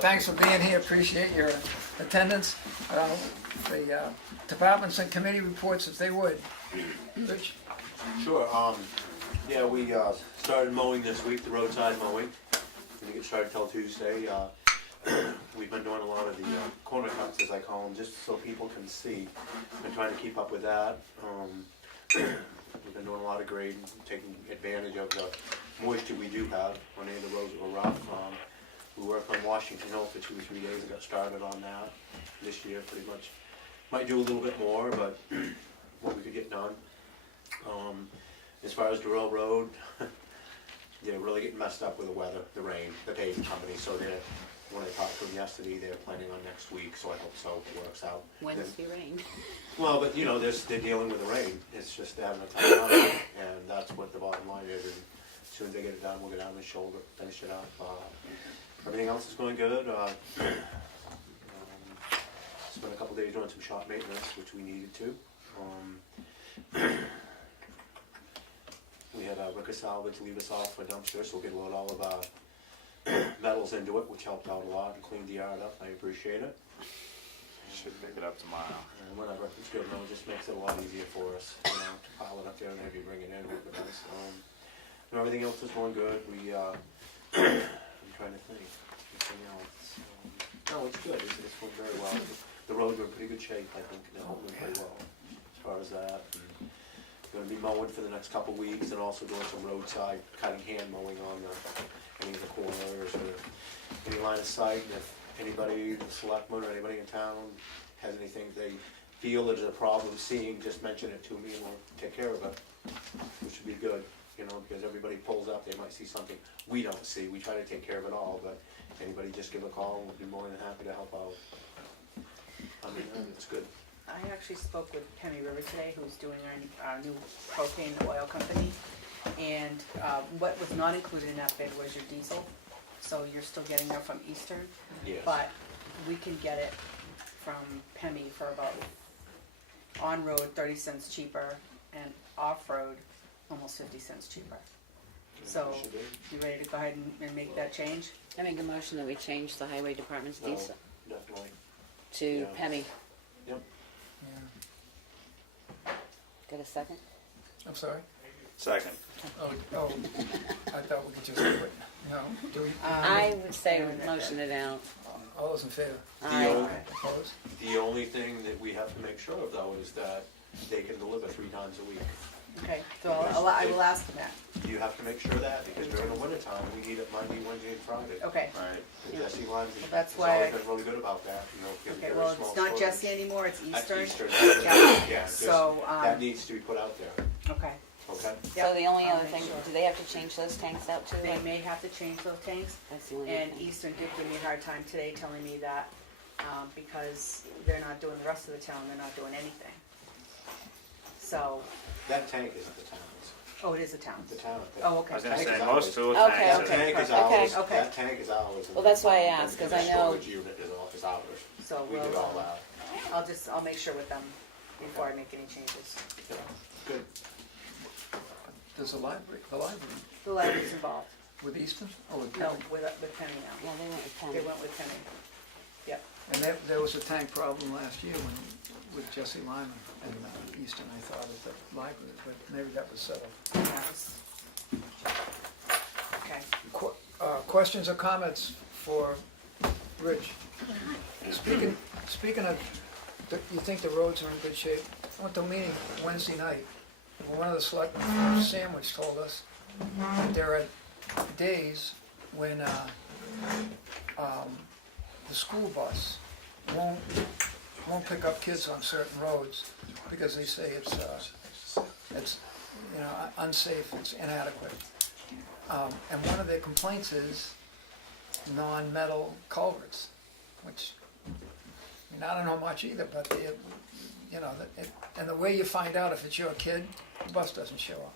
Thanks for being here, appreciate your attendance. The departments and committee reports, if they would. Rich? Sure. Yeah, we started mowing this week, the roadside mowing. Didn't get started till Tuesday. We've been doing a lot of the corner cuts, as I call them, just so people can see. Been trying to keep up with that. We've been doing a lot of grading, taking advantage of the moisture we do have on any of the roads that were rough. We worked on Washington Hill for 2 or 3 days and got started on that. This year, pretty much, might do a little bit more, but what we could get done. As far as Durrell Road, they're really getting messed up with the weather, the rain, the paving company. So when I talked to them yesterday, they're planning on next week. So I hope so it works out. When's the rain? Well, but you know, they're dealing with the rain. It's just having a tough time, and that's what the bottom line is. And as soon as they get it done, we'll get down and finish it up. Everything else is going good. Spent a couple days doing some shop maintenance, which we needed to. We had Ricker Salvage leave us off for a dumpster, so we'll get a load all of our metals into it, which helped out a lot and cleaned the yard up. I appreciate it. Should pick it up tomorrow. And whatever, it's good. No, it just makes it a lot easier for us, you know, to pile it up there and have you bring it in with us. Everything else is going good. I'm trying to think. Anything else? No, it's good. It's going very well. The roads are in pretty good shape, I think. They're holding pretty well as far as that. And going to be mowing for the next couple weeks, and also doing some roadside cutting, hand mowing on any of the corners or any line of sight. And if anybody, the selectmen or anybody in town has anything they feel there's a problem seeing, just mention it to me and we'll take care of it, which would be good. You know, because everybody pulls up, they might see something we don't see. We try to take care of it all, but anybody just give a call and we'll be more than happy to help out. I mean, it's good. I actually spoke with Penny River today, who's doing our new propane oil company, and what was not included in that bid was your diesel, so you're still getting that from Eastern. Yes. But we can get it from Penny for about, on-road 30 cents cheaper, and off-road almost 50 cents cheaper. So, you ready to go ahead and make that change? I make a motion that we change the highway department's No, diesel definitely. to Yeah. Penny. Yep. Yeah. Get a second? I'm sorry? Second. Oh, I thought we could just do it. No, do we? I would say motion it out. All those in favor? Aye. Opposed? The only thing that we have to make sure of though is that they can deliver 3 times a week. Okay, so I will ask them that. You have to make sure that, because during the winter time, we need it Monday, Wednesday, and Friday. Okay, Right. And Jesse Lyons Well, that's has why always been really good about that, you know. giving okay, very well, small it's not quotas. Jesse anymore, it's That's Eastern. Eastern. Yeah. Yeah, just, So, that needs to be put out there, Okay, okay? Yep, So the only I'll other make thing, sure. do they have to change those tanks out too? they may have to change those tanks, That's the only and thing. Eastern did give me a hard time today telling me that, because they're not doing the rest of the town, they're not doing anything. So, That tank isn't the town's, oh, it is a town. the town. Oh, okay. I was gonna Tank say, is most ours. tool Okay, tanks That are. tank is Okay. ours, Okay. that tank is ours. Well, that's why I and asked, 'cause the I know- storage unit is ours. So We we'll, did all that. I'll make sure with them before I make any changes. Yeah, good. Does the library The library's involved. with Easton or with No, Penny? with Penny now. Yeah, they went with They Penny. went with Penny. Yep. And there was a tank problem last year with Jesse Lyman and Easton, I thought, at the library, but maybe that was settled. That was- Okay. Questions or comments for Rich? Speaking of, you think the roads are in good shape? I went to a meeting Wednesday night, and one of the selectmen from Sandwich told us that there are days when the school bus won't pick up kids on certain roads because they say it's unsafe, it's inadequate. And one of their complaints is non-metal culverts, which, I mean, I don't know much either, but and the way you find out if it's your kid, the bus doesn't show up.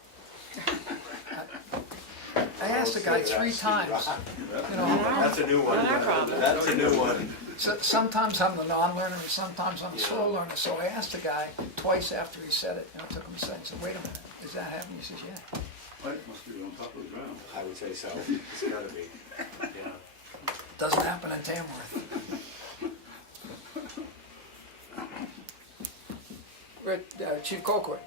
I asked the guy 3 times, That's a new one. Not our problem. That's a new one. So sometimes I'm the non-learner, and sometimes I'm the slow learner. So I asked the guy twice after he said it, and it took him a second. I said, "Wait a minute, is that happening?" He says, "Yeah." Pipe must be on top of the ground. I would say so. It's gotta be. Yeah. Doesn't happen in Tamworth. Chief Colquitt.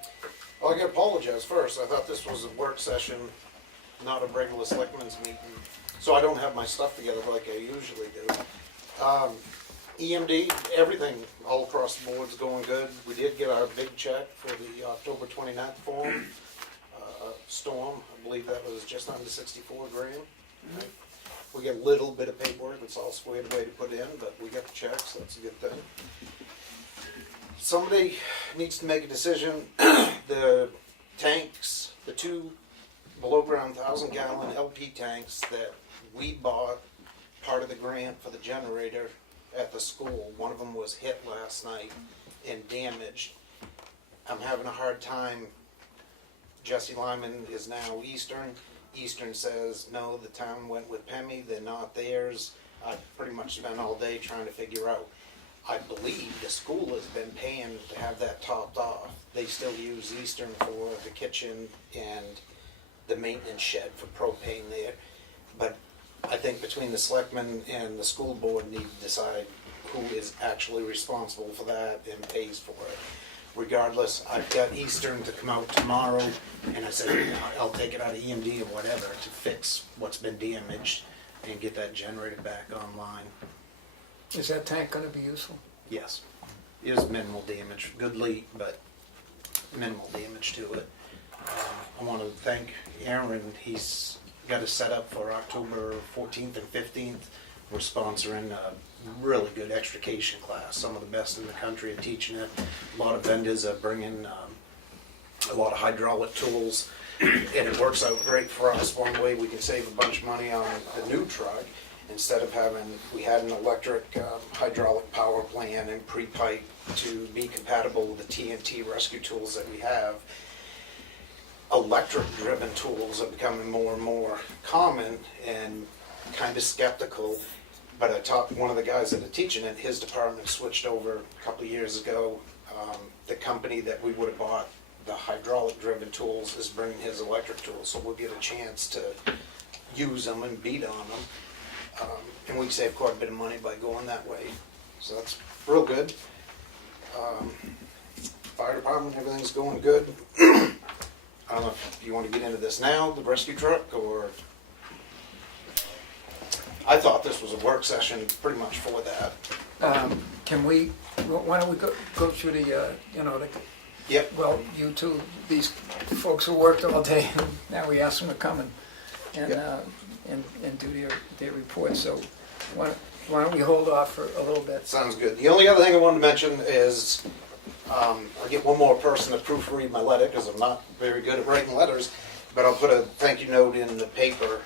Well, I gotta apologize first. I thought this was a work session, not a regular selectmen's meeting. So I don't have my stuff together like I usually do. EMD, everything all across the board's going good. We did get our big check for the October 29th form. Storm, I believe that was just under 64 grand. Right? We get a little bit of paperwork that's all squared away to put in, but we got the check, so that's a good thing. Somebody needs to make a decision. The tanks, the two below ground 1,000-gallon LP tanks that we bought part of the grant for the generator at the school, one of them was hit last night and damaged. I'm having a hard time. Jesse Lyman is now Eastern. Eastern says, no, the town went with PEMI, they're not theirs. I pretty much spent all day trying to figure out. I believe the school has been paying to have that topped off. They still use Eastern for the kitchen and the maintenance shed for propane there. But I think between the selectmen and the school board need to decide who is actually responsible for that and pays for it. Regardless, I've got Eastern to come out tomorrow, and I said, I'll take it out of EMD or whatever to fix what's been damaged and get that generator back online. Is that tank gonna be useful? Yes, it is minimal damage, good leak, but minimal damage to it. I want to thank Aaron. He's got us set up for October 14th and 15th. We're sponsoring a really good extrication class, some of the best in the country are teaching it. A lot of vendors are bringing a lot of hydraulic tools, and it works out great for us. One way we can save a bunch of money on the new truck, instead of having, we had an electric hydraulic power plant and pre-pipe to be compatible with the TNT rescue tools that we have. Electric-driven tools are becoming more and more common, and kind of skeptical. But I talked to one of the guys that are teaching it. His department switched over a couple of years ago. The company that we would have bought the hydraulic-driven tools is bringing his electric tools, so we'll get a chance to use them and beat on them. And we save quite a bit of money by going that way. So that's real good. Fire department, everything's going good. I don't know if you want to get into this now, the rescue truck, or... I thought this was a work session pretty much for that. Can we, why don't we go through the, Yep. well, you two, these folks who worked all day, now we ask them to come and do their report. So why don't we hold off for a little bit? Sounds good. The only other thing I wanted to mention is I'll get one more person to proofread my letter because I'm not very good at writing letters, but I'll put a thank you note in the paper.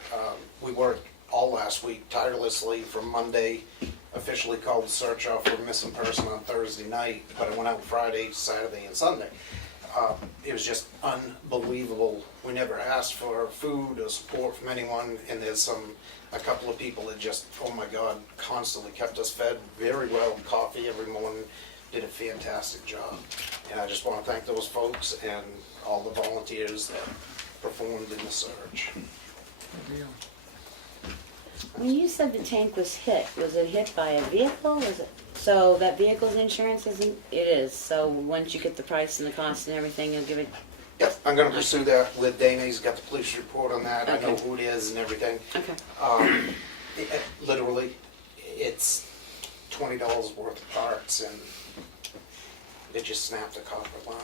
We worked all last week tirelessly from Monday, officially called the search off for a missing person on Thursday night, but I went out Friday, Saturday, and Sunday. It was just unbelievable. We never asked for food or support from anyone, and there's a couple of people that just, oh my God, constantly kept us fed very well, coffee every morning, did a fantastic job. And I just want to thank those folks and all the volunteers that performed in the search. Good deal. When you said the tank was it hit by a vehicle? Was it, so that vehicle's insurance isn't, it is, so once you get the price and the cost and everything, you'll give it, Yep, I'm gonna pursue that with Dana. He's got the police report on that. I know Okay. who it is and everything. okay. Literally, it's $20 worth of parts, and it just snapped a copper line.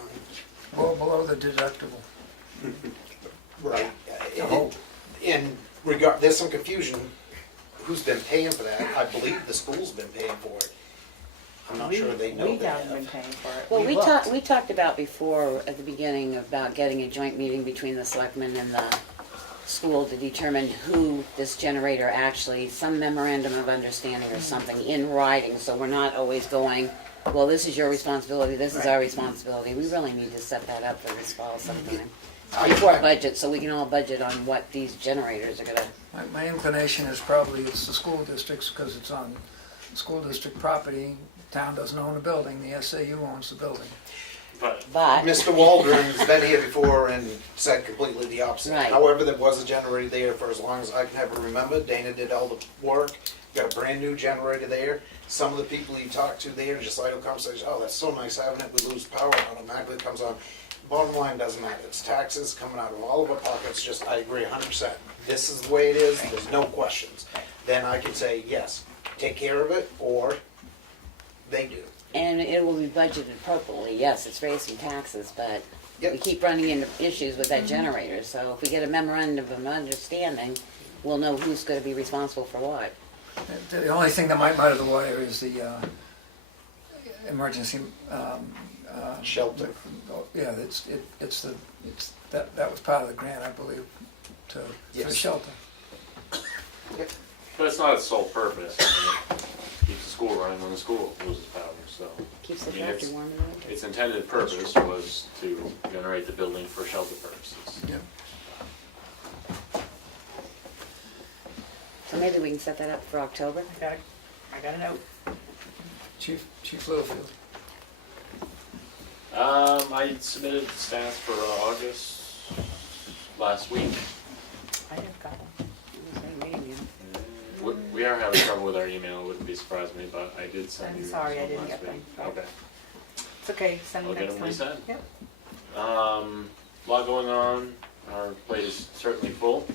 Well, below the deductible. Right. Oh. In regard, there's some confusion. Who's been paying for that? I believe the school's been paying for it. I'm not sure they know We they haven't been have. paying for it. Well, we looked. talked about before, at the beginning, about getting a joint meeting between the selectmen and the school to determine who this generator actually, some memorandum of understanding or something in writing, so we're not always going, well, this is your responsibility, this is our responsibility. We really need to set that up for this fall sometime. Before budget, so we can all budget on what these generators are gonna, My inclination is probably it's the school districts because it's on school district property. Town doesn't own the building, the SAU owns the building. But but, Mr. Waldron's been here before and said completely the opposite. Right. However, there was a generator there for as long as I can ever remember. Dana did all the work. got a brand new generator there. Some of the people you talk to there, just idle conversation, oh, that's so nice having it, we lose power, automatically it comes on. Bottom line doesn't matter, it's taxes coming out of all of our pockets, just, I agree 100%. This is the way it is, there's no questions. Then I can say, yes, take care of it, or they do. And it will be budgeted appropriately, yes, it's raising taxes, but we Yep. keep running into issues with that generator, so if we get a memorandum of understanding, we'll know who's gonna be responsible for what. The only thing that might muddy the water is the emergency, Shelter. yeah, that was part of the grant, I believe, for the Yes. shelter. But it's not its sole purpose. I mean, it keeps the school running when the school loses power, so. Keeps the I mean, factory it's- warm and all. Its intended purpose was to generate the building for shelter purposes. Yeah. So maybe we can set that up for October? I got a note. Chief Littlefield. I submitted stats for August last week. I have got one. We are having trouble with our email, it wouldn't be surprising me, but I did send I'm you sorry, I some didn't last get them. week. Okay. It's okay, send I'll me get next them time. resent. Yep. A lot going on, our plate is certainly full.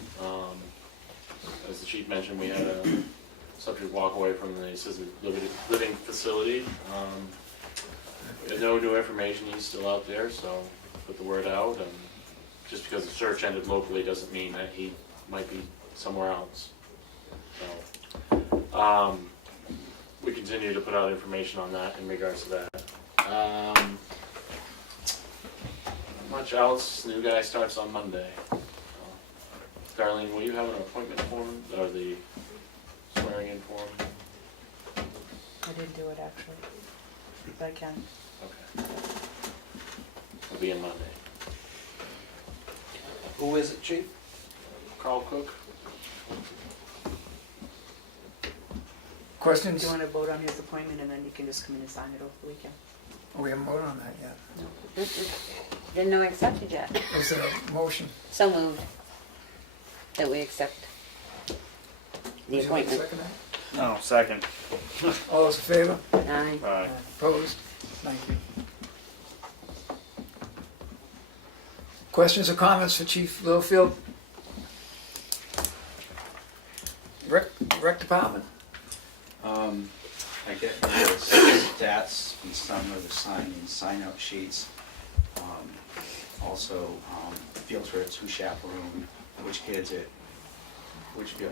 As the chief mentioned, we had a subject walk away from the assisted living facility. No new information, he's still out there, so put the word out, and just because the search ended locally doesn't mean that he might be somewhere else. So, we continue to put out information on that in regards to that. Not much else, new guy starts on Monday. Darlene, will you have an appointment form, or the swearing in form? I didn't do it actually, but I can. Okay. It'll be in Monday. Who is it, chief? Carl Cook? Questions? Do you wanna vote on his appointment and then you can just come in and sign it over the weekend? We haven't voted on that yet. Didn't know I accepted yet. Is there a motion? So moved that we accept the Would you like to appointment. second that? No, second. All those in favor? Aye. Aye. Opposed? Thank you. Questions or comments for Chief Littlefield? Rec Department? I get the stats from some of the sign-out sheets. Also, field trips, who chaperoned, which field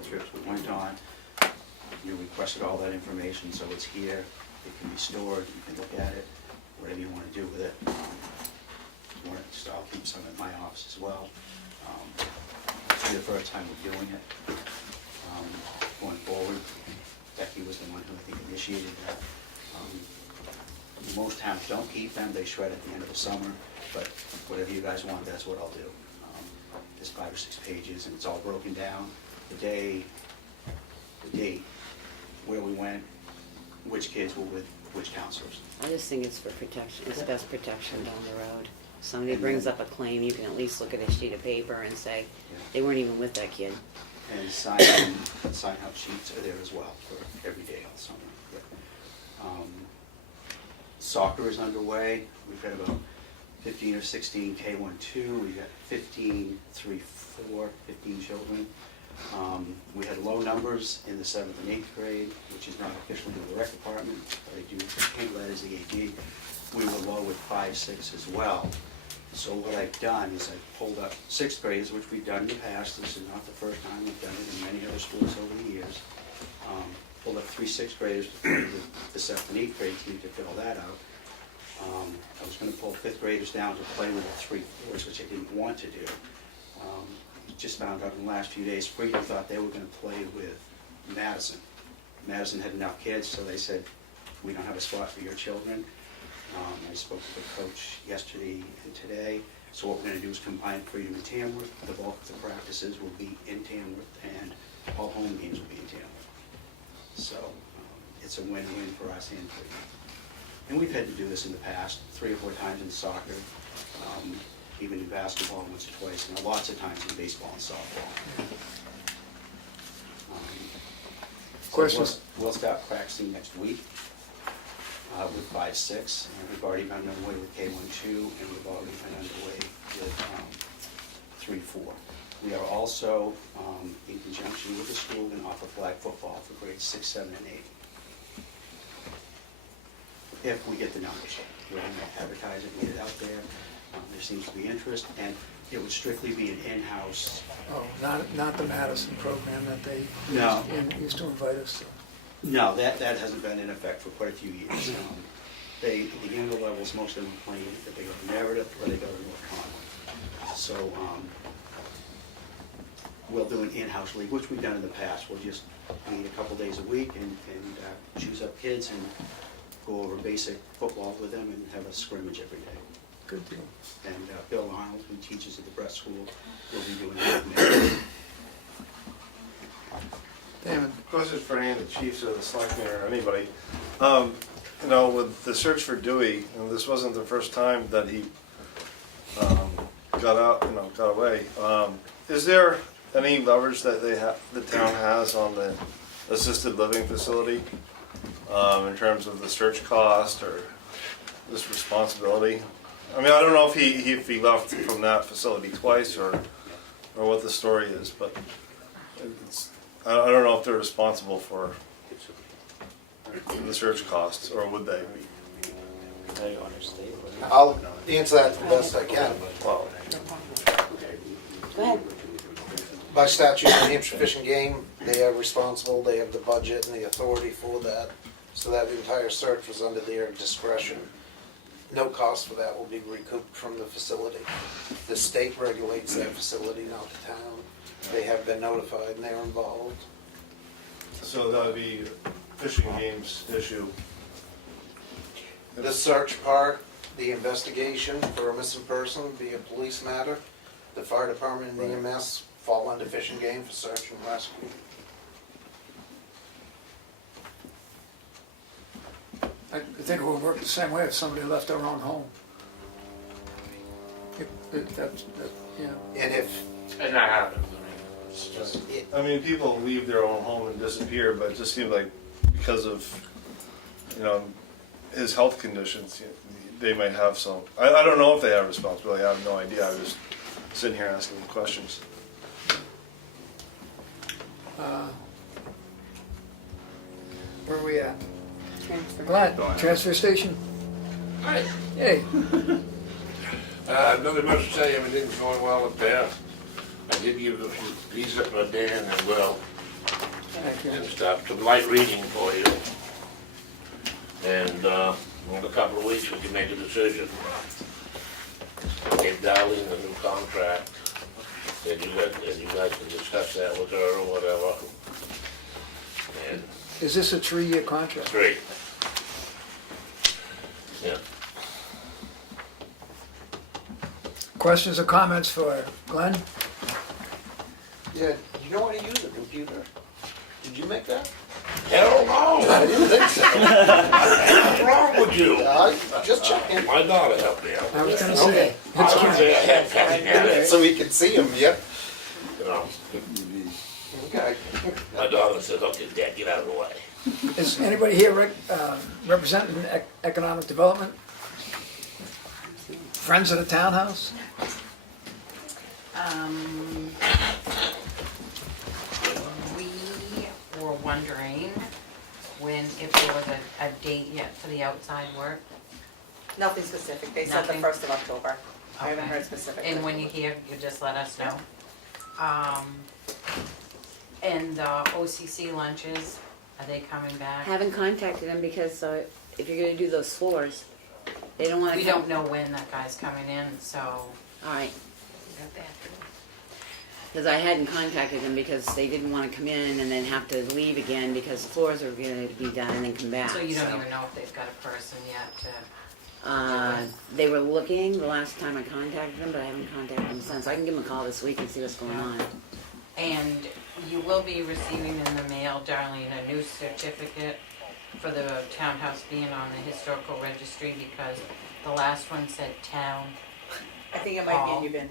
trips we went on. You requested all that information, so it's here. It can be stored, you can look at it, whatever you want to do with it. So I'll keep some at my office as well. It's the first time we're doing it. Going forward, Becky was the one who I think initiated that. Most towns don't keep them, they shred at the end of the summer, but whatever you guys want, that's what I'll do. There's 5 or 6 pages, and it's all broken down, the day, the date, where we went, which kids were with which counselors. I just think it's for protection, it's best protection down the road. Somebody brings up a claim, you can at least look at a sheet of paper and say, they weren't even with that kid. And sign-out sheets are there as well for every day all summer. Soccer is underway. We've got about 15 or 16 K1-2. We've got 15 3-4, 15 children. We had low numbers in the 7th and 8th grade, which is not officially the rec department, but I do handle that as the AD. We were low with 5, 6 as well. So what I've done is I've pulled up 6th graders, which we've done in the past. This is not the first time we've done it in many other schools over the years. Pulled up 3 6th graders to play the 7th and 8th grade team to fill that out. I was going to pull 5th graders down to play with the 3-4s, which I didn't want to do. Just found out in the last few days, Freedom thought they were going to play with Madison. Madison had enough kids, so they said, we don't have a spot for your children. I spoke to the coach yesterday and today. So what we're going to do is combine Freedom and Tamworth. The bulk of the practices will be in Tamworth, and all home games will be in Tamworth. So it's a win-win for us and Freedom. And we've had to do this in the past, 3 or 4 times in soccer, even in basketball once or twice, and lots of times in baseball and softball. Questions? We'll start practicing next week with 5-6, and we've already been underway with K-12, and we've already been underway with 3-4. We are also, in conjunction with the school, going to offer flag football for grades 6, 7, and 8. If we get the numbers. We're going to advertise it, get it out there. There seems to be interest, and it would strictly be an in-house. Oh, not the Madison program that they No. used to invite us to. No, that hasn't been in effect for quite a few years. The younger levels, most of them are playing, that they go to Meredith or they go to North Conway. So we'll do an in-house league, which we've done in the past. We'll just meet a couple days a week and choose up kids and go over basic football with them and have a scrimmage every day. Good deal. And Bill Arnold, who teaches at the Brett School, will be doing that. Damon, Question for any of the chiefs or the selectmen or anybody. You know, with the search for Dewey, and this wasn't the first time that he got away. Is there any leverage that the town has on the assisted living facility in terms of the search cost or this responsibility? I mean, I don't know if he left from that facility twice or what the story is, but I don't know if they're responsible for the search costs, or would they be? I'll answer that the best I can. Well, Go ahead. By statute, New Hampshire Fish and Game, they are responsible, they have the budget and the authority for that. So that entire search was under their discretion. No cost for that will be recouped from the facility. The state regulates that facility, not the town. They have been notified and they're involved. so that would be fishing games issue. The search part, the investigation for a missing person, be a police matter. The fire department and EMS fall under Fish and Game for search and rescue. I think it would work the same way if somebody left their own home. Yeah. And if And that happens, I mean, it's just, I mean, people leave their own home and disappear, but it just seems like because of, his health conditions, they might have some. I don't know if they have responsibility. I have no idea. I'm just sitting here asking questions. Where are we at? Transfer. Glenn, transfer station? Hi. Hey, nothing much to say, everything's going well up there. I did give a few pieces up to Dan and Will thank you. and stuff, some light reading for you. And, in a couple of weeks, we can make a decision. I gave Darlene the new contract, and you guys can discuss that with her or whatever. And Is this a 3-year contract? 3. Yeah. Questions or comments for Glenn? Yeah, you know how to use a computer? Did you make that? Hell no! I didn't think so. What's wrong with you? Just checking. My daughter helped me out. I was gonna Okay. say, I was there, had it, So we can see them, yep. you know. Okay. My daughter said, okay, Dad, get out of the way. is anybody here representing economic development? Friends of the townhouse? We were wondering if there was a date yet for the outside work. Nothing specific, they said the Nothing? 1st of October. I haven't Okay. heard specifically. And when you hear, you just let us know. And the OCC lunches, are they coming back? Haven't contacted them because if you're gonna do those floors, they don't wanna We come. don't know when that guy's coming in, so. Alright. Because I hadn't contacted them because they didn't wanna come in and then have to leave again because the floors are gonna be done and then come back. So you don't even know if they've got a person yet to. They were looking the last time I contacted them, but I haven't contacted them since. I can give them a call this week and see what's going on. And you will be receiving in the mail, Darlene, a new certificate for the townhouse being on the historical registry because the last one said town. I think it might be in your bin.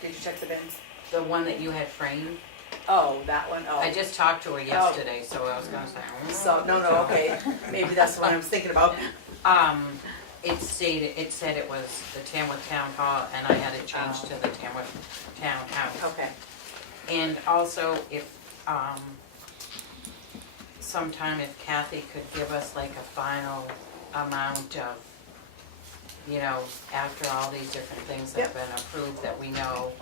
Did you check the bins? The one that you had framed, Oh, that one, oh. I just talked to her yesterday, so I was gonna say. So, no, okay, maybe that's the one I was thinking about. It said it was the Tamworth Town Hall, and I had it changed to the Tamworth Town House. Okay. And also, if, sometime if Kathy could give us like a final amount of, you know, after all these different things have Yep. been approved, that we know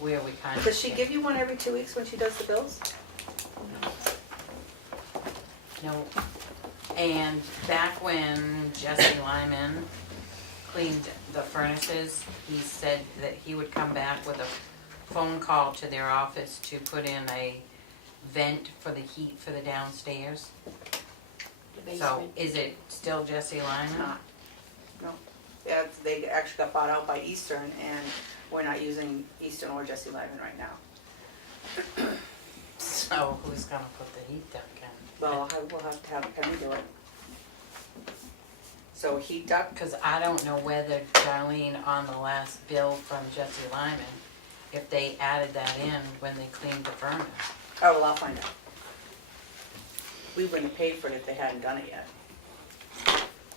where we kind of. Does she give you one every 2 weeks when she does the bills? No. And back when Jesse Lyman cleaned the furnaces, he said that he would come back with a phone call to their office to put in a vent for the heat for the downstairs. So is it still Jesse Lyman? Not. No. Yeah, they actually got bought out by Eastern, and we're not using Eastern or Jesse Lyman right now. So who's gonna put the heat duct in? Well, we'll have to have Penny do it. So heat duct, Because I don't know whether Darlene, on the last bill from Jesse Lyman, if they added that in when they cleaned the furnace. oh, well, I'll find out. We wouldn't have paid for it if they hadn't done it yet.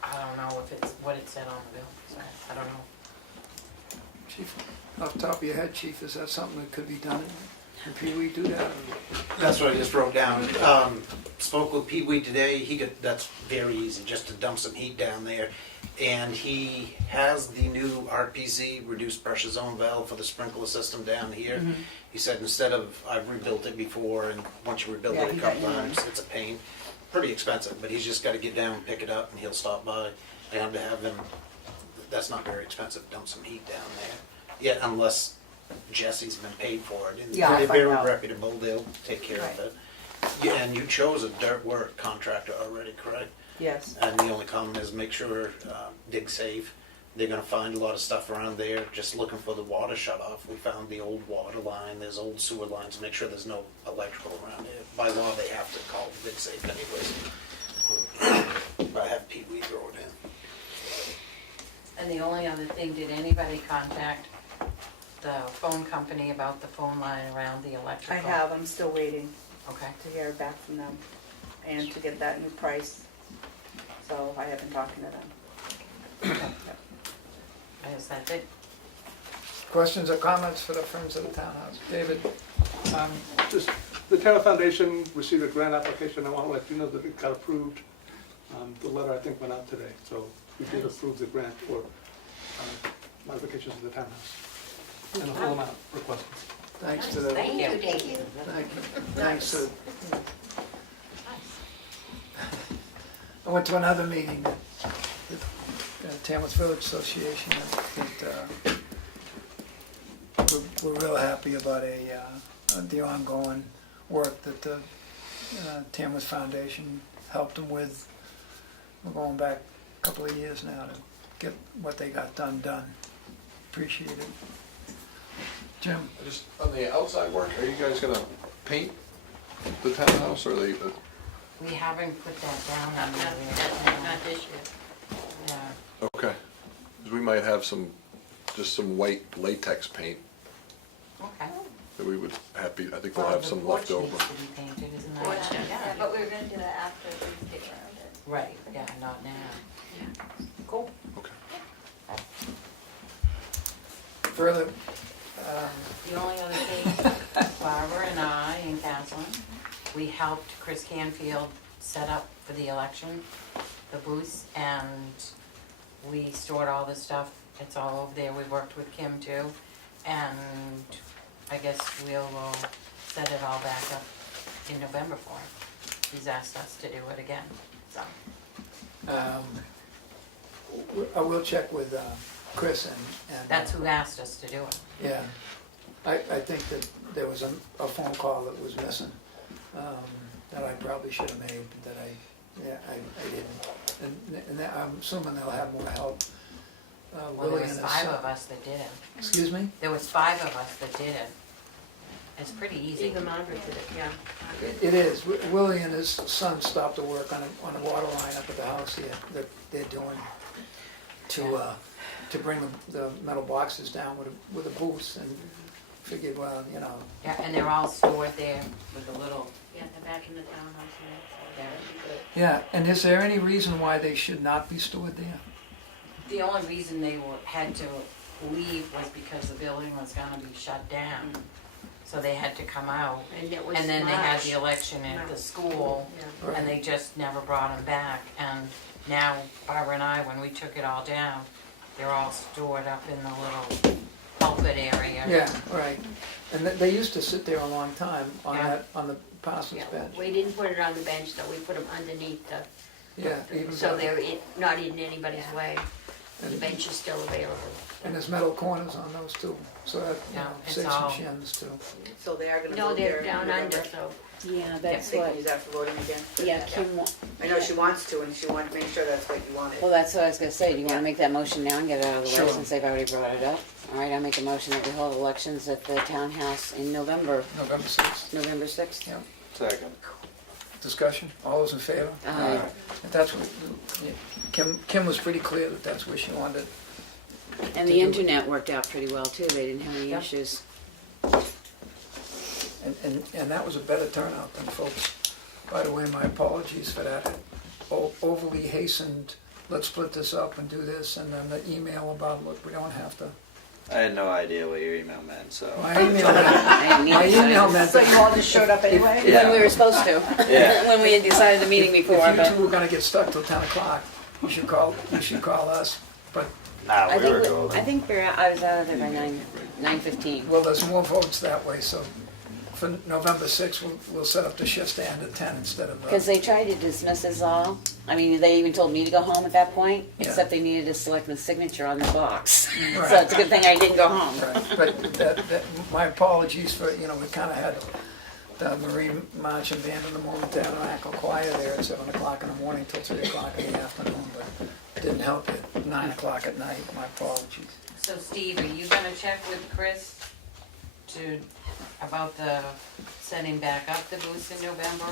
I don't know if it's what it said on the bill, so I don't know. Chief, off the top of your head, Chief, is that something that could be done? Can Pee Wee do that? That's what I just wrote down. Spoke with Pee Wee today. That's very easy, just to dump some heat down there. And he has the new RPZ, reduced pressure zone valve, for the sprinkler system down here. He said instead of, I've rebuilt it before, and once you rebuild Yeah, it a he couple got you one. times, it's a pain. Pretty expensive, but he's just gotta get down, pick it up, and he'll stop by. And to have him, that's not very expensive, dump some heat down there. Yeah, unless Jesse's been paid for it. And Yeah, I'll they're find very out. reputable, they'll take care Right. of it. Yeah, and you chose a dirt work contractor already, correct? Yes. And the only comment is make sure, dig safe. They're gonna find a lot of stuff around there, just looking for the water shut off. We found the old water line, there's old sewer lines, make sure there's no electrical around it. By law, they have to call dig safe anyways. But I have Pee Wee throw it in. And the only other thing, did anybody contact the phone company about the phone line around the I electrical? have, I'm still waiting Okay. to hear back from them and to get that new price. So I have been talking to them. I guess that's it. Questions or comments for the Friends of the Townhouse? David? Just, the Town Foundation received a grant application. I want to let you know that it got approved. The letter, I think, went out today, so we did approve the grant for modifications of the townhouse. And the full amount requested. Thanks to the. Thank you. Thank you. Thanks to. I went to another meeting, the Tamworth Village Association, that we're real happy about the ongoing work that the Tamworth Foundation helped them with. We're going back a couple of years now to get what they got done. Appreciate it. Jim? Just on the outside work, are you guys gonna paint the townhouse, or they, We haven't put that down on there. Not this year. Yeah. okay, 'cause we might have just some white latex paint Okay. that we would happy, I think we'll Well, have the some porch left over. needs to be painted, isn't that? Porch, yeah, Yeah. but we were gonna do that after we dig around it. Right, yeah, not now. Cool. Okay. Further, The only other thing, Barbara and I and Kathleen, we helped Chris Canfield set up for the election, the booths, and we stored all the stuff. It's all over there. We worked with Kim too, and I guess we'll set it all back up in November for him. He's asked us to do it again, so. I will check with Chris and. That's who asked us to do it. Yeah, I think that there was a phone call that was missing, that I probably should have made, that I didn't. And I'm assuming they'll have more help. Well, Willie there and was his 5 son- of us that did it. Excuse me? There was 5 of us that did it. It's pretty easy. Even Margaret did it, yeah. It is. Willie and his son stopped to work on a water line up at the house here that they're doing to bring the metal boxes down with a booth and figured, well, you know, Yeah, and they're all stored there with a little, Yeah, they're back in the townhouse, so Yeah. that'd be good. yeah, and is there any reason why they should not be stored there? the only reason they had to leave was because the building was gonna be shut down. So they had to come out, And it was and then they had March. the election at the school, Yeah. and they just never brought them back. And now Barbara and I, when we took it all down, they're all stored up in the little pulpit area. Yeah, right. And they used to sit there a long time on Yeah. that, on the parson's Yeah, bench. we didn't put it on the bench, though, we put them underneath the, Yeah, even so better. they're not in anybody's way. The And- bench is still available. And there's metal corners on those too, so that, you Yeah, know, it's saves all- some shins too. So they are gonna No, vote there they're in down November? under, so. Yeah, They that's can what, use that for voting again? yeah, Kim, I know she wants to, and she wanted to make sure that's what you wanted. well, that's what I was gonna say, do you wanna make that motion now and get it out of the way, Sure. since they've already brought it up? All right, I'll make a motion that we hold elections at the townhouse in November, November 6th. November 6th. Yeah. Second. Discussion, all those in favor? Aye. If that's what, yeah, Kim was pretty clear that that's where she wanted. And the internet worked out pretty well too, they didn't have any Yep. issues. And that was a better turnout than folks. By the way, my apologies for that overly hastened, let's split this up and do this, and then the email about, look, we don't have to. I had no idea what your email meant, so. My email meant, I didn't my either, email meant So you all that just showed up anyway? when we were supposed to, Yeah. when we had decided the meeting before, if you but two were gonna get stuck till 10 o'clock, you should call us. But, Nah, I we were think, golden. I think I was out of there by 9:15. well, there's more votes that way, so for November 6th, we'll set up the shift to end at 10 instead of. Because they tried to dismiss us all. I mean, they even told me to go home at that point, Yeah. except they needed a selectman's signature on the box. Right. So it's a good thing I didn't go home. Right, but my apologies for, you know, we kind of had the Marine Marching Band and the Montana Choir there at 7 o'clock in the morning till 3 o'clock in the afternoon, but it didn't help at 9 o'clock at night, my apologies. So Steve, are you gonna check with Chris about the setting back up the booths in November?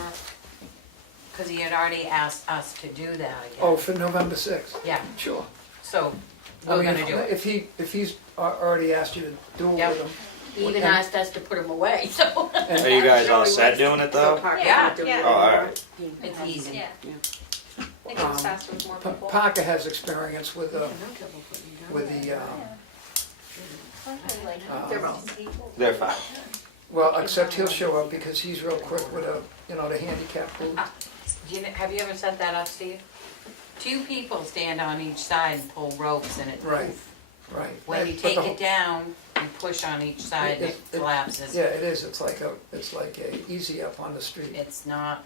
Cause he had already asked us to do that again. Oh, for November 6th? Yeah, Sure. so I we're mean, gonna do it. If he's already asked you to do it Yep. with him. He even and- asked us to put them away, so. Are you guys all set doing it though? Yeah. Yeah. Oh, alright. It's easy. Yeah. Yeah. I think it's faster with more people. Parker has experience with the, They're all- They're fine. well, except he'll show up because he's real quick with the handicap booth. Have you ever set that up, Steve? 2 people stand on each side and pull ropes and it. Right, right. When you But take the it down, you push on each side and it collapses. Yeah, it is, it's like a easy up on the street. It's not,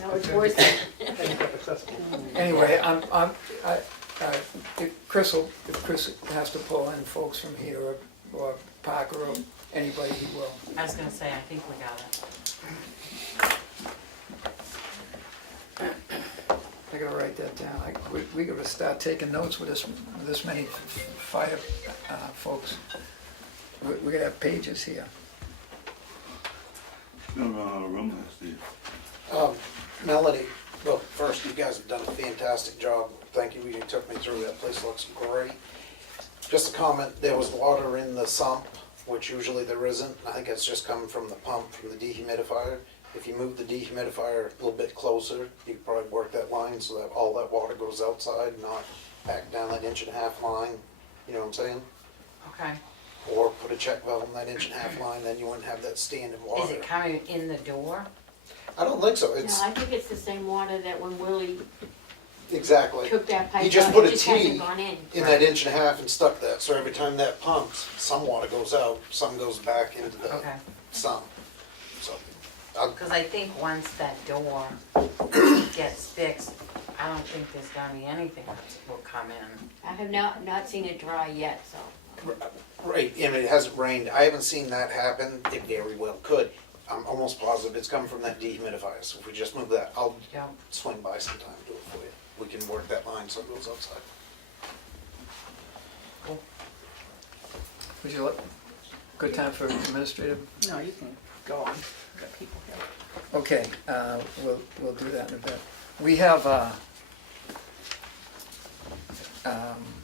No, it's worth it. Handicap accessible. Anyway, if Chris has to pull in folks from here, or Parker, or anybody, he will. I was gonna say, I think we got it. I gotta write that down. We gotta start taking notes with this many fire folks. We gotta have pages here. Melanie, well, first, you guys have done a fantastic job. Thank you, you took me through, that place looks great. Just a comment, there was water in the sump, which usually there isn't. I think it's just coming from the pump, from the dehumidifier. If you move the dehumidifier a little bit closer, you could probably work that line so that all that water goes outside, not back down that 1.5-inch line, you know what I'm saying? Okay. Or put a check valve on that 1.5-inch line, then you wouldn't have that standing water. Is it coming in the door? I don't think so, No, it's, I think it's the same water that when Willie exactly. took that pipe He just out, put it a just T hasn't gone in. in that 1.5-inch and stuck that, so every time that pumps, some water goes out, some goes back into the Okay. sump. So, Cause I think once that door gets fixed, I don't think there's gonna be anything that will come in. I have not seen it dry yet, so. right, and it hasn't rained, I haven't seen that happen, it very well could. I'm almost positive it's coming from that dehumidifier, so if we just move that, I'll Yeah. swing by sometime and do it for you. We can work that line so it goes outside. Would you like, good time for administrative? No, you can go on. Got people here. Okay, we'll do that in a bit. We have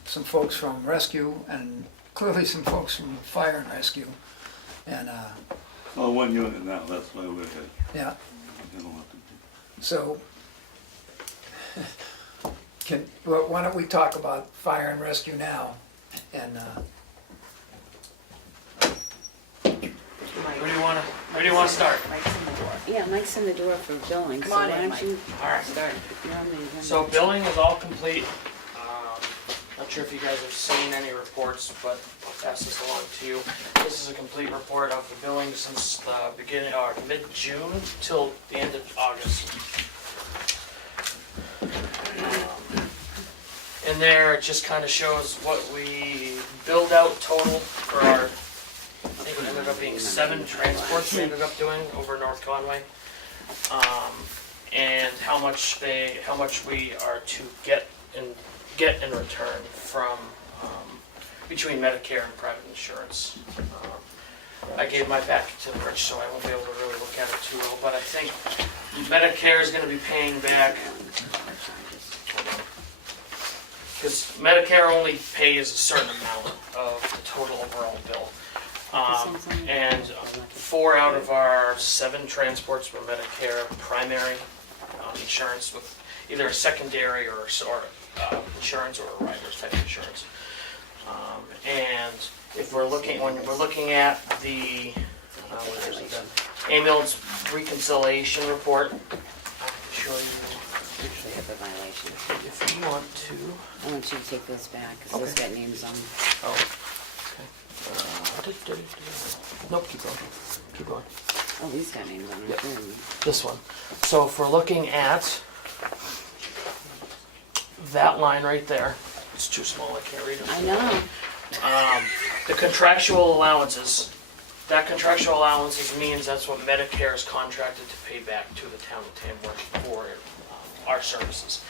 some folks from rescue and clearly some folks from fire and rescue. And, Well, one unit now, that's why we're here. yeah, You don't have to- so, well, why don't we talk about fire and rescue now? And, Where do you wanna start? Mike's in the door. Yeah, Mike's in the door for billing, so Come on why in, don't Mike. you Alright, start? You're on the agenda. so billing is all complete. Not sure if you guys have seen any reports, but I'll pass this along to you. This is a complete report of the billing since the beginning, or mid-June till the end of August. In there, it just kind of shows what we billed out total for our, I think it ended up being 7 transports we ended up doing over North Conway. And how much we are to get in return from, between Medicare and private insurance. I gave my packet to Rich, so I won't be able to really look at it too well, but I think Medicare is gonna be paying back, because Medicare only pays a certain amount of the total overall bill. And 4 out of our 7 transports were Medicare primary insurance with either a secondary or insurance or a rider's type insurance. And if we're looking, when we're looking at the ambulance reconciliation report, I can show you They have a violation. if you want to. I want you to take those back, because those got names on them. Oh, okay. Nope, keep going. Keep going. Oh, these got names on them. Yep. too. This one. So if we're looking at that line right there, it's too small, I can't read it. I know. The contractual allowances, that contractual allowances means that's what Medicare is contracted to pay back to the town of Tamworth for our services.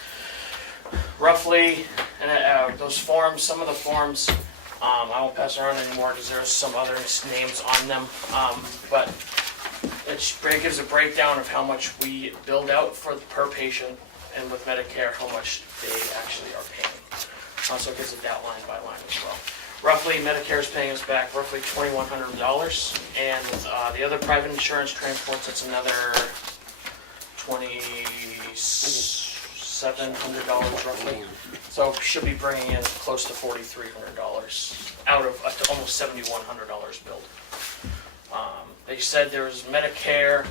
Roughly, and those forms, some of the forms, I won't pass around anymore because there's some other names on them, but it gives a breakdown of how much we billed out for per patient, and with Medicare, how much they actually are paying. So it gives it that line by line as well. Roughly, Medicare is paying us back roughly $2,100, and the other private insurance transports, it's another $2,700 roughly. So should be bringing in close to $4,300 out of almost $7,100 billed. They said there was Medicare,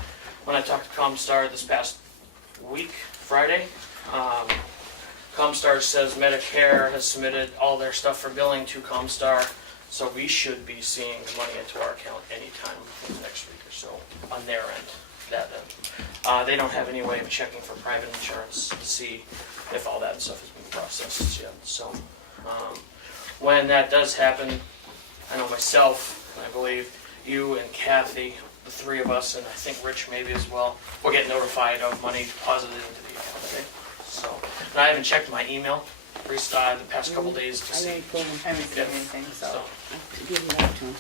when I talked to Comstar this past week, Friday, Comstar says Medicare has submitted all their stuff for billing to Comstar, so we should be seeing the money into our account anytime in the next week or so on their end, that end. They don't have any way of checking for private insurance to see if all that stuff has been processed yet. So when that does happen, I know myself, and I believe you and Kathy, the 3 of us, and I think Rich maybe as well, will get notified of money deposited into the account. Okay? So, and I haven't checked my email the past couple days to see. I haven't seen anything, so. I'll give it back to him.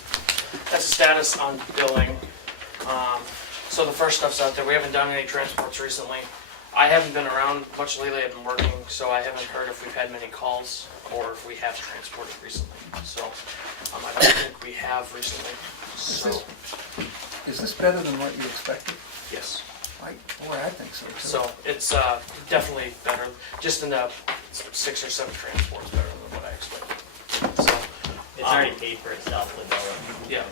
That's the status on billing. So the first stuff's out there. We haven't done any transports recently. I haven't been around much lately. I've been working, so I haven't heard if we've had many calls or if we have transported recently. So I don't think we have recently. So is this better than what you expected? yes. Boy, I think so too. So it's definitely better. Just in the 6 or 7 transports better than what I expected. So It's already paid for itself with billing. yeah.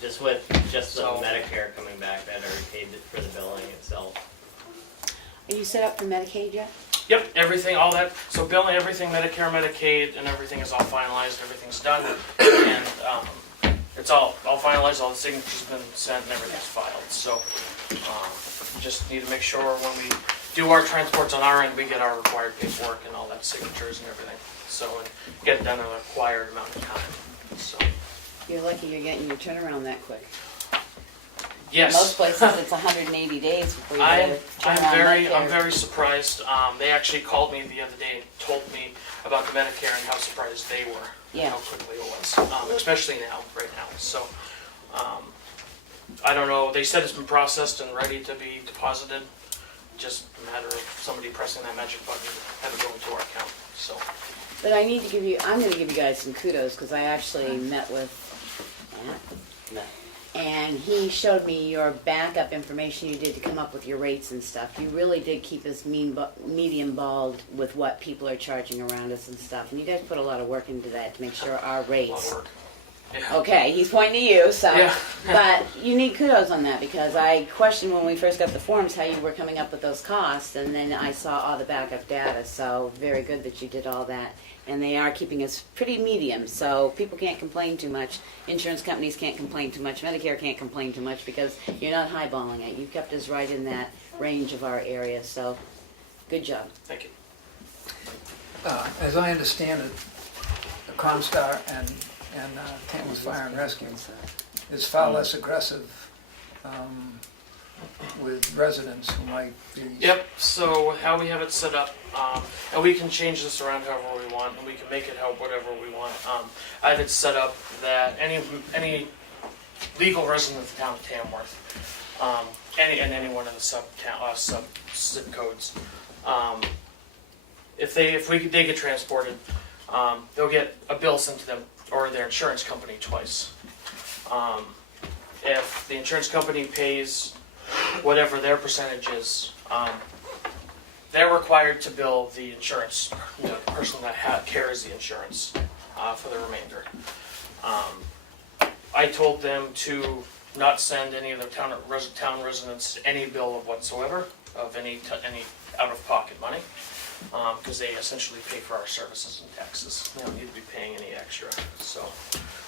Just with the So- Medicare coming back, that already paid for the billing itself. Are you set up for Medicaid yet? Yep, everything, all that, so billing, everything, Medicare, Medicaid, and everything is all finalized, everything's done. And it's all finalized, all the signatures have been sent and everything's filed. So just need to make sure when we do our transports on our end, we get our required paperwork and all that signatures and everything. So, and get it done in a required amount of time, so. You're lucky you're getting your turnaround that quick. Yes. Most places it's 180 days before you get a turnaround. I'm very surprised. They actually called me the other day and told me about the Medicare and how surprised they were. Yeah. How quickly it was, especially right now. So, I don't know. They said it's been processed and ready to be deposited. Just a matter of somebody pressing that magic button to have it go into our account. So. But I'm going to give you guys some kudos because I actually met with And he showed me your backup information you did to come up with your rates and stuff. You really did keep us medium balled with what people are charging around us and stuff. And you guys put a lot of work into that to make sure our A lot rates. of work. Yeah. Okay, he's pointing to you, so. Yeah. But you need kudos on that because I questioned when we first got the forms how you were coming up with those costs, and then I saw all the backup data. So very good that you did all that. And they are keeping us pretty medium, so people can't complain too much. Insurance companies can't complain too much. Medicare can't complain too much because you're not highballing it. You kept us right in that range of our area, so good job. Thank you. As I understand it, the Comstar and Tamworth Fire and Rescue is far less aggressive with residents who might be. Yep, so how we have it set up, and we can change this around however we want, and we can make it whatever we want. I have it set up that any legal resident of the town of Tamworth, any one of the sub zip codes, if they get transported, they'll get a bill sent to them or their insurance company twice. If the insurance company pays whatever their percentage is, they're required to bill the insurance, the person that carries the insurance for the remainder. I told them to not send any of the town residents any bill of whatsoever of any out-of-pocket money, because they essentially pay for our services and taxes. They don't need to be paying any extra. So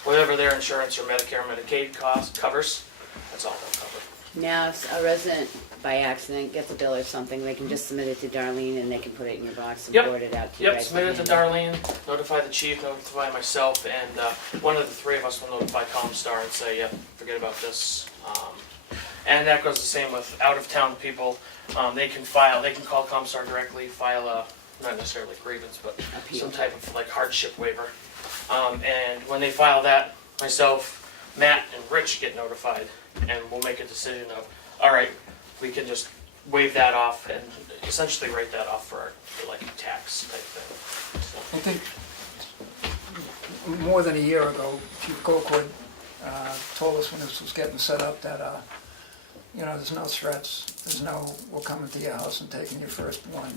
whatever their insurance or Medicare or Medicaid cost covers, that's all they'll cover. Now, if a resident by accident gets a bill or something, they can just submit it to Darlene and they can put it in your box and Yep. forward it out to you Yep, guys. submit it to Darlene, notify the chief, notify myself, and one of the three of us will notify Comstar and say, yeah, forget about this. And that goes the same with out-of-town people. They can call Comstar directly, file a, not necessarily grievance, but Appeal. some type of like hardship waiver. And when they file that, myself, Matt, and Rich get notified, and we'll make a decision of, all right, we can just waive that off and essentially write that off for like a tax type thing. So. I think more than a year ago, Chief Colquitt told us when this was getting set up that, there's no threats, there's no, we're coming to your house and taking your first one,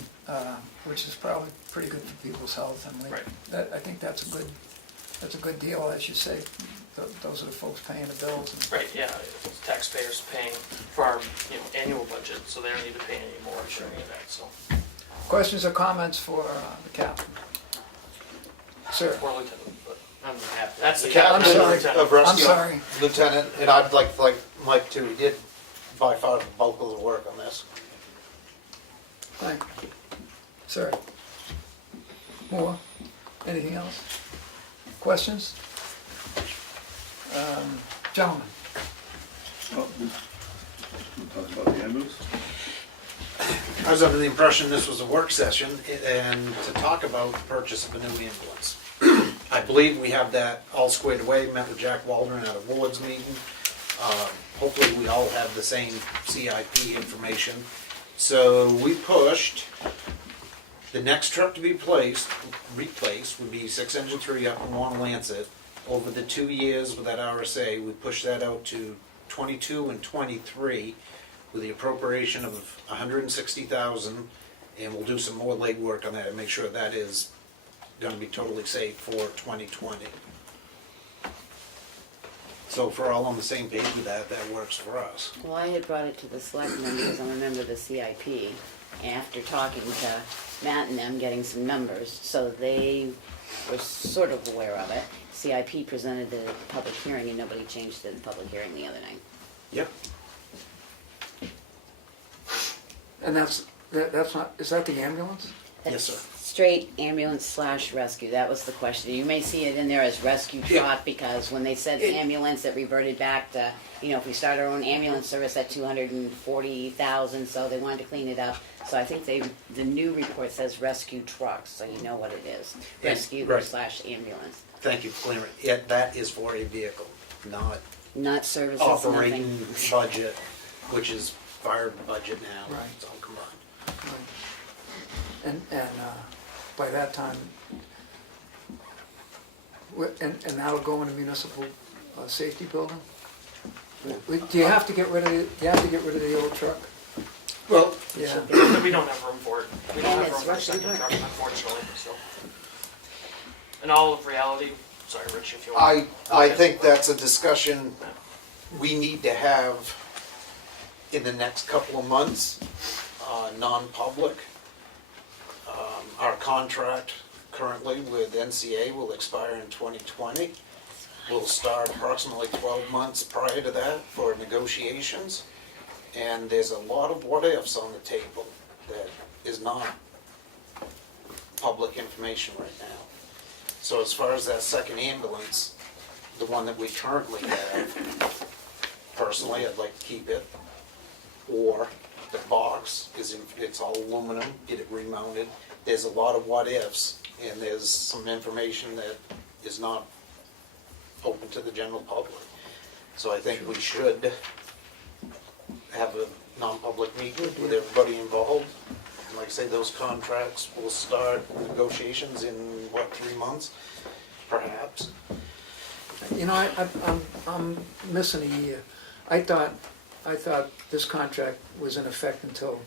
which is probably pretty good for people's health. And Right. I think that's a good deal, as you say. Those are the folks paying the bills. Right, yeah, taxpayers paying for our annual budget, so they don't need to pay any more for any of that, so. Questions or comments for the captain? Sir? Or lieutenant, but I'm happy. that's the Captain I'm captain. sorry. Lieutenant. of Rescue, I'm sorry. Lieutenant, and I'd like Mike too, he did by far the bulk of the work on this. Thank you. Sir? More? Anything else? Questions? Gentlemen? Oh, we'll talk about the ambulance. I was under the impression this was a work session and to talk about the purchase of a new ambulance. I believe we have that all squared away, met with Jack Waldron at a Woods meeting. Hopefully we all have the same CIP information. So we pushed, the next truck to be replaced would be 6-engine 3 up in One Lancet. Over the 2 years with that RSA, we pushed that out to 22 and 23 with the appropriation of $160,000, and we'll do some more legwork on that and make sure that is going to be totally safe for 2020. So if we're all on the same page with that, that works for us. Well, I had brought it to the selectmen because I'm a member of the CIP. After talking to Matt and them, getting some numbers, so they were sort of aware of it. CIP presented the public hearing and nobody changed it in the public hearing the other night. Yep. And that's not, is that the ambulance? Yes, sir. Straight ambulance / rescue, that was the question. You may see it in there as rescue truck because when they said ambulance, it reverted back to, if we start our own ambulance service at $240,000, so they wanted to clean it up. So I think the new report says rescue trucks, so you know what it is. Rescue Right. / ambulance. Thank you for clearing it. That is for a vehicle, not services, operating nothing. budget, which is fire budget now. Right. It's all combined. And by that time, and that'll go in a municipal safety building? Do you have to get rid of the old truck? Well, Yeah. We don't have room for it. We don't And have room it's for a Russian second truck. truck, unfortunately, so. In all of reality, sorry, Rich, if you want. I think that's a discussion we need to have in the next couple of months, non-public. Our contract currently with NCA will expire in 2020. We'll start approximately 12 months prior to that for negotiations. And there's a lot of what-ifs on the table that is not public information right now. So as far as that second ambulance, the one that we currently have, personally, I'd like to keep it. Or the box it's all aluminum, get it remounted. There's a lot of what-ifs, and there's some information that is not open to the general public. So I think we should have a non-public meeting with everybody involved. And like I say, those contracts will start negotiations in, 3 months, perhaps? You know, I'm missing a year. I thought this contract was in effect until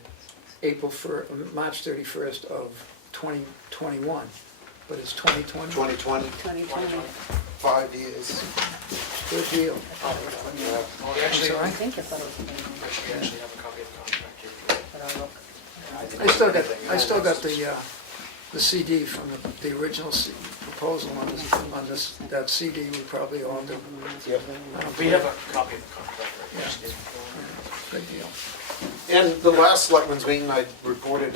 March 31st of 2021, but it's 2020. 2020, 2020. 5 years. Good deal. Well, we actually, sorry? I think I thought it was we actually have a copy of the contract here. but I'll look. I still got the CD from the original proposal on this, that CD we probably all do. Yep. We have a copy of the contract right Yeah. here. Good deal. And the last selectmen's meeting, I reported,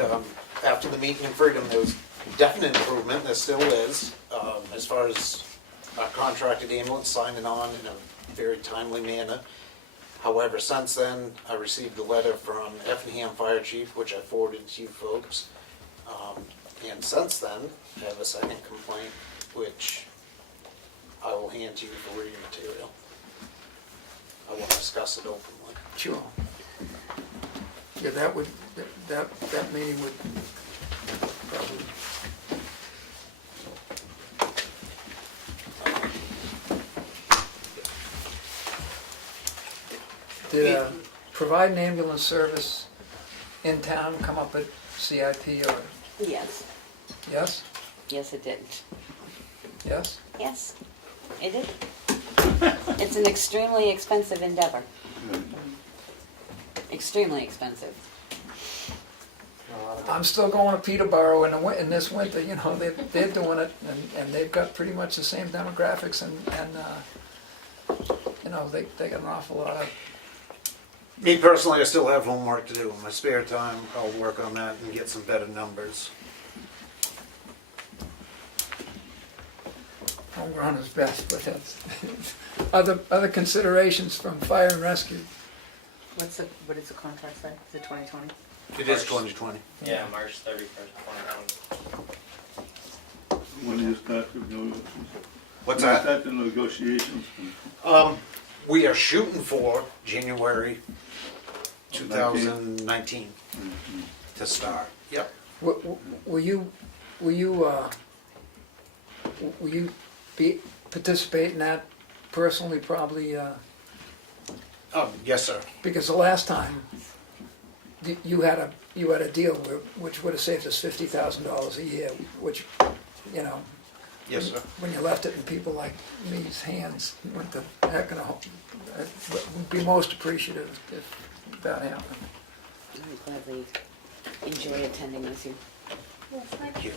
after the meeting in Freedom, there was definite improvement, there still is, as far as our contracted ambulance signing on in a very timely manner. However, since then, I received a letter from Effingham Fire Chief, which I forwarded to you folks. And since then, I have a second complaint, which I will hand to you for reading material. I won't discuss it openly. Sure. Yeah, that meeting would probably. Did provide an ambulance service in town come up at CIP or, Yes, yes? yes it did. Yes? Yes, it did. It's an extremely expensive endeavor. Extremely expensive. I'm still going to Peterborough in this winter, you know, they're doing it, and they've got pretty much the same demographics, and you know, they got an awful lot of. Me personally, I still have homework to do. In my spare time, I'll work on that and get some better numbers. Homegrown is best, but that's, other considerations from fire and rescue. What is the contract say? Is it 2020? It is 2020. Yeah, March 31st, 2020. When you start the negotiations? What's When you that? start the negotiations? We are shooting for January 2019 to start. Yep. Will you participate in that personally, probably, Yes, sir. because the last time you had a deal which would have saved us $50,000 a year, which, you know, Yes, sir. when you left it in people like me's hands, went the heck in a hole. Would be most appreciative if that happened. I gladly enjoy attending with you. Thank you.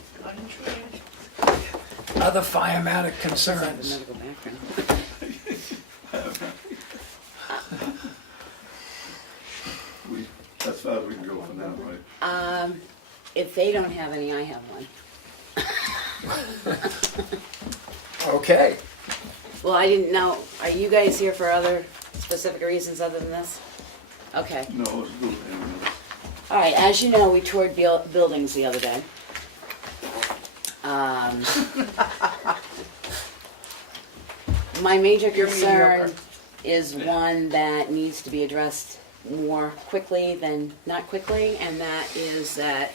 Other firematic I have a concerns. medical background. That's far as we can go for now, right? If they don't have any, I have one. Okay. Well, I didn't know, are you guys here for other specific reasons other than this? Okay. No, let's do it anyway. All right, as you know, we toured buildings the other day. My major concern is one that needs to be addressed more quickly than not quickly, and that is that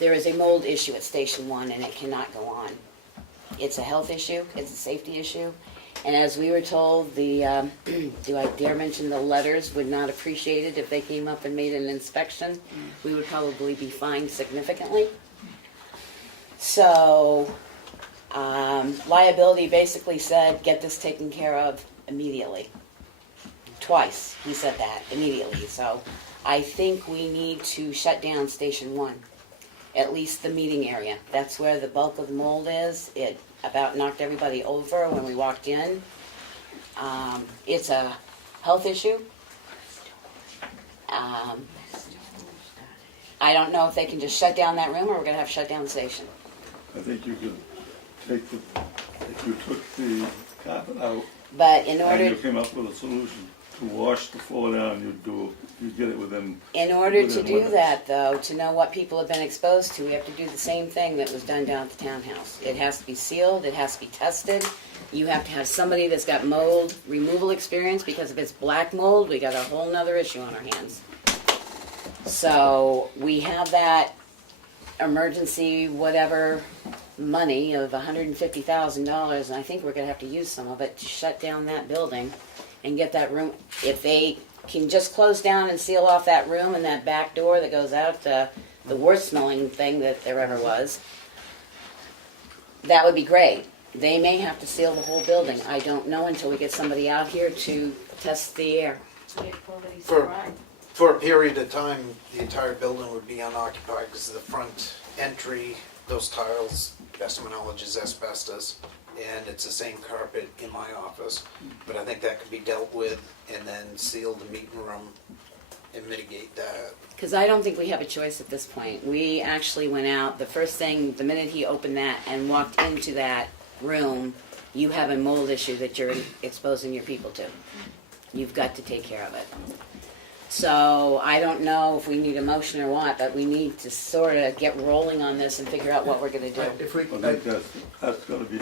there is a mold issue at Station 1 and it cannot go on. It's a health issue, it's a safety issue, And as we were told, the, do I dare mention the letters would not appreciate it if they came up and made an inspection. We would probably be fined significantly. So, liability basically said, get this taken care of immediately. Twice, he said that, immediately. So, I think we need to shut down Station 1, at least the meeting area. That's where the bulk of the mold is. It about knocked everybody over when we walked in. It's a health issue. I don't know if they can just shut down that room or we're gonna have to shut down the station. I think you could take the, if you took the carpet out But in and you order, came up with a solution to wash the floor down, you'd get it within. in order to within do limits. that though, to know what people have been exposed to, we have to do the same thing that was done down at the townhouse. It has to be sealed, it has to be tested. You have to have somebody that's got mold removal experience, because if it's black mold, we got a whole nother issue on our hands. So we have that emergency whatever money of $150,000, and I think we're gonna have to use some of it to shut down that building and get that room. If they can just close down and seal off that room and that back door that goes out to the worst smelling thing that there ever was, that would be great. They may have to seal the whole building. I don't know until we get somebody out here to test the air. For a period of time, the entire building would be unoccupied because the front entry, those tiles, best of my knowledge, is asbestos, and it's the same carpet in my office. But I think that could be dealt with and then seal the meeting room and mitigate that. Because I don't think we have a choice at this point. We actually went out, the first thing, the minute he opened that and walked into that room, you have a mold issue that you're exposing your people to. You've got to take care of it. So I don't know if we need a motion or what, but we need to sort of get rolling on this and figure out what we're going to do. If we, I think that's gotta be,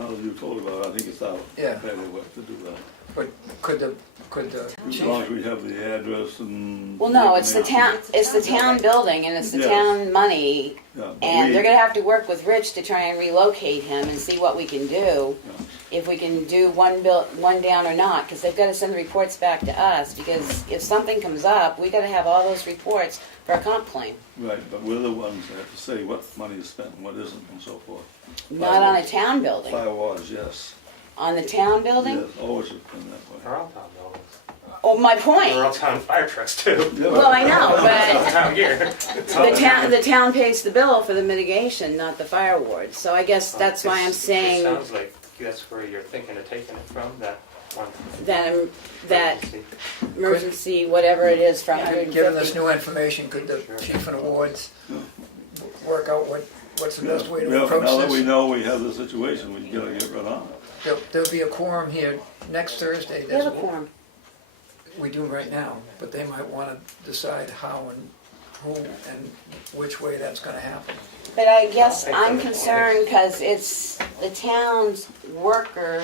as you told about, I think it's our Yeah. bailiwick to do that. but could the As long as we have the address and. Well, no, it's the town building and it's the Yes. town money. Yeah, but And we- they're gonna have to work with Rich to try and relocate him and see what we can do. Yeah. If we can do one down or not, because they've gotta send the reports back to us, because if something comes up, we gotta have all those reports for a comp claim. Right, but we're the ones that have to say what money is spent and what isn't and so forth. Not on a town building. Firewalls, yes. On the town building? Yes, always have been that way. They're all town buildings. Oh, my point. They're all town fire trucks too. Yeah, Well, I know, but Town gear. the town pays the bill for the mitigation, not the fire ward. So I guess that's why I'm It saying sounds like that's where you're thinking of taking it from, that one. that emergency, whatever it is, for given this 150. new information, could the chief and awards work out what's the best way to Yeah, approach now that we this? know we have the situation, we gotta get rid of it. There'll be a quorum here next Thursday. We have a quorum. We do right now, but they might want to decide how and who and which way that's going to happen. But I guess I'm concerned because it's the town's worker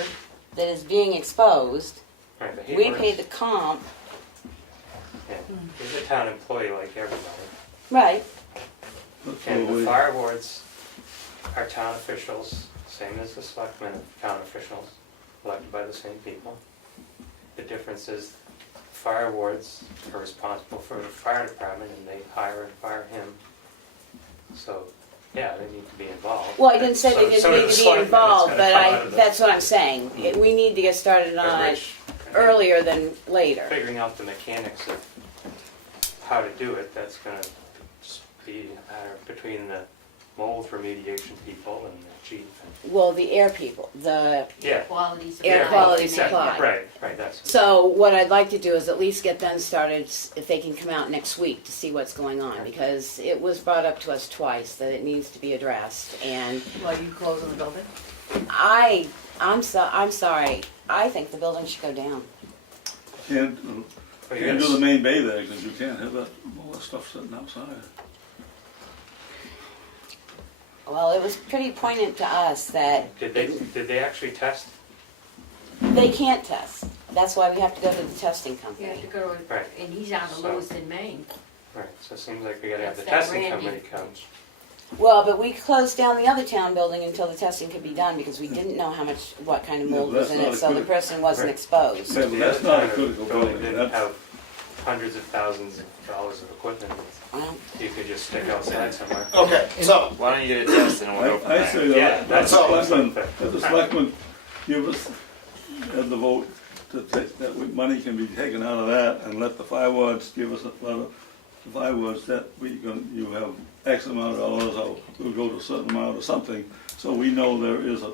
that is being exposed. Right, but he We works- pay the comp, Yeah, he's a town employee like everybody. right? That's And what the we- fire wards are town officials, same as the selectmen are town officials, elected by the same people. The difference is fire wards are responsible for the fire department and they hire and fire him. So, yeah, they need to be involved. Well, I didn't say they So didn't do need the to be selectmen. It's involved, gonna but come out of the- that's what I'm saying. We need to get started But on it Rich, earlier than later. figuring out the mechanics of how to do it, that's gonna just be a matter between the mold remediation people and the chief. Well, the air people, the Yeah. Quality air supply. quality Exactly. supply. Right, that's. So what I'd like to do is at least get them started, if they can come out next week to see what's going on, because it was brought up to us twice that it needs to be addressed, and Why, you closing the building? I'm sorry, I think the building should go down. Can't, But can't do the main bay there, because you can't have that, all that stuff sitting outside. Well, it was pretty poignant to us that Did they actually test? they can't test. That's why we have to go to the testing You have company. to go, Right. and he's out of So- Lewiston, Maine. Right, so it seems like we gotta have the That's that testing Randy. company come. Well, but we closed down the other town building until the testing could be done because we didn't know what kind of mold Yeah, was that's in it, not so the good. person wasn't exposed. Yeah, but The that's other not a kind of critical building, didn't that's, have hundreds of thousands of dollars of equipment Well, you could just stick outside somewhere. Okay, so, Why don't you get it tested and we'll go from I there? say Yeah, that, that's the all. selectmen, that the selectmen give us, have the vote to take, that money can be taken out of that, and let the fire wards give us a letter, the fire wards that you have X amount of dollars, or we'll go to a certain amount or something, so we know there is a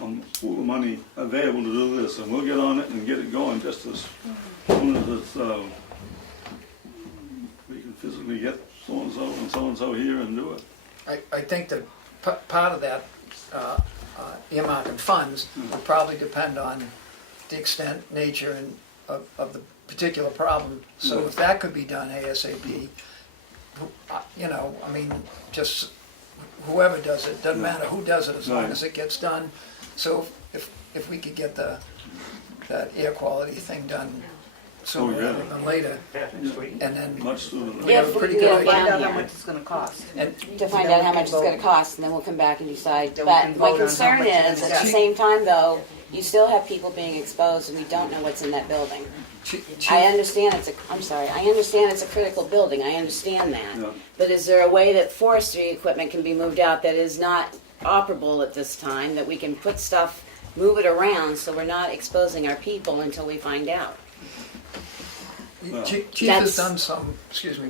pool of money available to do this, and we'll get on it and get it going just as soon as it's, we can physically get so-and-so here and do it. I think that part of that earmark of funds will probably depend on the extent, nature, and of the particular problem. So if that could be done ASAP, you know, I mean, just whoever does it, doesn't matter who does it, as long as it gets done. So if we could get that air quality thing done sooner rather than later, Yeah, next week. and then Much sooner than we have a If we pretty can good get it idea. down Find out how here. much it's gonna cost. And To find Then out we how can much it's vote. gonna cost, and then we'll come back and decide. Then we But can my vote on how concern much it's is, gonna at the cost. same time though, you still have people being exposed and we don't know what's in that building. Chief- I understand I understand it's a critical building, I understand that. Yeah. But is there a way that forestry equipment can be moved out that is not operable at this time, that we can put stuff, move it around so we're not exposing our people until we find out? Chief has done some,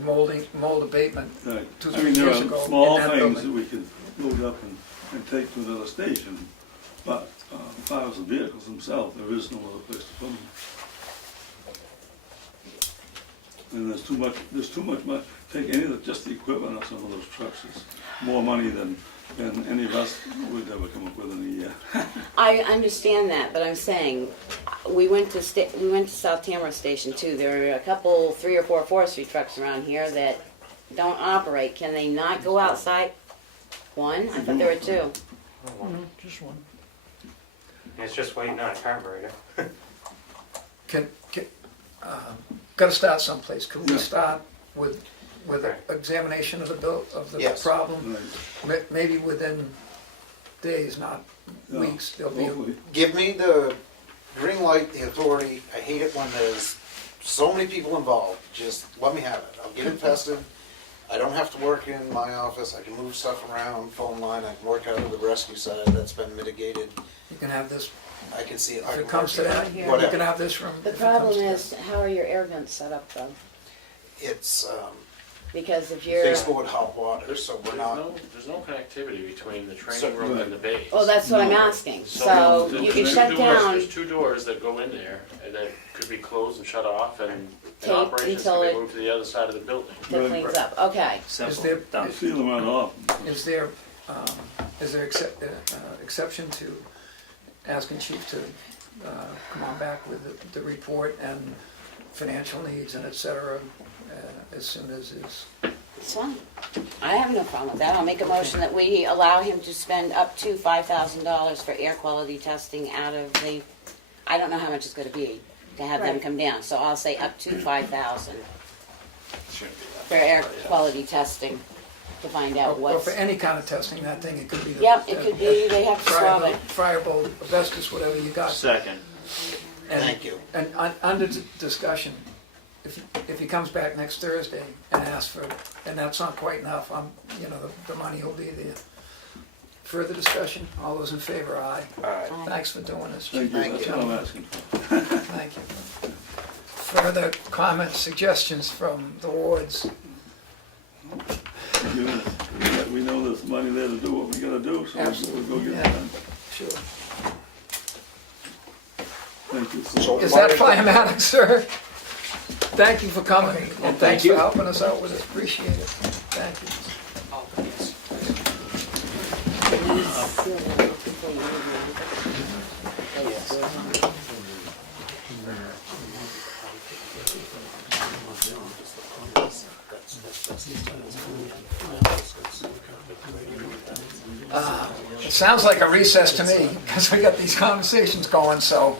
mold abatement Right. 2-3 I mean, there years are ago small in that things that building. we can load up and take to another station, but as far as the vehicles themselves, there is no other place to put them. And there's too much money, take just the equipment of some of those trucks is more money than any of us would ever come up with in a year. I understand that, but I'm saying, we went to South Tamworth Station too. There are a couple, 3 or 4 forestry trucks around here that don't operate. Can they not go outside? One? I thought there were 2. Just one. It's just waiting on a carburetor. Gotta start someplace. Can we Yeah. start with an examination of the Yes. problem? Right. Maybe within days, not Yeah. weeks, there'll be, Hopefully. give me the green light, the authority. I hate it when there's so many people involved. Just let me have it. I'll get it tested. I don't have to work in my office. I can move stuff around, phone line. I can work out of the rescue side. That's been mitigated. you can have this, I can see it. I if can it comes to work that, it. you Whatever. can have this room. The if it comes problem to is, how are your air vents set up though? It's Because if you're, baseboard hot water, so we're not. There's no connectivity between the So- training room and the base. well, that's what I'm No. asking. So there's you can two shut doors- down, There's 2 doors that go in there, and that could be closed and shut off, and Tape operations until can it- be moved to the other side of the building. that cleans up, okay. Is Simple, there, done. Seal them right off. is there exception to asking Chief to come on back with the report and financial needs and et cetera, as soon as is? It's fine. I have no problem with that. I'll make a motion that we allow him to spend up to $5,000 for air quality testing out of the, I don't know how much it's gonna be to have them Right. come down, so I'll say up to 5,000 Shouldn't be that for air quality testing to find out Or what's. for any kind of testing, that thing, it could be. Yep, it could be, they have to swab it. Friable, asbestos, whatever you got. Second. And- Thank you. And under discussion, if he comes back next Thursday and asks for, and that's not quite enough, the money will be there. Further discussion, all those in favor, aye. Alright. Thanks for doing this. Thank you, Thank that's you. what I'm asking for. Thank you. Further comments, suggestions from the wards? We know there's money there to do what we gotta do, so we'll go get it done. Sure. Thank you. So Is that climatic, sir? Thank you for coming, and thanks for helping us out with it, appreciate it. Thank you. It sounds like a recess to me, because we got these conversations going, so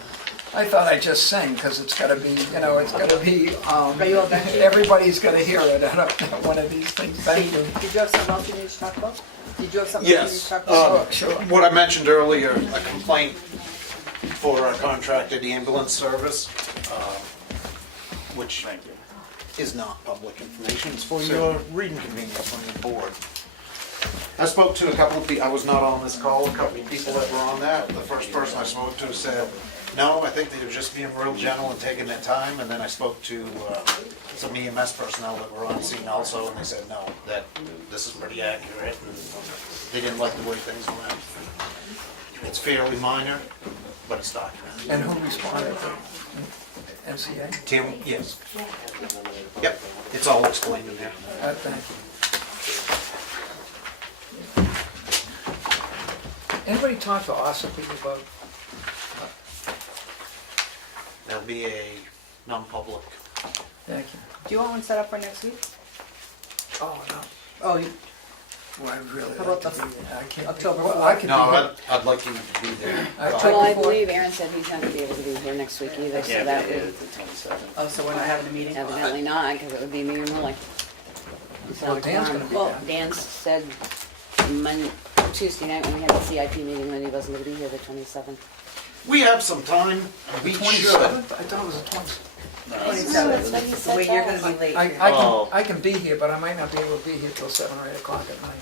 I thought I'd just sing, because it's gotta be, it's gotta be, Are you all done, Chief? everybody's gonna hear it at one of these things. Thank you. Did you have something else you needed to talk about? Did you have something else you needed to Yes, talk about? Sure. what I mentioned earlier, a complaint for our contracted ambulance service, which is not public information, it's for your reading convenience on your board. I spoke to a couple of people, I was not on this call, a couple of people that were on that. The first person I spoke to said, no, I think they were just being real gentle and taking their time. And then I spoke to some EMS personnel that were on scene also, and they said, no, that this is pretty accurate. And they didn't like the way things went. It's fairly minor, but it's documented. And who responded to MCA? Tim, yes. Yep, it's all explained in there. Thank you. Anybody talk to Ossipee about, There'll be a non-public. thank you. Do you want one set up for next week? Oh, no. Oh, Well, I really How like about to be there. I can't. October Well, I could No, be here. I'd like you to be there. Well, I believe Aaron said he's not gonna be able to be here next week either, so that would, oh, so we're not having a meeting? evidently not, because it would be me and Willie. Well, Dan's gonna be Well, there. Dan said Tuesday night when we had the CIP meeting that he wasn't gonna be here the 27th. We have some time. We should. 27th? I thought it was the 27th. 27th. That's the way you're gonna be late. I can be here, but I might not be able to be here till 7 or 8 o'clock at night.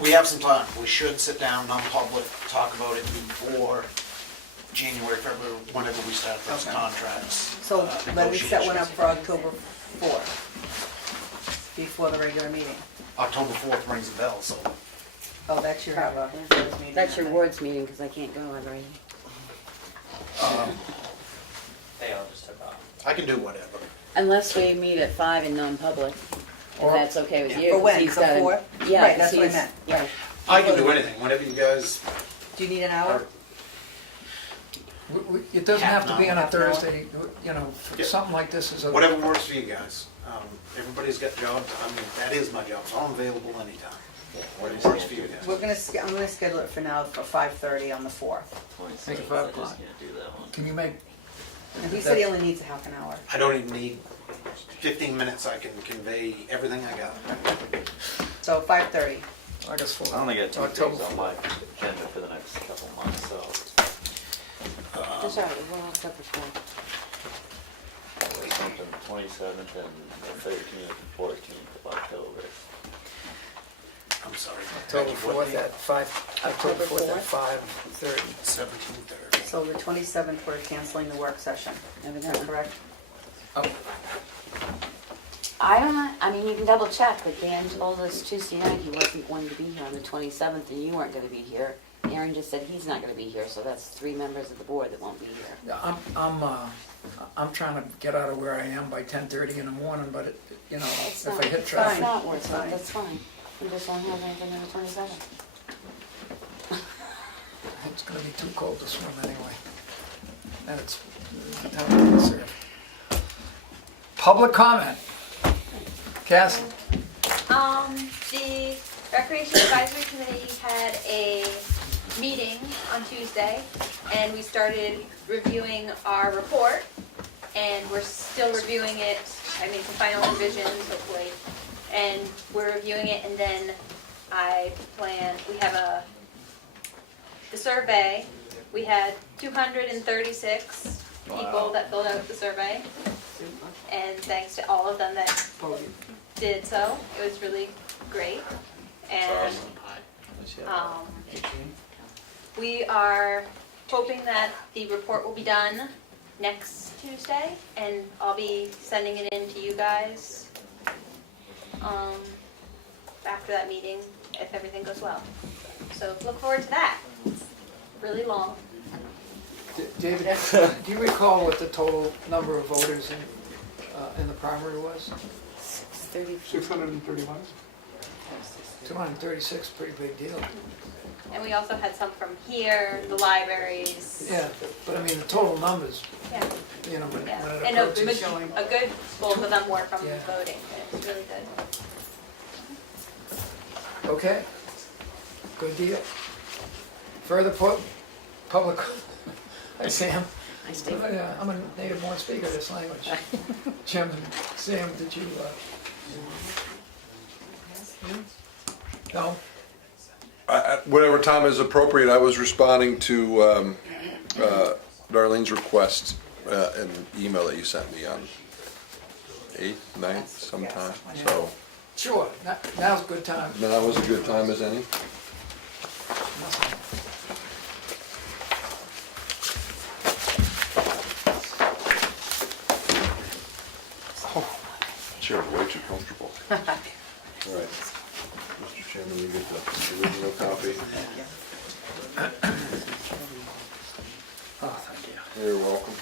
We have some time. We should sit down, non-public, talk about it before January, February, whenever we start those contracts. So let me set one up negotiations. for October 4th, before the regular meeting. October 4th rings a bell, so. Oh, that's your, board's meeting. That's your wards meeting, because I can't go, I've already. They all just took off. I can do whatever. Unless we meet at 5 in non-public, if Or- that's okay with you. For 'cause when? he's For got a- 4? Yeah. Right, 'cause that's what I he's- meant. Yeah. I can do anything, whenever you guys, Do you need an hour? It doesn't have to be on a Half an hour. Thursday, Yep. something like this is a. whatever works for you guys. Everybody's got jobs. I mean, that is my job, so I'm available anytime. Whatever works for you guys. I'm gonna schedule it for now for 5:30 on the 4th. Make it 5 o'clock. Can you make? And he said he only needs a half an hour. I don't even need 15 minutes. I can convey everything I got. So 5:30. August 4th. I only got 2 October things on my agenda for the next couple months, so. That's all right, we'll all set the call. Something 27th and the 13th and 14th of October. I'm sorry. October 4th at 5, October 4th at 5:30. 17:30. So the 27th, we're canceling the work session. Is that Evidently. correct? I don't know, I mean, you can double check, but Dan told us Tuesday night he wasn't going to be here on the 27th, and you weren't gonna be here. Aaron just said he's not gonna be here, so that's 3 members of the board that won't be here. Yeah, I'm trying to get out of where I am by 10:30 in the morning, but It's if not- I hit It's traffic. not worth Fine. it, that's fine. We just won't have anything on the 27th. It's gonna be too cold to swim anyway. And it's time to serve. Public comment. Cassie? The Recreation Advisory Committee had a meeting on Tuesday, and we started reviewing our report, and we're still reviewing it, I made some final revisions, hopefully, and we're reviewing it, and then we have the survey, we had 236 people that filled out the survey, and thanks to all of them that did so, it was really great. And we are hoping that the report will be done next Tuesday, and I'll be sending it in to you guys after that meeting, if everything goes well. So look forward to that. It's really long. David, do you recall what the total number of voters in the primary was? 631? 236, pretty big deal. And we also had some from here, the libraries. Yeah, but I mean, the total numbers, Yeah. when Yeah. it And a approaches. good bulk of them were from Yeah. voting. It's really good. Okay, good deal. Further public Hi, Sam. Hi, Steve. I'm a native born speaker of this language. Jim and Sam, did you, no? Whatever time is appropriate, I was responding to Darlene's request in an email that you sent me on 8th, 9th, sometime. So Sure, now's a good time. now was a good time as any. Chair, way too comfortable. All right. Mr. Chairman, you get the original copy. Oh, thank you. You're welcome.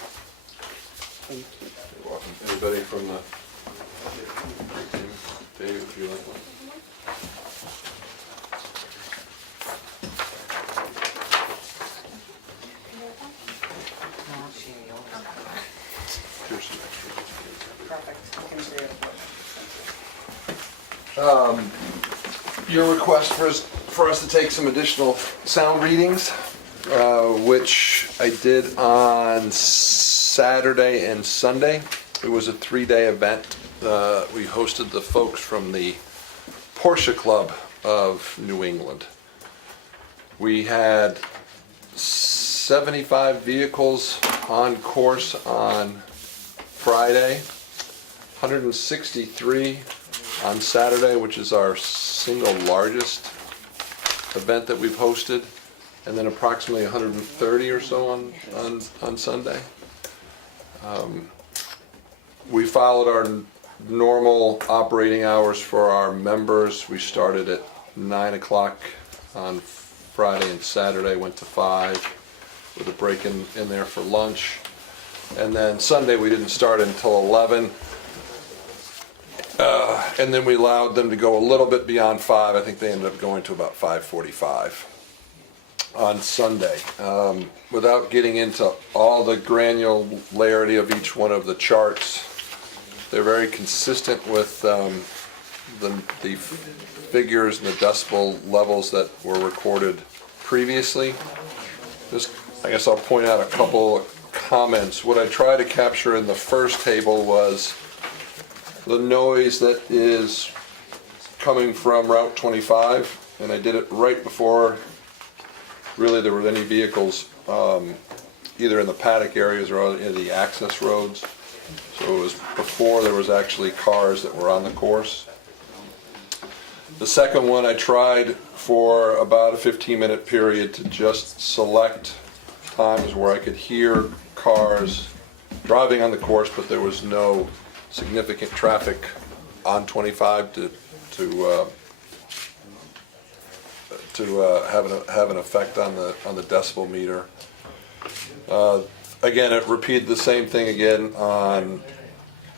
You're welcome. Anybody from the, Dave, if you like one? Here's some extra. Perfect. I can agree with Your request for us to take some additional sound readings, which I did on Saturday and Sunday. It was a 3-day event. We hosted the folks from the Porsche Club of New England. We had 75 vehicles on course on Friday, 163 on Saturday, which is our single largest event that we've hosted, and then approximately 130 or so on Sunday. We followed our normal operating hours for our members. We started at 9 o'clock on Friday and Saturday, went to 5 with a break in there for lunch. And then Sunday we didn't start until 11. And then we allowed them to go a little bit beyond 5. I think they ended up going to about 5:45 on Sunday. Without getting into all the granularity of each one of the charts, they're very consistent with the figures and the decibel levels that were recorded previously. Just, I guess I'll point out a couple of comments. What I tried to capture in the first table was the noise that is coming from Route 25, and I did it right before really there were any vehicles either in the paddock areas or in the access roads. So it was before there was actually cars that were on the course. The second one I tried for about a 15-minute period to just select times where I could hear cars driving on the course, but there was no significant traffic on 25 to have an effect on the decibel meter. Again, it repeated the same thing again on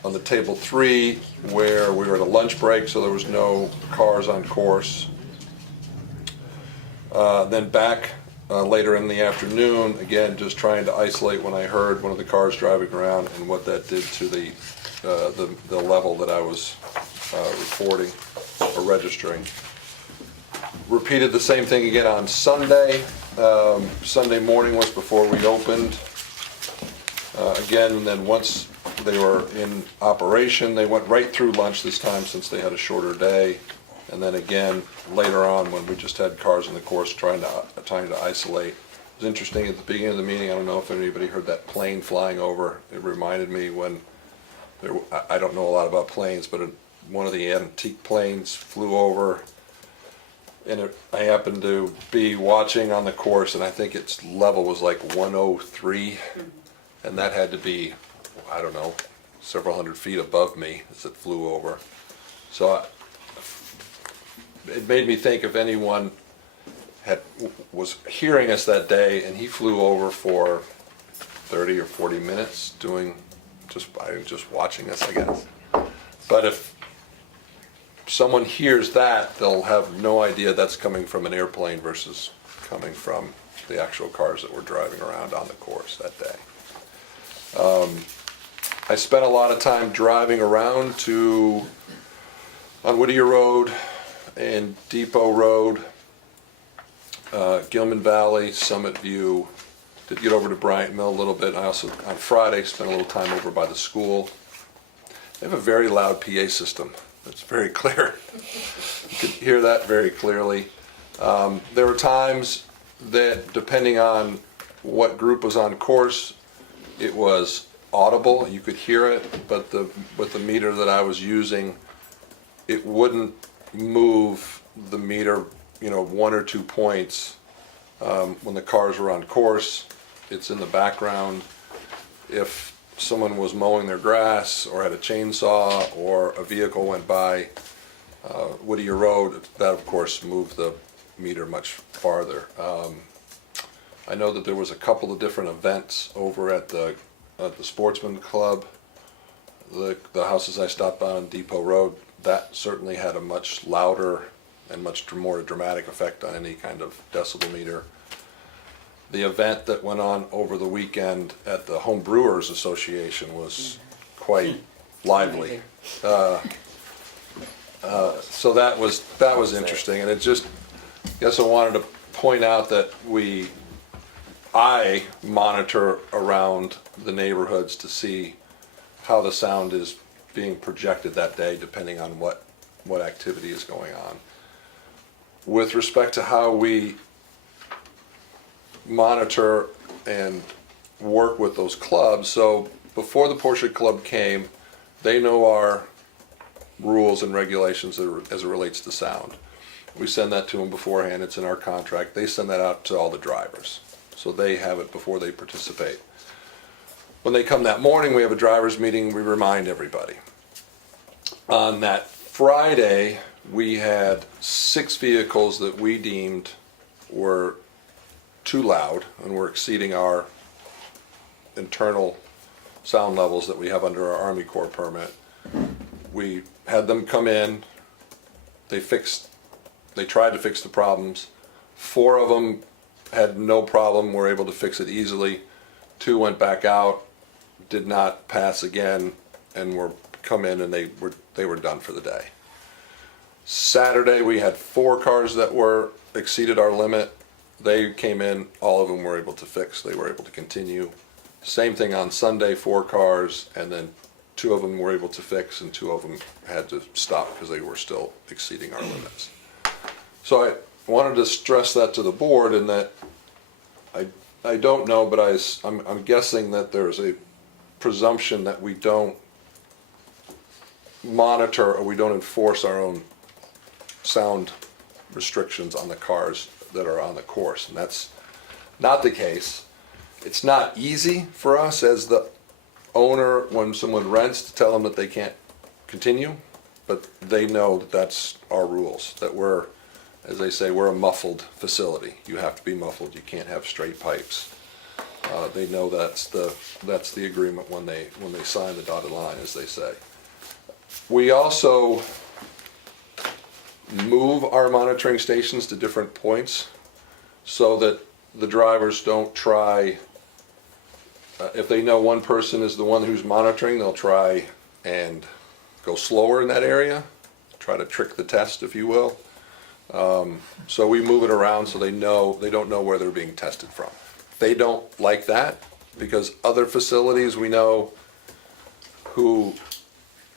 the table 3, where we were at a lunch break, so there was no cars on course. Then back later in the afternoon, again, just trying to isolate when I heard one of the cars driving around and what that did to the level that I was reporting or registering. Repeated the same thing again on Sunday. Sunday morning was before we opened. Again, and then once they were in operation, they went right through lunch this time since they had a shorter day. And then again, later on when we just had cars in the course trying to isolate. It was interesting at the beginning of the meeting, I don't know if anybody heard that plane flying over. It reminded me when, I don't know a lot about planes, but one of the antique planes flew over, and I happened to be watching on the course, and I think its level was like 103, and that had to be, I don't know, several hundred feet above me as it flew over. So it made me think if anyone was hearing us that day and he flew over for 30 or 40 minutes just watching us, I guess. But if someone hears that, they'll have no idea that's coming from an airplane versus coming from the actual cars that were driving around on the course that day. I spent a lot of time driving around on Whittier Road and Depot Road, Gilman Valley, Summit View, Did get over to Bryant Mill a little bit. I also, on Friday, spent a little time over by the school. They have a very loud PA system. It's very clear. You could hear that very clearly. There were times that, depending on what group was on course, it was audible. You could hear it, but with the meter that I was using, it wouldn't move the meter, 1 or 2 points when the cars were on course. It's in the background. If someone was mowing their grass or had a chainsaw or a vehicle went by Whittier Road, that of course moved the meter much farther. I know that there was a couple of different events over at the Sportsman Club. The houses I stopped by on Depot Road, that certainly had a much louder and much more dramatic effect on any kind of decibel meter. The event that went on over the weekend at the Home Brewers Association was quite lively. So that was interesting, and it just, I guess I wanted to point out that I monitor around the neighborhoods to see how the sound is being projected that day, depending on what activity is going on. With respect to how we monitor and work with those clubs, so before the Porsche Club came, they know our rules and regulations as it relates to sound. We send that to them beforehand. It's in our contract. They send that out to all the drivers, so they have it before they participate. When they come that morning, we have a drivers meeting. We remind everybody. On that Friday, we had 6 vehicles that we deemed were too loud and were exceeding our internal sound levels that we have under our Army Corps permit. We had them come in. They tried to fix the problems. 4 of them had no problem, were able to fix it easily. 2 went back out, did not pass again, and were come in, and they were done for the day. Saturday we had 4 cars that were exceeded our limit. They came in, all of them were able to fix. They were able to continue. Same thing on Sunday, 4 cars, and then 2 of them were able to fix, and 2 of them had to stop because they were still exceeding our limits. So I wanted to stress that to the board, and that I don't know, but I'm guessing that there's a presumption that we don't monitor or we don't enforce our own sound restrictions on the cars that are on the course, and that's not the case. It's not easy for us as the owner when someone rents to tell them that they can't continue, but they know that that's our rules, that we're, as they say, we're a muffled facility. You have to be muffled. You can't have straight pipes. They know that's the agreement when they sign the dotted line, as they say. We also move our monitoring stations to different points so that the drivers don't try, if they know one person is the one who's monitoring, they'll try and go slower in that area, try to trick the test, if you will. So we move it around so they don't know where they're being tested from. They don't like that because other facilities we know who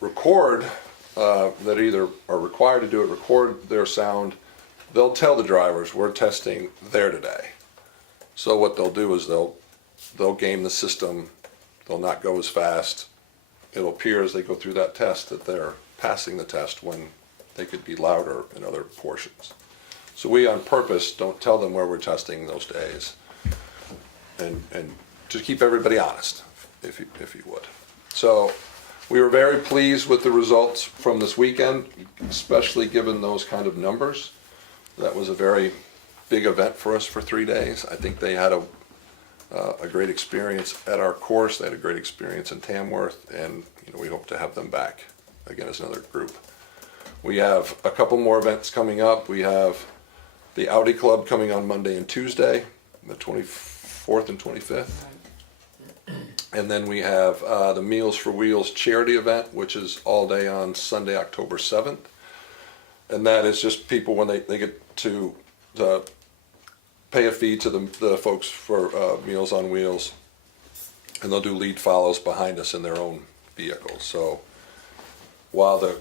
record, that either are required to do it, record their sound, they'll tell the drivers, we're testing there today. So what they'll do is they'll game the system, they'll not go as fast. It'll appear as they go through that test that they're passing the test when they could be louder in other portions. So we on purpose don't tell them where we're testing those days, and to keep everybody honest, if you would. So we were very pleased with the results from this weekend, especially given those kind of numbers. That was a very big event for us for 3 days. I think they had a great experience at our course. They had a great experience in Tamworth, and we hope to have them back again as another group. We have a couple more events coming up. We have the Audi Club coming on Monday and Tuesday, the 24th and 25th. And then we have the Meals for Wheels charity event, which is all day on Sunday, October 7th. And that is just people when they get to pay a fee to the folks for Meals on Wheels, and they'll do lead follows behind us in their own vehicles. So while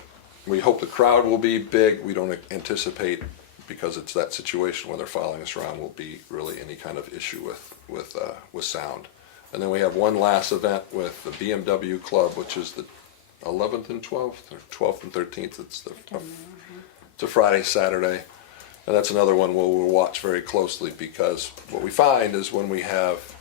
we hope the crowd will be big, we don't anticipate, because it's that situation where they're following us around, will be really any kind of issue with sound. And then we have one last event with the BMW Club, which is the 11th and 12th, or 12th and 13th. It's a Friday, Saturday. And that's another one where we'll watch very closely, because what we find is when we have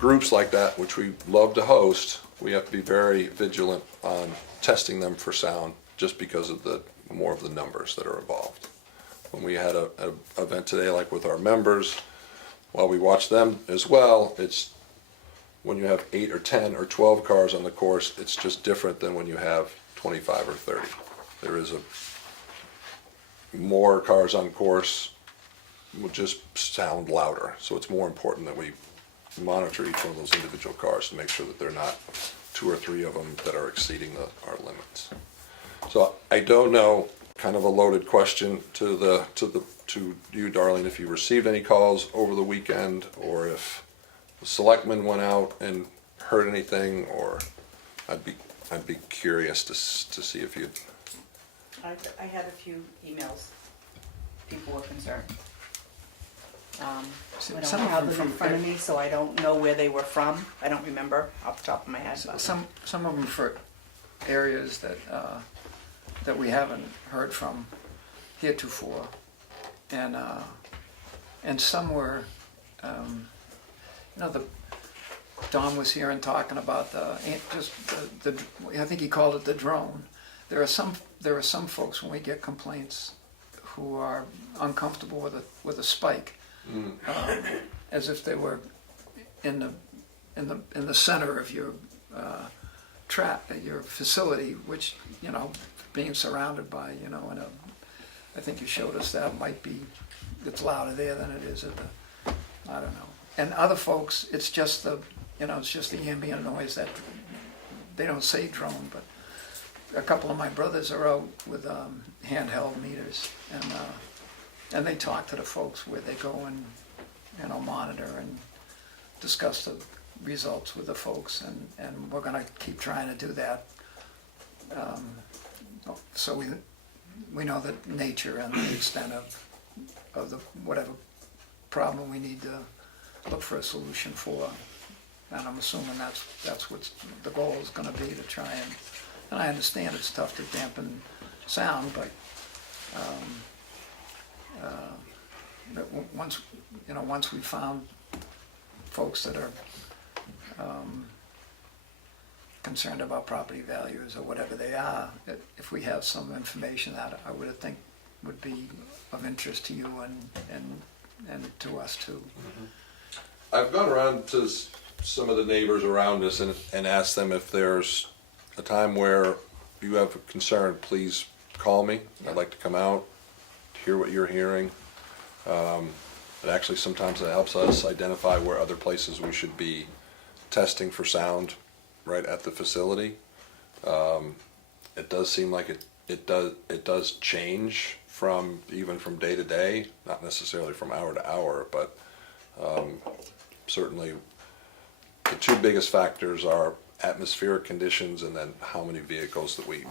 groups like that, which we love to host, we have to be very vigilant on testing them for sound, just because of more of the numbers that are involved. When we had an event today, like with our members, while we watch them as well, it's when you have 8 or 10 or 12 cars on the course, it's just different than when you have 25 or 30. There is more cars on course will just sound louder. So it's more important that we monitor each one of those individual cars to make sure that they're not 2 or 3 of them that are exceeding our limits. So I don't know, kind of a loaded question to you, Darlene, if you received any calls over the weekend, or if the selectmen went out and heard anything, or I'd be curious to see if you'd. I had a few emails. People were concerned. I don't Some have of them them in from- front of me, so I don't know where they were from. I don't remember off the top of my head. But Some of them for areas that we haven't heard from heretofore, and some were, Don was here and talking about the I think he called it the drone. There are some folks, when we get complaints, who are uncomfortable with a spike, as if they were in the center of your your facility, which, being surrounded by, I think you showed us that might be, it's louder there than it is at I don't know. And other folks, it's just it's just the ambient noise that, they don't say drone, but a couple of my brothers are out with handheld meters, and they talk to the folks where they go and, monitor and discuss the results with the folks, and we're gonna keep trying to do that. So we know the nature and the extent of the whatever problem we need to look for a solution for. And I'm assuming that's what the goal is gonna be, to try and I understand it's tough to dampen sound, but once we found folks that are concerned about property values or whatever they are, if we have some information that I would think would be of interest to you and to us too. I've gone around to some of the neighbors around us and asked them if there's a time where you have a concern, please call me. I'd like to come out, hear what you're hearing. And actually sometimes it helps us identify where other places we should be testing for sound right at the facility. It does seem like it does change even from day to day, not necessarily from hour to hour, but certainly the 2 biggest factors are atmospheric conditions and then how many vehicles that we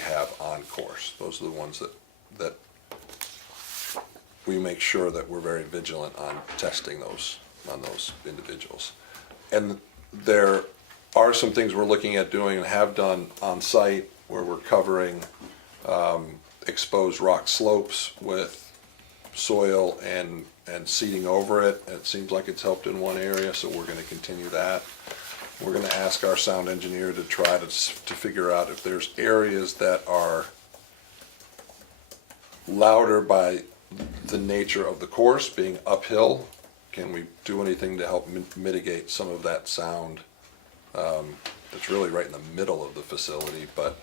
have on course. Those are the ones that we make sure that we're very vigilant on testing on those individuals. And there are some things we're looking at doing and have done on site, where we're covering exposed rock slopes with soil and seeding over it. It seems like it's helped in one area, so we're going to continue that. We're going to ask our sound engineer to try to figure out if there's areas that are louder by the nature of the course being uphill. Can we do anything to help mitigate some of that sound that's really right in the middle of the facility? But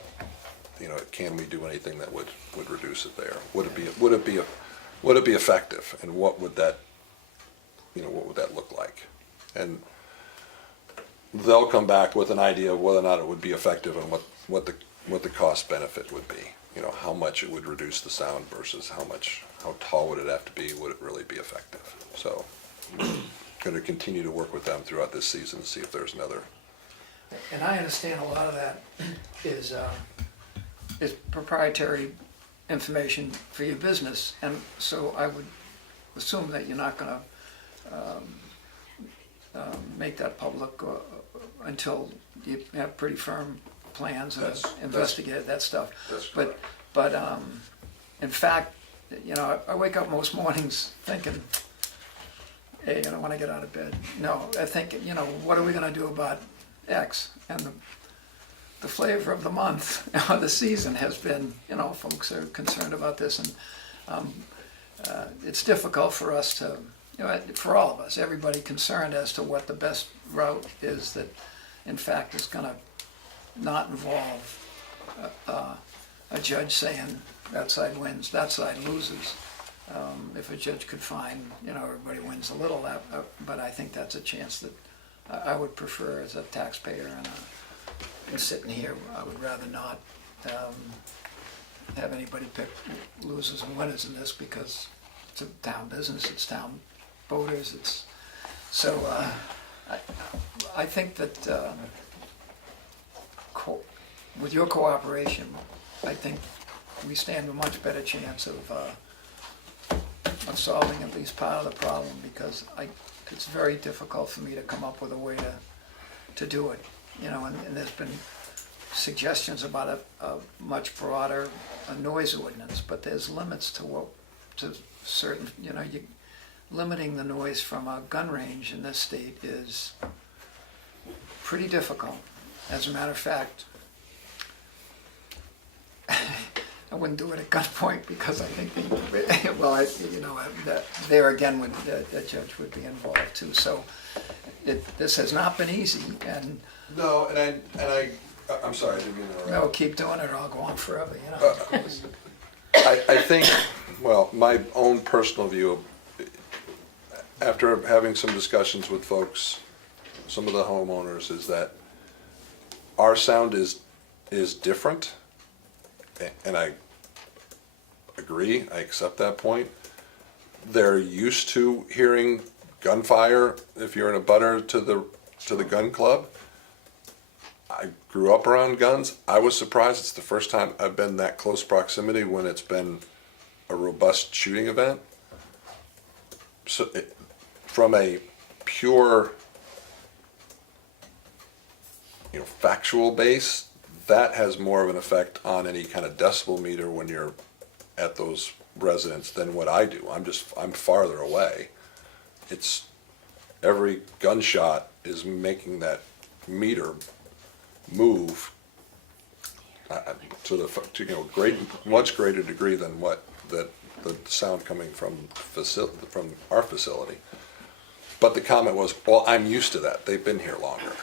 can we do anything that would reduce it there? Would it be effective, and what would that look like? And they'll come back with an idea of whether or not it would be effective and what the cost benefit would be. you know, how much it would reduce the sound versus how tall would it have to be, would it really be effective? So, going to continue to work with them throughout this season to see if there's another. And I understand a lot of that is proprietary information for your business, and so I would assume that you're not gonna make that public until you have pretty firm plans and investigate that stuff. But in fact, you know, I wake up most mornings thinking, hey, you know, when I get out of bed, no, I think, you know, what are we gonna do about X? And the flavor of the month, or the season, has been, you know, folks are concerned about this, and it's difficult for us to, you know, for all of us, everybody concerned as to what the best route is that, in fact, is going to not involve a judge saying that side wins, that side loses. If a judge could find, you know, everybody wins a little, but I think that's a chance that I would prefer as a taxpayer and sitting here. I would rather not have anybody pick losers and winners in this, because it's a town business, it's town voters, it's so I think that with your cooperation, I think we stand a much better chance of solving at least part of the problem, because it's very difficult for me to come up with a way to do it, you know, and there's been suggestions about a much broader noise ordinance, but there's limits to certain, you know, limiting the noise from a gun range in this state is pretty difficult. As a matter of fact, I wouldn't do it at gunpoint, because I think that there again the judge would be involved too. So this has not been easy, and No, and I'm sorry, I didn't mean to interrupt. no, keep doing it or I'll go on forever, you know. I think, well, my own personal view, after having some discussions with folks, some of the homeowners, is that our sound is different, and I agree, I accept that point. They're used to hearing gunfire if you're in a butter to the gun club. I grew up around guns. I was surprised. It's the first time I've been that close proximity when it's been a robust shooting event. So from a pure, you know, factual base, that has more of an effect on any kind of decibel meter when you're at those residents than what I do. I'm farther away. It's every gunshot is making that meter move to much greater degree than what the sound coming from our facility. But the comment was, well, I'm used to that. They've been here longer,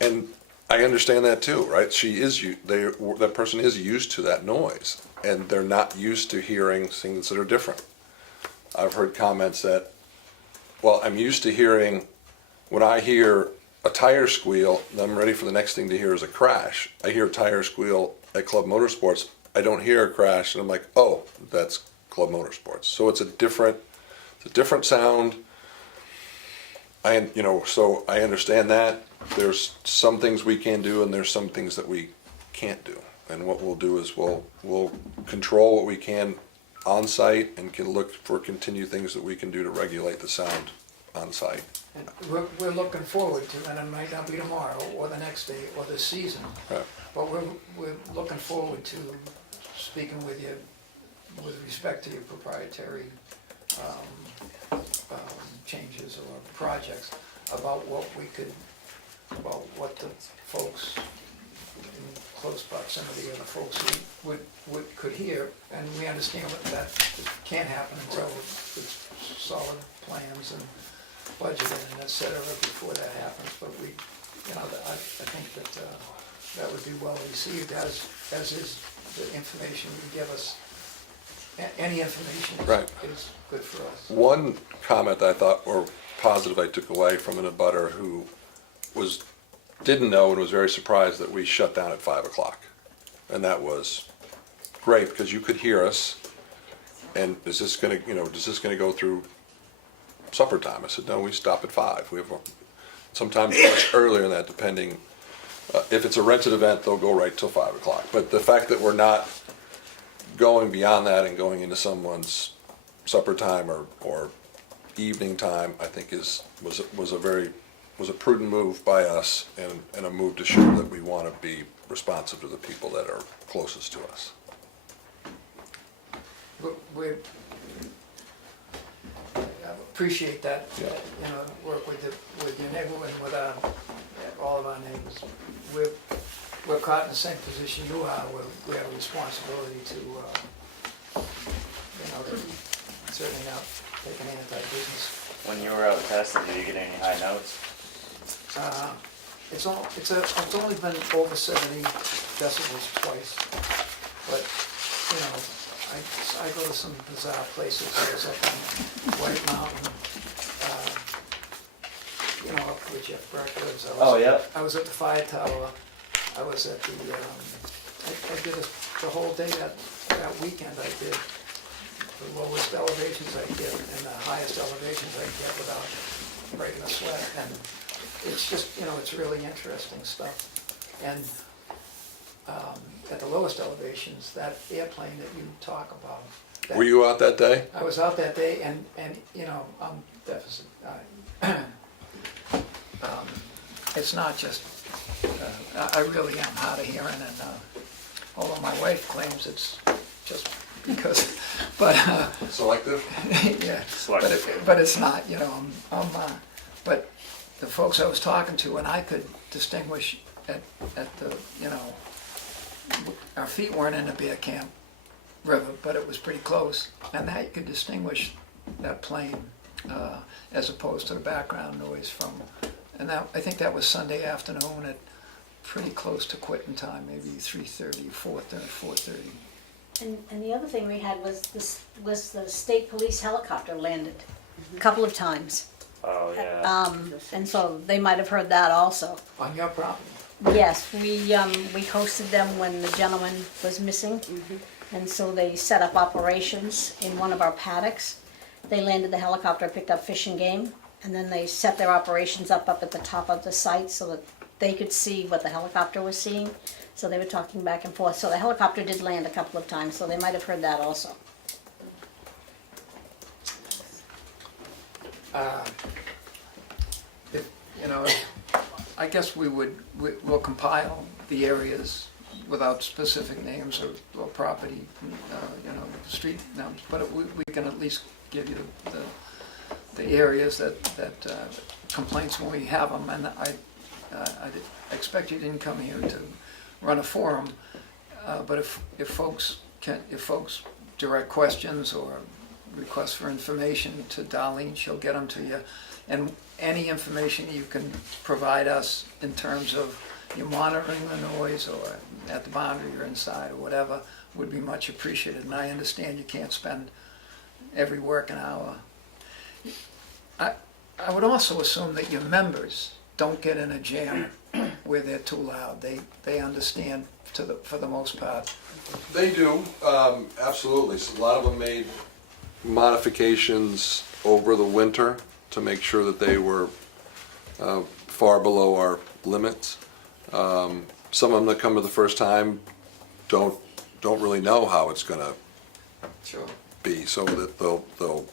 and I understand that too, right? That person is used to that noise, and they're not used to hearing things that are different. I've heard comments that, well, I'm used to hearing, when I hear a tire squeal, and I'm ready for the next thing to hear is a crash. I hear a tire squeal at Club Motorsports, I don't hear a crash, and I'm like, oh, that's Club Motorsports. So it's a different sound. So I understand that. There's some things we can do, and there's some things that we can't do. And what we'll do is we'll control what we can on site, and can look for continued things that we can do to regulate the sound on site. And we're looking forward to, and it might not be tomorrow or the next day or this season, Right. but we're looking forward to speaking with you with respect to your proprietary changes or projects, about what the folks in close proximity, or the folks who could hear, and we understand that can't happen until it's solid plans and budgeted and et cetera before that happens. But I think that would be well received, as is the information you give us. Any information is good for us. One comment that I thought, or positive I took away from an abutter who didn't know and was very surprised that we shut down at 5 o'clock. And that was great, because you could hear us, and is this gonna, is this gonna go through supper time? I said, no, we stop at 5. We have, sometimes much earlier than that, depending, if it's a rented event, they'll go right till 5 o'clock. But the fact that we're not going beyond that and going into someone's supper time or evening time, I think was a prudent move by us, and a move to show that we want to be responsive to the people that are closest to us. We appreciate that, Yeah. work with your neighborhood and with all of our neighbors. We're caught in the same position you are, where we have a responsibility to, to certainly not take an anti-business. When you were out testing, did you get any high notes? It's only been over 70 decibels twice, but, I go to some bizarre places. I was up on White Mountain, up where Jeff Burke lives. I was at the fire tower. I was at the, I did the whole day that weekend. I did the lowest elevations I get and the highest elevations I get without breaking a sweat. And it's just, it's really interesting stuff. And at the lowest elevations, that airplane that you talk about. Were you out that day? I was out that day, and I'm deficit. It's not just, I really am hard of hearing, and although my wife claims it's just because, but Selective? yeah, but it's not. But the folks I was talking to, and I could distinguish at the, our feet weren't in the Bear Camp River, but it was pretty close, and that you could distinguish that plane as opposed to the background noise from, and that, I think that was Sunday afternoon at pretty close to quitting time, maybe 3:30, 4:30. And the other thing we had was the state police helicopter landed a couple of times. Oh, yeah. And so they might have heard that also. On your property? Yes, we hosted them when the gentleman was missing. And so they set up operations in one of our paddocks. They landed the helicopter, picked up fish and game, and then they set their operations up at the top of the site so that they could see what the helicopter was seeing. So they were talking back and forth. So the helicopter did land a couple of times, so they might have heard that also. I guess we'll compile the areas without specific names or property, street names, but we can at least give you the areas that complaints when we have them. And I expect you didn't come here to run a forum, but if folks direct questions or requests for information to Darlene, she'll get them to you. And any information you can provide us in terms of you monitoring the noise or at the boundary or inside or whatever would be much appreciated. And I understand you can't spend every working hour. I would also assume that your members don't get in a jam where they're too loud. They understand for the most part. They do, absolutely. So a lot of them made modifications over the winter to make sure that they were far below our limits. Some of them that come for the first time don't really know how it's going to be, so that they'll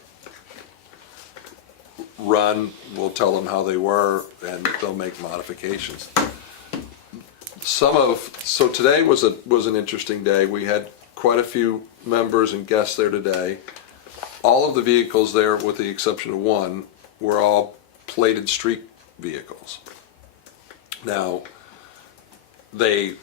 run. We'll tell them how they were, and they'll make modifications. So today was an interesting day. We had quite a few members and guests there today. All of the vehicles there, with the exception of one, were all plated street vehicles. Now, they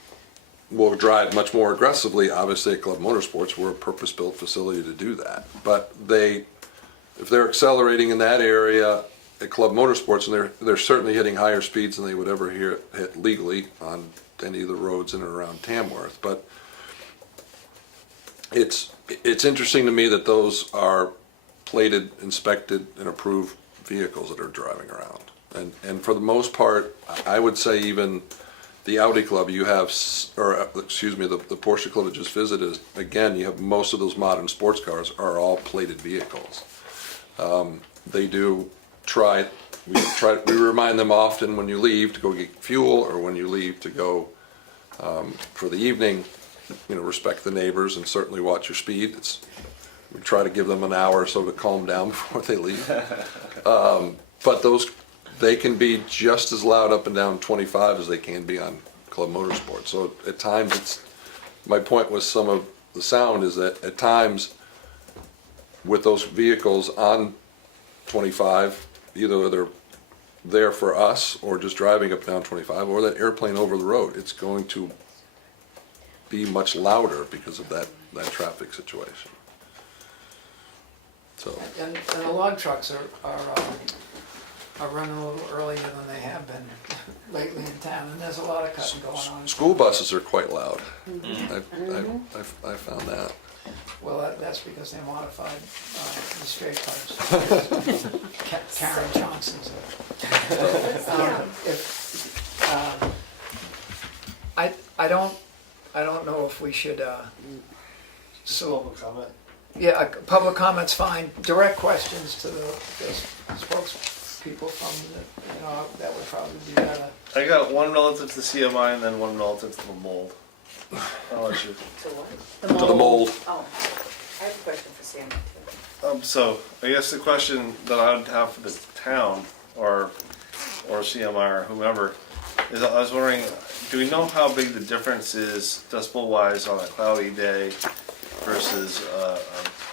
will drive much more aggressively, obviously, at Club Motorsports. We're a purpose-built facility to do that. But if they're accelerating in that area at Club Motorsports, and they're certainly hitting higher speeds than they would ever hit legally on any of the roads in and around Tamworth. But it's interesting to me that those are plated, inspected, and approved vehicles that are driving around. And for the most part, I would say even the Audi Club, you have, the Porsche Club that just visited, again, you have most of those modern sports cars are all plated vehicles. They do try, we remind them often when you leave to go get fuel, or when you leave to go for the evening, respect the neighbors and certainly watch your speed. We try to give them an hour or so to calm down before they leave. But they can be just as loud up and down 25 as they can be on Club Motorsport. So at times my point with some of the sound is that at times with those vehicles on 25, either they're there for us or just driving up and down 25, or that airplane over the road, it's going to be much louder because of that traffic situation. So. And the log trucks are running a little earlier than they have been lately in town, and there's a lot of cutting going on. School buses are quite loud. I found that. Well, that's because they modified the straight cars. Karen Johnson's. I don't know if we should. Public comment. Yeah, public comment's fine. Direct questions to the spokespeople from that would probably be better. I got one relative to CMI and then one relative to the mold. I'll let you. To what? To the mold. Oh, I have a question for Sam too. So I guess the question that I would have for the town or CMI or whomever is, I was wondering, do we know how big the difference is decibel wise on a cloudy day versus a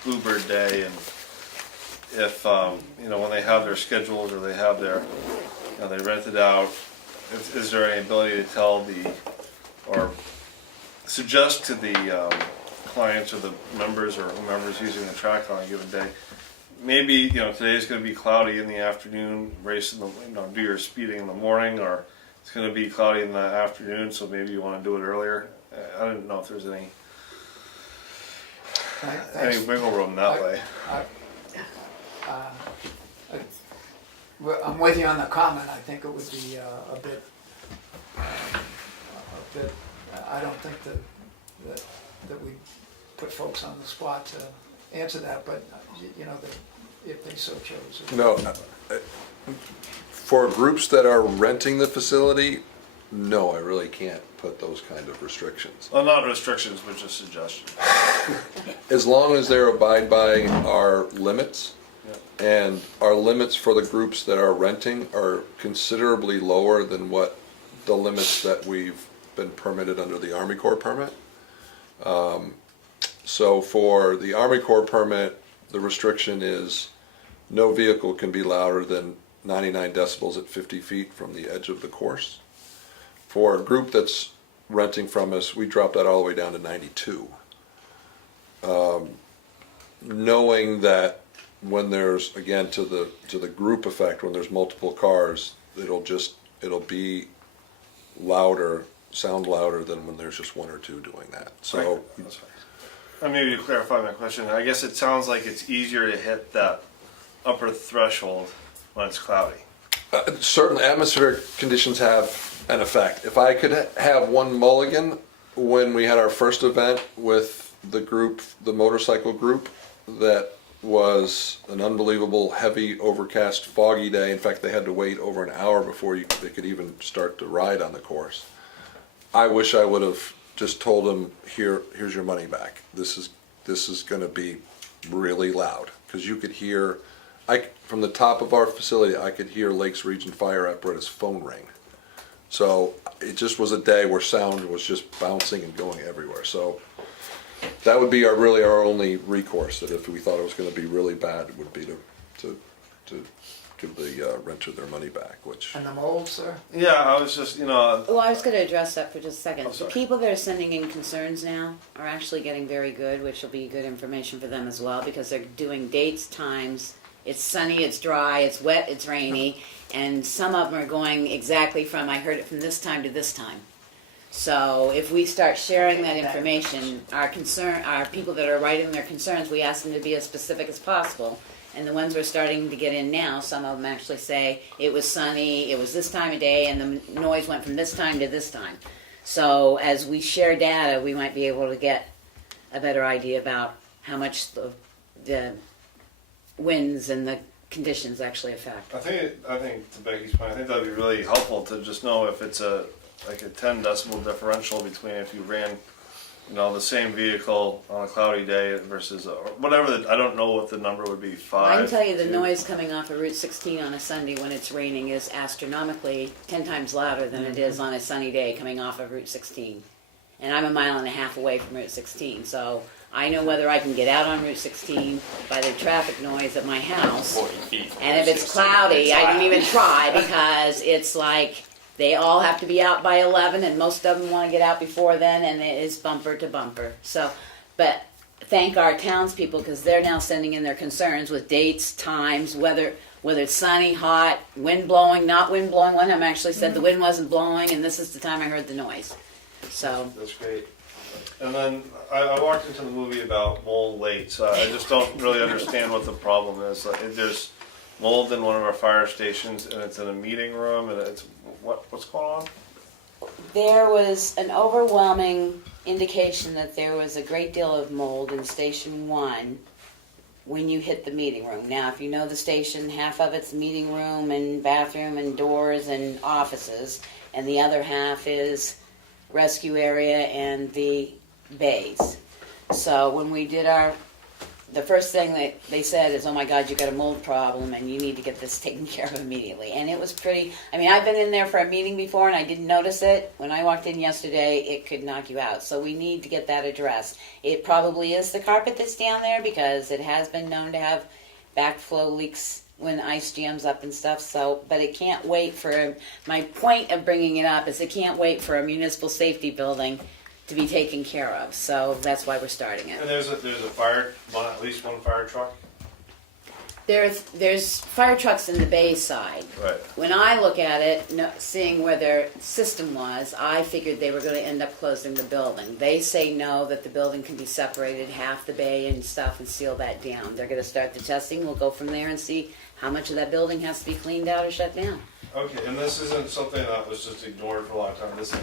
bluebird day, and if when they have their schedules or they have their they rent it out, is there any ability to tell or suggest to the clients or the members or whomever's using the track on a given day, maybe today's going to be cloudy in the afternoon, race in the do your speeding in the morning, or it's going to be cloudy in the afternoon, so maybe you want to do it earlier. I don't know if there's any wiggle room that way. I'm with you on the comment. I think it would be a bit. I don't think that we put folks on the spot to answer that, but if they so chose. No, for groups that are renting the facility, no, I really can't put those kind of restrictions. Well, not restrictions, but just suggestions. As long as they're abide by our limits, and our limits for the groups that are renting are considerably lower than what the limits that we've been permitted under the Army Corps permit. So for the Army Corps permit, the restriction is no vehicle can be louder than 99 decibels at 50 feet from the edge of the course. For a group that's renting from us, we dropped that all the way down to 92. Knowing that when there's, again, to the group effect, when there's multiple cars, it'll be louder, sound louder than when there's just one or two doing that. So, that's fine. And maybe to clarify my question, I guess it sounds like it's easier to hit that upper threshold when it's cloudy. Certain atmospheric conditions have an effect. If I could have one mulligan, when we had our first event with the group, the motorcycle group, that was an unbelievable heavy overcast foggy day. In fact, they had to wait over an hour before they could even start to ride on the course. I wish I would have just told them, here's your money back. This is going to be really loud, because you could hear, from the top of our facility, I could hear Lakes Region Fire Apparatus phone ring. So it just was a day where sound was just bouncing and going everywhere. So that would be our only recourse, that if we thought it was going to be really bad, it would be to give the renter their money back, which... And the mold, sir? Yeah, I was just, Well, I was going to address that for just a second. Oh, The sorry. people that are sending in concerns now are actually getting very good, which will be good information for them as well, because they're doing dates, times. It's sunny, it's dry, it's wet, it's rainy, and some of them are going exactly from, I heard it from this time to this time. So if we start sharing that information, our people that are writing their concerns, we ask them to be as specific as possible. And the ones we're starting to get in now, some of them actually say, it was sunny, it was this time of day, and the noise went from this time to this time. So as we share data, we might be able to get a better idea about how much the winds and the conditions actually affect. I think to Becky's point, I think that'd be really helpful to just know if it's like a 10 decibel differential between if you ran, the same vehicle on a cloudy day versus whatever. I don't know what the number would be. 5. I can tell you the 2. noise coming off of Route 16 on a Sunday when it's raining is astronomically 10 times louder than it is on a sunny day coming off of Route 16. And I'm 1.5 miles away from Route 16, so I know whether I can get out on Route 16 by the traffic noise at my house. 40 feet. And if it's cloudy, I didn't even try because it's like they all have to be out by 11 and most of them want to get out before then, and it is bumper to bumper. So, but thank our townspeople because they're now sending in their concerns with dates, times, whether it's sunny, hot, wind blowing, not wind blowing. One of them actually said the wind wasn't blowing and this is the time I heard the noise. So That's great. And then I walked into the movie about mold late, so I just don't really understand what the problem is. Like, there's mold in one of our fire stations, and it's in a meeting room, and it's what's going on? there was an overwhelming indication that there was a great deal of mold in Station 1 when you hit the meeting room. Now, if you know the station, half of it's meeting room and bathroom and doors and offices, and the other half is rescue area and the bays. So when we did the first thing that they said is, oh my God, you got a mold problem and you need to get this taken care of immediately. And it was pretty, I've been in there for a meeting before and I didn't notice it. When I walked in yesterday, it could knock you out. So we need to get that addressed. It probably is the carpet that's down there because it has been known to have backflow leaks when ice jams up and stuff. So, but it can't wait for, my point of bringing it up is it can't wait for a municipal safety building to be taken care of. So that's why we're starting it. And there's a fire, at least one fire truck? There's fire trucks in the bay side. Right. When I look at it, seeing where their system was, I figured they were going to end up closing the building. They say no, that the building can be separated, half the bay and stuff, and seal that down. They're going to start the testing. We'll go from there and see how much of that building has to be cleaned out or shut down. Okay, and this isn't something that was just ignored for a long time. This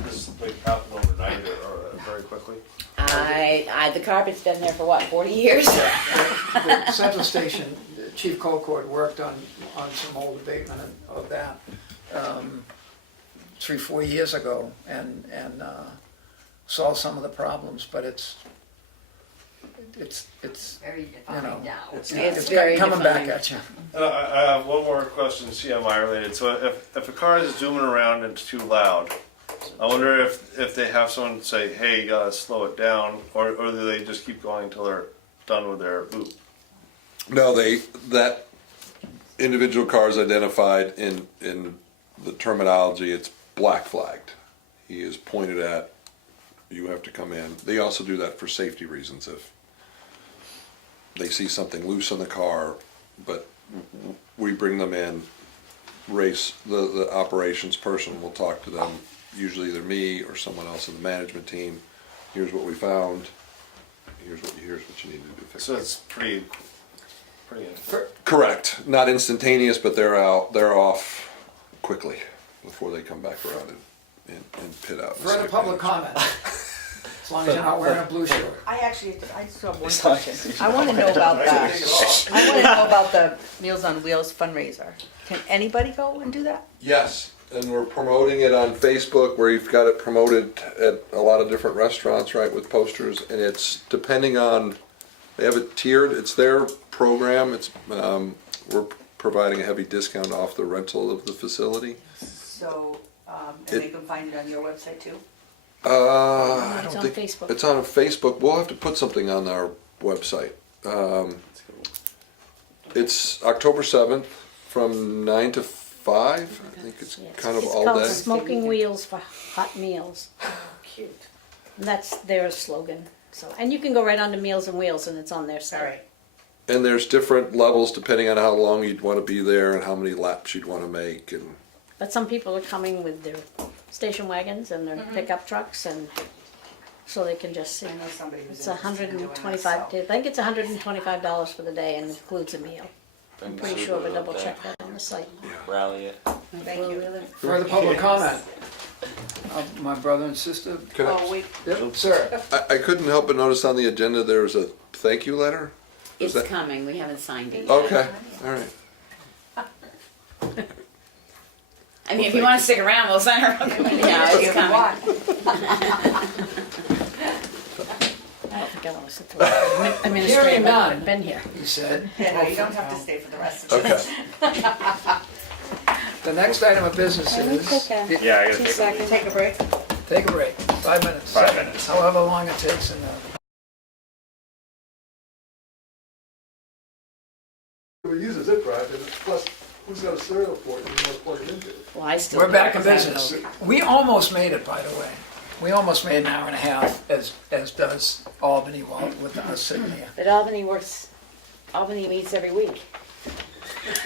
like happened overnight or very quickly. The carpet's been there for 40 years? The Central Station, Chief Colcord worked on some old abatement of that 3-4 years ago and solved some of the problems, but it's Very defined now. It's very coming defined. back at you. And I have one more question, CMI related. So if a car is zooming around and it's too loud, I wonder if they have someone say, hey, you gotta slow it down, or do they just keep going until they're done with their loop? No, that individual car is identified in the terminology. It's black flagged. He is pointed at. You have to come in. They also do that for safety reasons. If they see something loose on the car, but we bring them in. The operations person will talk to them. Usually either me or someone else in the management team. Here's what we found. Here's what you need to do. So it's pretty. Correct. Not instantaneous, but they're off quickly before they come back around and pit out. Further public comment, as long as you're not wearing a blue shirt. I still have one question. I want to know about the Meals on Wheels fundraiser. Can anybody go and do that? Yes, and we're promoting it on Facebook, where you've got it promoted at a lot of different restaurants, right, with posters, and it's depending on, they have it tiered, it's their program, it's we're providing a heavy discount off the rental of the facility. So, and they can find it on your website too? I It's don't on think Facebook. it's on Facebook. We'll have to put something on our website. It's October 7th from 9 to 5. I think it's kind of It's all called day. Smoking Wheels for Hot Meals. Cute. And that's their slogan. So, and you can go right onto Meals and Wheels and it's on their site. All right. And there's different levels depending on how long you'd want to be there and how many laps you'd want to make. And But some people are coming with their station wagons and their pickup trucks, and so they can just, I know somebody who's it's interested in doing that, $125, so. I think it's $125 for the day and includes a meal. I'm pretty sure, but double check that on the site. Rally it. Thank you. Further public comment? My brother and sister? Can I- Oh, wait, Yep, sir. I couldn't help but notice on the agenda there's a thank you letter. Is It's that- coming, we haven't signed it yet. Okay, all right. I mean, if you wanna stick around, we'll sign her up. Yeah, it's coming. I don't think I wanna sit through it. Administrative, Hearing none. I've been here. He said. yeah, no, you don't have to stay for the rest of it. Okay. The next item of business Can we is, take a Yeah, I gotta 2 take a seconds? Take a break. take a break, 5 minutes. 5 minutes. However long it takes in the. We use a zip drive, and plus, who's got a serial port you want to plug it into? Well, I still. We're do, back in 'cause I have business. no- We almost made it, by the way. We almost made an hour and a half, as does Albany while with us sitting here. But Albany meets every week.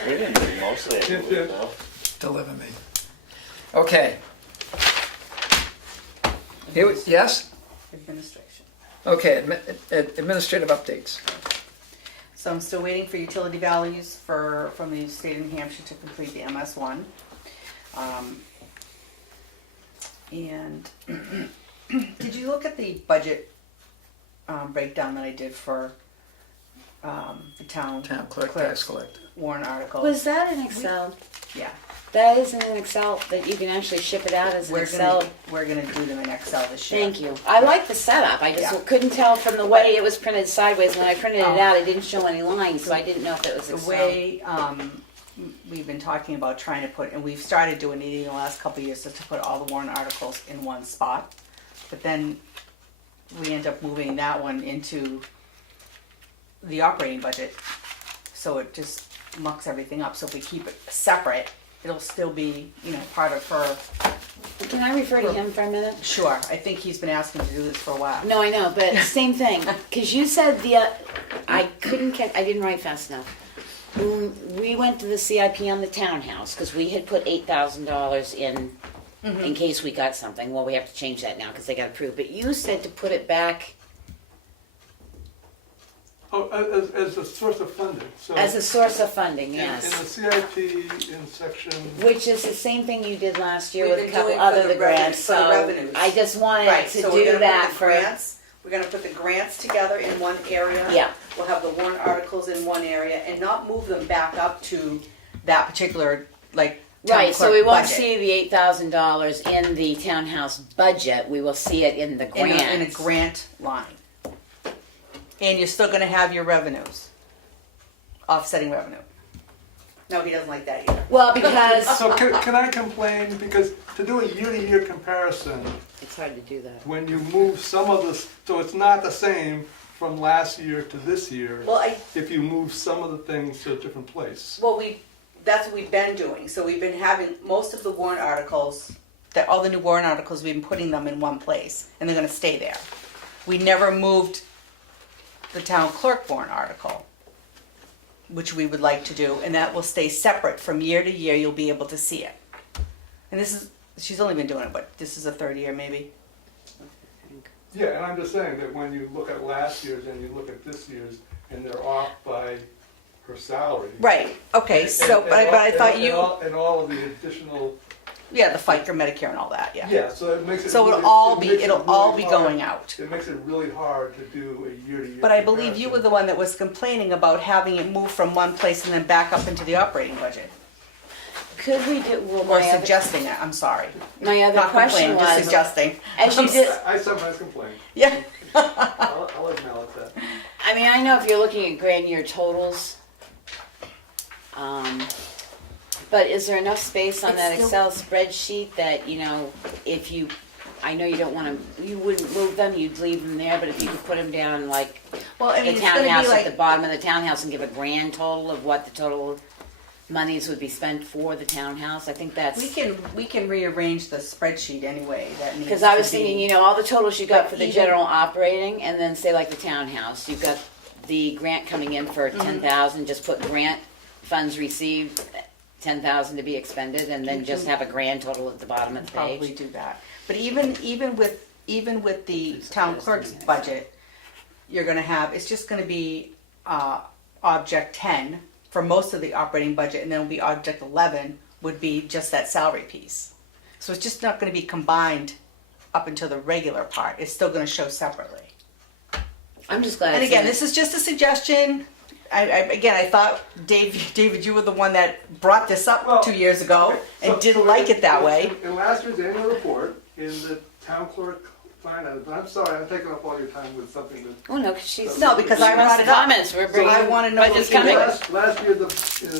We didn't do most of it, Yeah. though. Deliver me. Okay. Yes? Administration. Okay, administrative updates. So I'm still waiting for utility values from the state of New Hampshire to complete the MS1. And did you look at the budget breakdown that I did for the town Clerk, tax collector. warrant articles? Was that in Excel? Yeah. That is in an Excel, that you can actually ship it out as an Excel? We're gonna do them in Excel this year. Thank you. I like the setup, I just Yeah. couldn't tell from the way it was printed sideways. When I printed it Oh. out, it didn't show any lines, so I didn't know if it was The Excel. way we've been talking about trying to put, and we've started doing it in the last couple of years, is to put all the warrant articles in one spot. But then we end up moving that one into the operating budget. So it just mucks everything up. So if we keep it separate, it'll still be, part of her. Can I refer to him for a minute? Sure, I think he's been asking to do this for a while. No, I know, but same thing, because you said I couldn't catch, I didn't write fast enough. When we went to the CIP on the townhouse, because we had put $8,000 in case we got something. Well, we have to change that now because they got approved. But you said to put it back Oh, as a source of funding, so. as a source of funding, In yes. the CIP in section, Which is the same thing you did last year We've with a been couple doing for other the the grants. for the So revenues. I just wanted Right, to so we're do gonna that put the for. grants, we're gonna put the grants together in one area. Yeah. We'll have the warrant articles in one area and not move them back up to that particular, town Right, so clerk we won't budget. see the $8,000 in the townhouse budget. We will see it in the grant. In a grant line. And you're still gonna have your revenues. Offsetting revenue. No, he doesn't like that either. Well, because so can I complain, because to do a year-to-year comparison, it's hard to do that. when you move some of the, so it's not the same from last year to this year, Well, if you move some of the things to a different place. Well, that's what we've been doing. So we've been having most of the warrant articles, all the new warrant articles, we've been putting them in one place, and they're gonna stay there. We never moved the town clerk warrant article, which we would like to do, and that will stay separate from year to year. You'll be able to see it. And she's only been doing it, but this is a third year maybe. Yeah, and I'm just saying that when you look at last year's and you look at this year's, and they're off by her salary. Right, okay, so, And but I thought and you, and all of the additional, yeah, the FICA, Medicare and all that, yeah. yeah, so it makes it. So really- it'll all it be, makes it it'll all really be hard- going out. It makes it really hard to do a year-to-year. But I believe you were comparison. the one that was complaining about having it move from one place and then back up into the operating budget. Could we do, well, Or my other, suggesting it, I'm sorry. my other Not question complaining, just was, suggesting. as you did, I sometimes complain. Yeah. I'll acknowledge that. I mean, I know if you're looking at grand year totals, but is there enough space on It's that still- Excel spreadsheet that, if you, I know you don't wanna, you wouldn't move them, you'd leave them there, but if you could put them down like Well, I mean, the it's gonna be townhouse at the like, bottom of the townhouse and give a grand total of what the total monies would be spent for the townhouse, I think that's. we can rearrange the spreadsheet anyway, that needs to be. Because I was thinking, all the totals you got But for the even- general operating, and then say like the townhouse, you've got the grant coming in for Mm-hmm. 10,000, just put grant funds received, 10,000 to be expended and then just have a grand total at the bottom of the Probably page? do that. But even with the town clerk's budget, you're gonna have, it's just gonna be, object 10 for most of the operating budget, and then it'll be object 11 would be just that salary piece. So it's just not gonna be combined up into the regular part, it's still gonna show separately. I'm just glad And it's again, in- this is just a suggestion. I thought, David, you were the one that brought this up Well, 2 years ago and So- didn't so like it that way. In last year's annual report, in the town clerk line item, but I'm sorry, I'm taking up all your time with something that. Oh, no, because she's. No, because I brought it up. Comments, we're So bringing. I wanna know budget's what you coming. think. Last year, the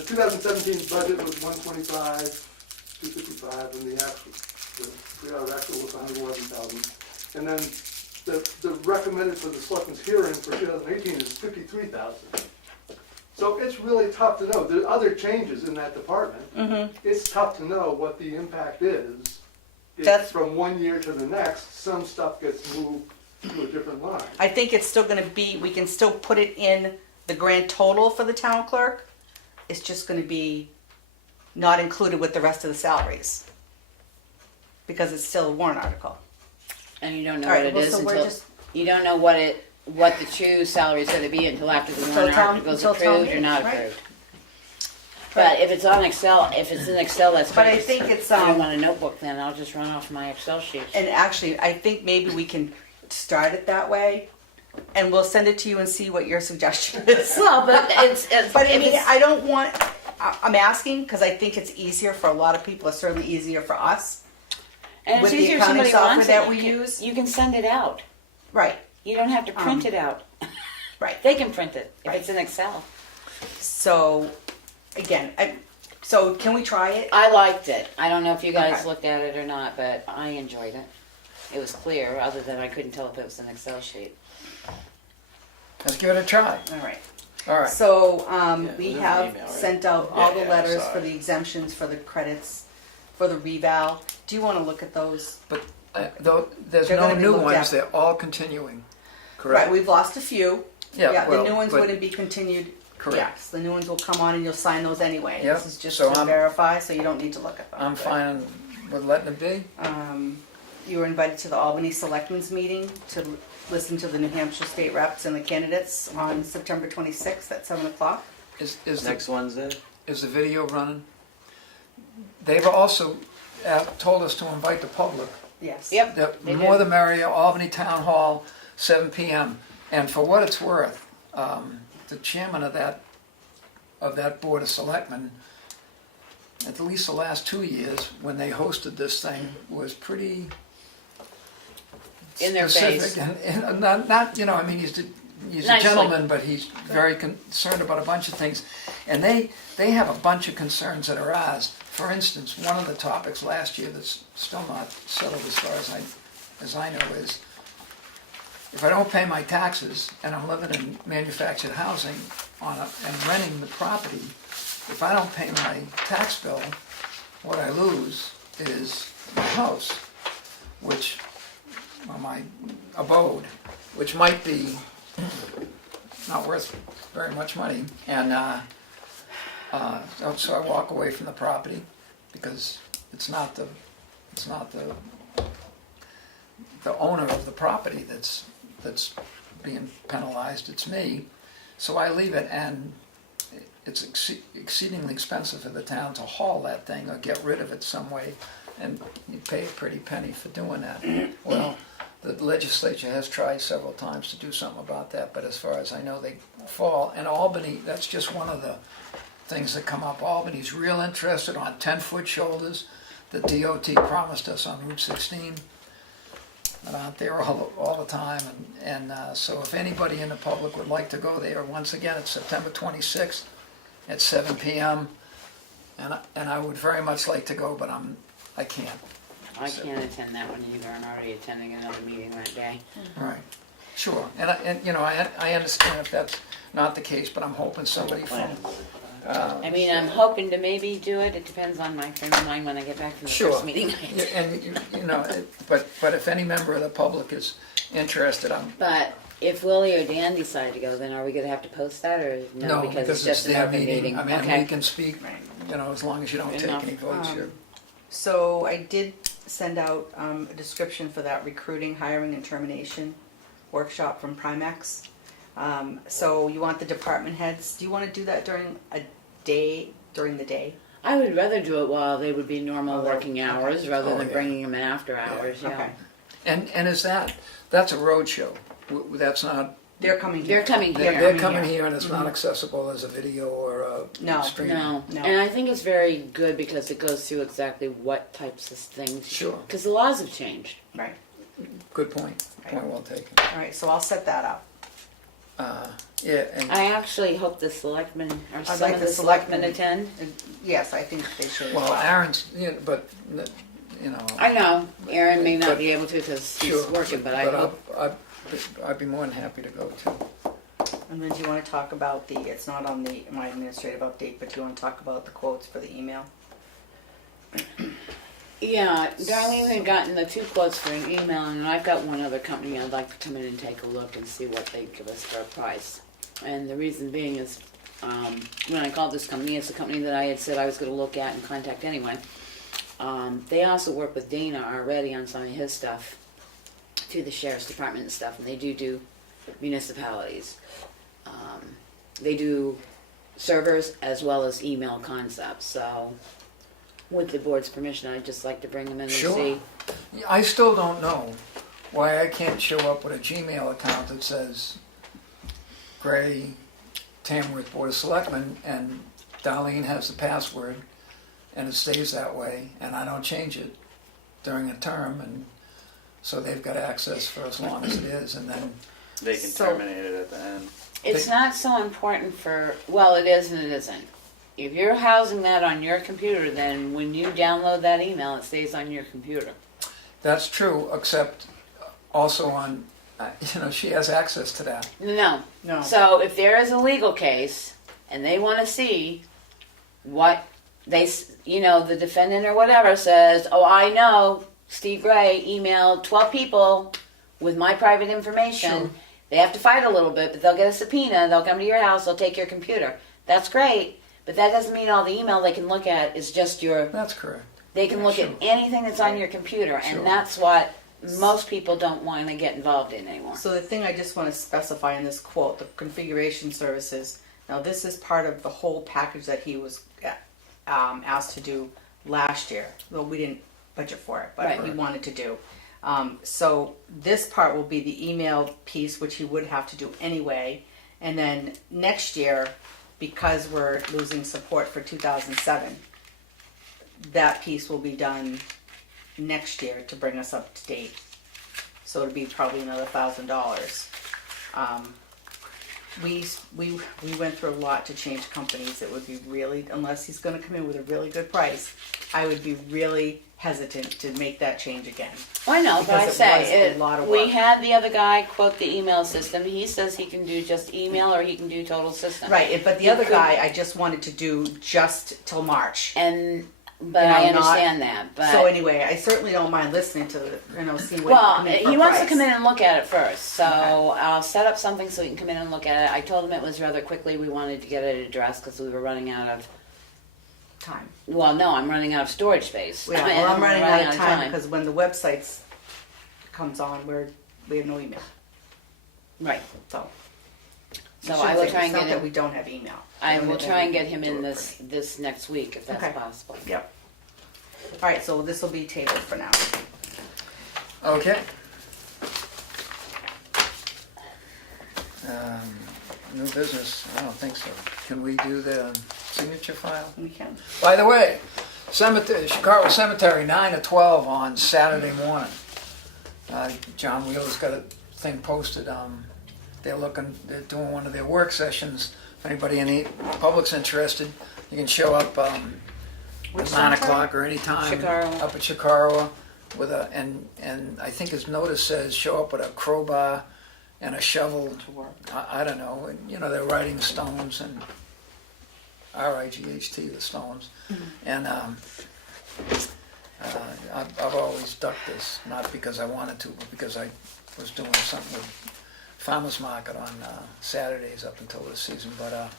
2017 budget was 125, 255, and the actual, the pre-out actual was 111,000. And then the recommended for the selectmen's hearing for 2018 is 53,000. So it's really tough to know. There are other changes in that department. It's tough to know what the impact is. If That's- from one year to the next, some stuff gets moved to a different line. I think it's still gonna be, we can still put it in the grand total for the town clerk. It's just gonna be not included with the rest of the salaries. Because it's still a warrant article. And you don't know All right, what it well, is so we're until, just- you don't know what the true salary is gonna be until after the Until warrant town- article's until town approved or meeting, not right. approved. But if it's on Excel, if it's in Excel, that's But great. I think it's, I don't want a notebook then, I'll just run off my Excel sheet. And actually, I think maybe we can start it that way, and we'll send it to you and see what your suggestion is. Well, but it's, But I if mean, it's- I don't want, I'm asking, because I think it's easier for a lot of people, it's certainly easier for us. and with it's the easier if accounting somebody software wants that it, we you can, use. you can send it out. Right, You don't have to print it out. right. They can print it if Right. it's in Excel. So, again, so can we try it? I liked it. I don't know if you guys Okay. looked at it or not, but I enjoyed it. It was clear, other than I couldn't tell if it was an Excel sheet. Let's give it a try. All right. All right. So, Yeah, we it was in the have email, right? sent out all the Yeah, letters sorry. for the exemptions, for the credits, for the reval. Do you wanna look at those? But though, there's They're no gonna be new looked ones, at. they're all continuing, Right, correct? we've lost a few. Yeah, the well, new ones but- wouldn't be continued. Correct. Yes, the new ones will come on and you'll sign those anyway. Yep, This is just so to I'm- verify, so you don't need to look at them. I'm But, fine with letting it be. You were invited to the Albany Selectmen's meeting to listen to the New Hampshire state reps and the candidates on September 26th at 7 o'clock. Is Next Wednesday? the video running? They've also told us to invite the public. Yes. Yep. The more the merrier, Albany Town Hall, 7 PM. And for what it's worth, the chairman of that Board of Selectmen, at least the last 2 years, when they hosted this thing, was pretty In their face. specific and not, you know, I mean, he's a Nicely. gentleman, but he's very concerned about a bunch of things. And they have a bunch of concerns that are ours. For instance, one of the topics last year that's still not settled as far as I know is, if I don't pay my taxes and I'm living in manufactured housing and renting the property, if I don't pay my tax bill, what I lose is my house, which, or my abode, which might be not worth very much money. And so I walk away from the property because it's not the owner of the property that's being penalized, it's me. So I leave it, and it's exceedingly expensive for the town to haul that thing or get rid of it some way, and you pay a pretty penny for doing that. Well, the legislature has tried several times to do something about that, but as far as I know, they fall. And Albany, that's just one of the things that come up. Albany's real interested on 10-foot shoulders that DOT promised us on Route 16. And out there all the time, and so if anybody in the public would like to go there, once again, it's September 26th at 7 p.m. And I would very much like to go, but I can't. I can't attend that one either, I'm already attending another meeting that day. Right, sure, and you know, I understand if that's not the case, but I'm hoping somebody from. I mean, I'm hoping to maybe do it, it depends on my frame of mind when I get back from the Sure. first meeting. Yeah, and you know, but if any member of the public is interested, But If Willie or Dan decide to go, then are we gonna have to post that, or no, because it's just an their open meeting? I mean, Okay. we can speak, you know, as long as you don't take Enough. any votes here. So I did send out a description for that recruiting, hiring, and termination workshop from Primex. So you want the department heads, do you want to do that during the day? I would rather do it while they would be normal Oh, they're- working hours, okay. rather Oh, than yeah. bringing them in after hours, yeah. Okay. And is that's a road show? That's not, They're coming They're here. coming here. they're coming here and it's not accessible as a video or No. a stream? No, No. and I think it's very good because it goes through exactly what types of things. Sure. Because the laws have changed. Right. Good point, point well taken. All right, so I'll set that up. Yeah, and I actually hope the selectmen, or I'd some like of the the selectmen selectmen- attend. Yes, I think they should as well, well. Aaron's, but, you know. I know, Aaron may not But- be able to because he's Sure, working, but I hope. I'd be more than happy to go too. And then do you want to talk about it's not on my administrative update, but do you want to talk about the quotes for the email? Yeah, Darlene had gotten the 2 quotes for an email, and I've got one other company I'd like to come in and take a look and see what they give us for a price. And the reason being is, when I called this company, it's a company that I had said I was going to look at and contact anyway. They also work with Dana already on some of his stuff, through the sheriff's department and stuff, and they do municipalities. They do servers as well as email concepts, so with the board's permission, I'd just like to bring them in and Sure. see. I still don't know why I can't show up with a Gmail account that says Gray, Tamworth Board of Selectmen, and Darlene has the password, and it stays that way, and I don't change it during a term, and so they've got access for as long as it is, and then They can terminate it at the end. It's not so important for, well, it is and it isn't. If you're housing that on your computer, then when you download that email, it stays on your computer. that's true, except also on, she has access to that. No. No. So if there is a legal case and they want to see what the defendant or whatever says, oh, I know Steve Gray emailed 12 people with my private information. Sure. They have to fight a little bit, but they'll get a subpoena, they'll come to your house, they'll take your computer. That's great, but that doesn't mean all the email they can look at is just your... That's correct. They can look at anything that's on your computer, Sure. and that's what most people don't want to get involved in anymore. So the thing I just want to specify in this quote, the configuration services, now this is part of the whole package that he was asked to do last year. Well, we didn't budget for it, but Right. he wanted to do. So this part will be the email piece, which he would have to do anyway. And then next year, because we're losing support for 2007, that piece will be done next year to bring us up to date. So it'll be probably another $1,000. We went through a lot to change companies. It would be really, unless he's going to come in with a really good price, I would be really hesitant to make that change again. I know, but I Because it say, was a lot of we work. had the other guy quote the email system. He says he can do just email or he can do total system. Right, but the He other could- guy, I just wanted to do just till March. But You know, I not- understand that. But So anyway, I certainly don't mind listening to see what well, come in for he wants to price. come in and look at it first, so Okay. I'll set up something so he can come in and look at it. I told him it was rather quickly. We wanted to get it addressed because we were running out of time. Well, no, I'm running out of storage space. Yeah, And well, I'm we're running out of time because when the website comes on, we have no email. Right. So. So shouldn't I will say- try and it's not get that him. we don't have email. I We don't will have try and any- get him in do it this next week if that's Okay. possible. Yep. All right, so this will be tabled for now. Okay. New business, I don't think so. Can we do the signature file? We can. By the way, Chicago Cemetery, 9 to 12 on Saturday morning. John Wheeler's got a thing posted. They're doing one of their work sessions. If anybody in the public's interested, you can show up at 9 o'clock or any time Chicago. up at Chicago with and I think his notice says show up with a crowbar and a shovel. I don't know. And, they're writing stones and RIGHT, the stones. And I've always ducked this, not because I wanted to, but because I was doing something with farmer's market on Saturdays up until this season, but,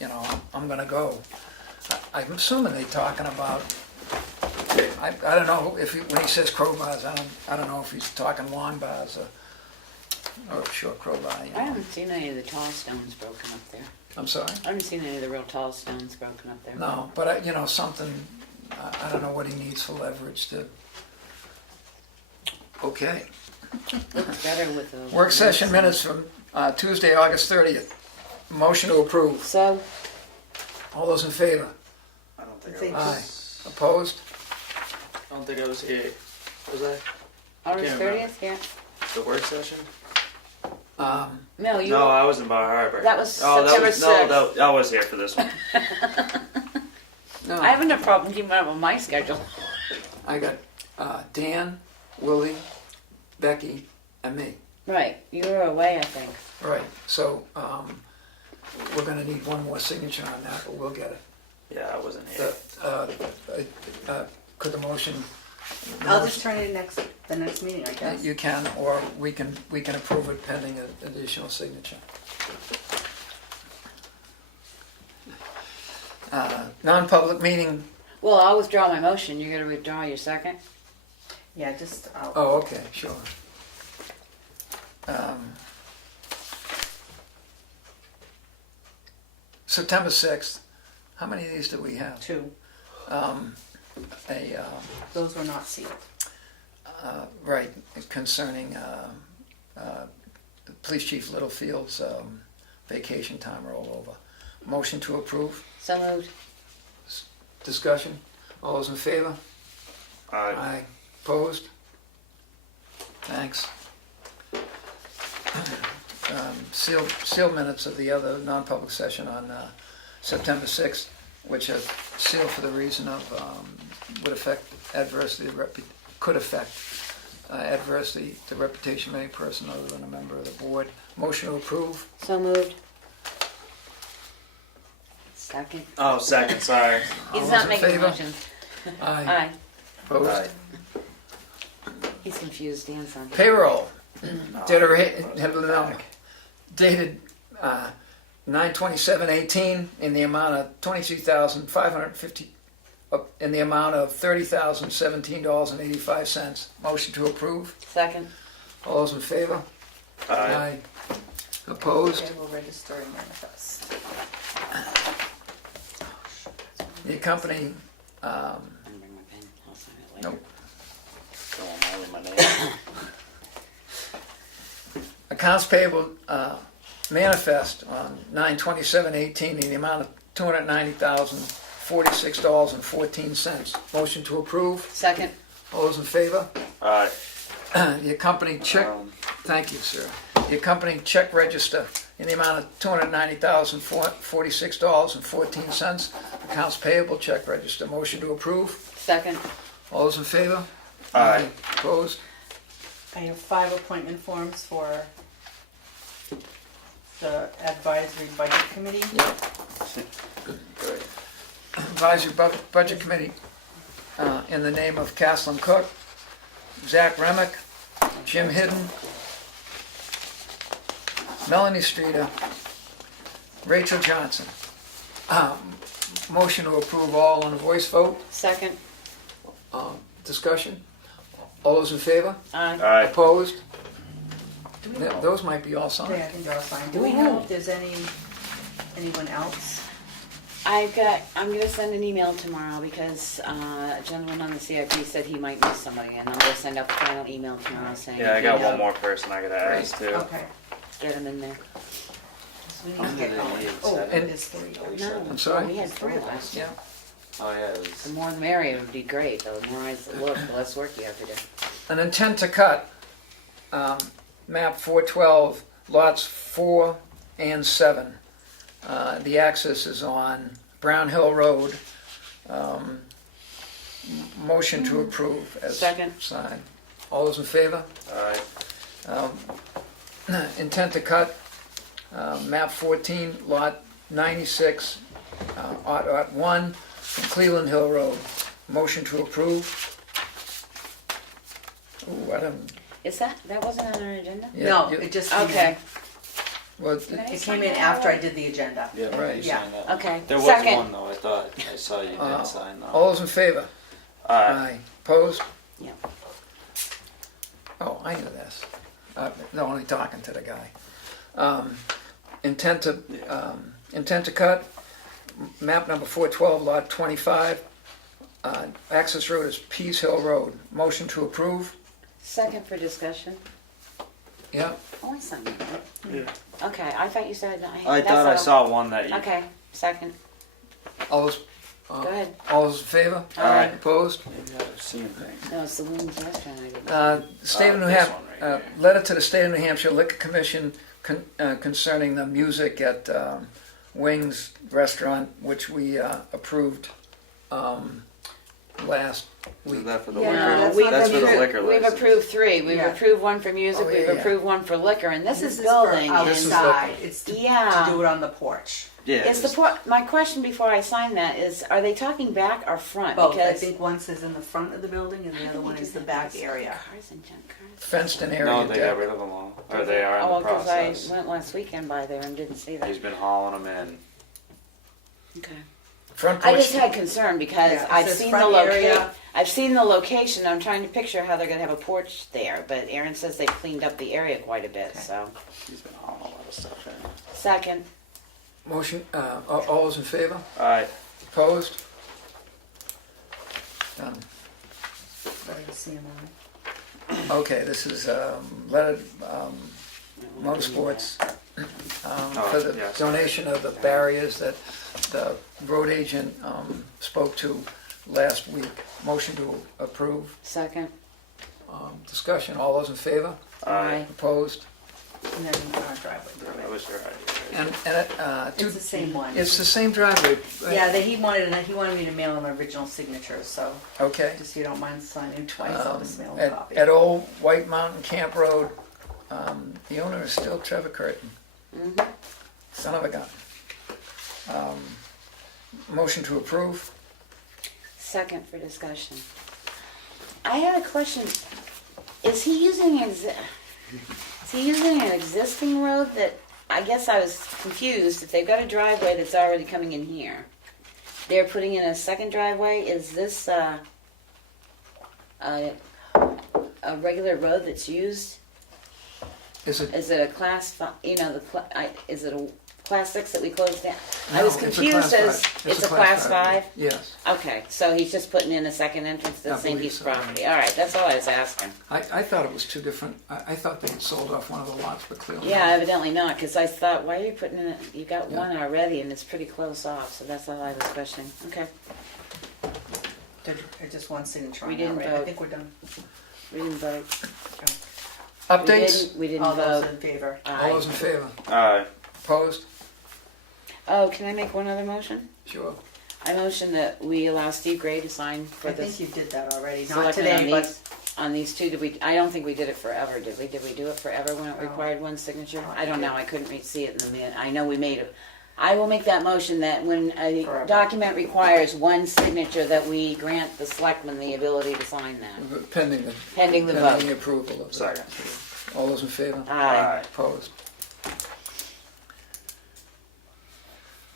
you know, I'm gonna go. I'm assuming they're talking about, I don't know if, when he says crowbars, I don't know if he's talking long bars or short crowbar, you I know. haven't seen any of the tall stones broken up there. I'm sorry? I haven't seen any of the real tall stones broken up there. No, but, you know, something, I don't know what he needs for leverage to, okay. Looks better with the. Work session minutes from Tuesday, August 30th. Motion to approve. So, All those in favor? I don't think Think- I Aye. was. Opposed? I don't think I was here. Was I? August Can't remember. 30th, yeah. The work session? No, you. No, I was in Bar Harbor. That was Oh, September that was, 6th. No, I was here for this one. No. I have no problem keeping up with my schedule. I got Dan, Willie, Becky, and me. Right, you were away, I think. Right, so we're gonna need one more signature on that, but we'll get it. Yeah, I wasn't here. Could the motion? I'll just turn it in the next meeting, I guess. You can, or we can approve it pending an additional signature. Non-public meeting, Well, I'll withdraw my motion. You're gonna withdraw your second? Yeah, just, oh, okay, sure. September 6th, how many of these do we have? 2. A, Those were not sealed. right, concerning Police Chief Littlefield's vacation time rollover. Motion to approve, So moved. discussion, all those in favor? Aye. Opposed? Thanks. Sealed minutes of the other non-public session on September 6th, which are sealed for the reason of, would affect adversely, could affect adversely the reputation of any person other than a member of the board. Motion to approve. So moved. Second. Oh, second, sorry. All He's those not in making favor? motions. Aye. Aye. Opposed? He's confused, Dan's on. Payroll, dated 9/27/18 in the amount of $23,550, in the amount of $30,017.85. Motion to approve. Second. All those in favor? Aye. Opposed? Okay, we'll register and manifest. The company, I'm gonna bring my pen. I'll sign it later. nope. Don't want my name. Accounts payable manifest on 9/27/18 in the amount of $290,046.14. Motion to approve. Second. All those in favor? Aye. The accompanying check, thank you, sir. The accompanying check register in the amount of $290,046.14. Accounts payable check register. Motion to approve. Second. All those in favor? Aye. Opposed? I have 5 appointment forms for the advisory budget committee. Advisory Budget Committee, in the name of Caslin Cook, Zach Remick, Jim Hidden, Melanie Streeter, Rachel Johnson. Motion to approve all on a voice vote. Second. Discussion? All those in favor? Aye. Aye. Opposed? Do we know? Those might be all Yeah, I signed. think they're all fine. Do we know if there's anyone else? I'm gonna send an email tomorrow because a gentleman on the CIP said he might miss somebody, and I'm gonna send out the final email tomorrow saying. Yeah, I if got you one know, more person I gotta ask too. Okay. Get him in there. So we need to get going. Oh, And- there's 3. No, I'm sorry? we had 3 last year. Yeah. Oh, yeah, it The was. more the merrier would be great, though. The more eyes that look, the less work you have to do. An intent to cut, map 412, lots 4 and 7. The access is on Brown Hill Road. Motion to approve as Second. signed. All those in favor? Aye. Intent to cut, map 14, lot 96, Ot 1, from Cleveland Hill Road. Motion to approve. Ooh, I don't, Is that wasn't on our agenda? Yeah, No, you- it just came in. Okay, Well, It came in after I did the agenda. Yeah, Right. you Yeah. signed that. okay. There was Second. one though, I thought, I saw you did sign that. all those in favor? Aye. Opposed? Yeah. Oh, I knew this. No, only talking to the guy. Intent to cut, map number 412, lot 25. Access road is Pease Hill Road. Motion to approve? Second for discussion. Yeah. Oh, I signed it. Yeah. Okay, I thought you said. I that's thought I all. saw one that you. Okay, second. All those, Go ahead. all those in favor? Aye. Opposed? Maybe I've seen things. No, it's the Williams restaurant. I didn't. State of New This Hampshire, one right here. letter to the State of New Hampshire Liquor Commission concerning the music at Wings Restaurant, which we approved last Is week. that for the Yeah, liquor? That's for the liquor We've license. approved 3. We've Yeah. approved one for music. Oh, yeah, we've yeah. approved one for liquor, and this is for building. This is outside. It's to Yeah. do it on the porch. Yeah. Is the my question before I sign that is, are they talking back or front? Both. I Because think one says in the front of the building and the other one is the back area. Cars and junk cars. Fenced in area. No, they deck. got rid of them all. Or they are in Oh, the because I process. went last weekend by there and didn't see that. He's been hauling them in. Okay. Front I porch. just had concern because Yeah, it I've says seen the front location. area. I've seen the location. I'm trying to picture how they're going to have a porch there. But Aaron says they've cleaned up the area quite a bit. So He's been hauling a lot of stuff in. second. Motion, all those in favor? Alright. Opposed? Done. Better to see 'em on. Okay, this is letter, motorsports, for the yes. donation of the barriers that the road agent spoke to last week. Motion to approve. Second. Discussion, all those in favor? Aye. Opposed? And then our driveway That permit. was your idea. And It's the same one. it's the same driveway. right? Yeah, he wanted me to mail him original signatures, so Okay. just if you don't mind signing twice, I'll just mail him a At copy. at Old White Mountain Camp Road, the owner is still Trevor Curtin. Son of a gun. Motion to approve. Second for discussion. I had a question. Is he using an existing road that, I guess I was confused, if they've got a driveway that's already coming in here, they're putting in a second driveway, is this a regular road that's used? Is it? Is it a class, is it a class 6 that we closed down? I No, was it's a confused class as, five. it's a class 5? Yes. Okay, so he's just putting in a second entrance to the I same believe piece of so. property. All right, that's all I was asking. I thought it was two different, I thought they had sold off one of the lots, but clearly. Yeah, not. evidently not, because I thought, why are you putting in it? You got one already, and it's pretty close off, so that's all I was questioning. Okay, Just one signature We on that, didn't right? I vote. think we're done. we didn't vote. Updates? We didn't All those vote. in favor? All those in favor? Alright. Opposed? Oh, can I make one other motion? Sure. I motion that we allow Steve Gray to sign for I this. think you did that already, not selectmen today, but on these two. I don't think we did it forever, did we? Did we do it forever when it required one signature? I don't know, I couldn't see it in the minute. I know we made it. I will make that motion that when a Forever. document requires one signature, that we grant the selectmen the ability to sign that. Pending the. Pending the Pending vote. approval of the. Second. All those in favor? Aye. Opposed?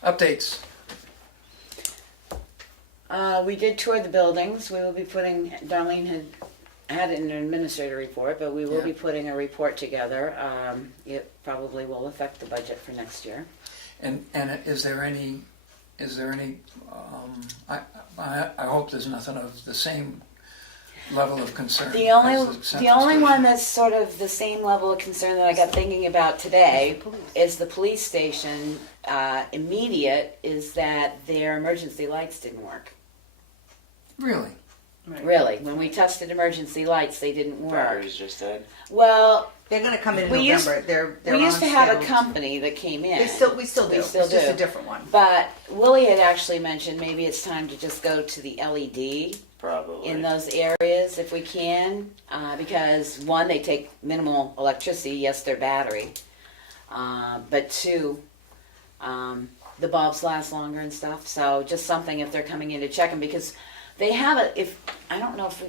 Updates? We did tour the buildings. We will be putting, Darlene had an administrator report, but we will be putting a report together. It probably will affect the budget for next year. And is there any, I hope there's nothing of the same level of concern. The as only Central one Station. that's sort of the same level of concern that I got thinking about today is the police station. Immediate is that their emergency lights didn't work. Really? Really, when we tested emergency lights, they didn't work. Battery's just dead. Well, they're gonna come in we November. used- They're we used to have a scheduled. company that came in. We still do. We still It's just do. a different one. But Willie had actually mentioned maybe it's time to just go to the LED Probably. in those areas if we can, because one, they take minimal electricity. Yes, they're battery, but two, the bulbs last longer and stuff. So just something if they're coming in to check them, because they have a. If I don't know if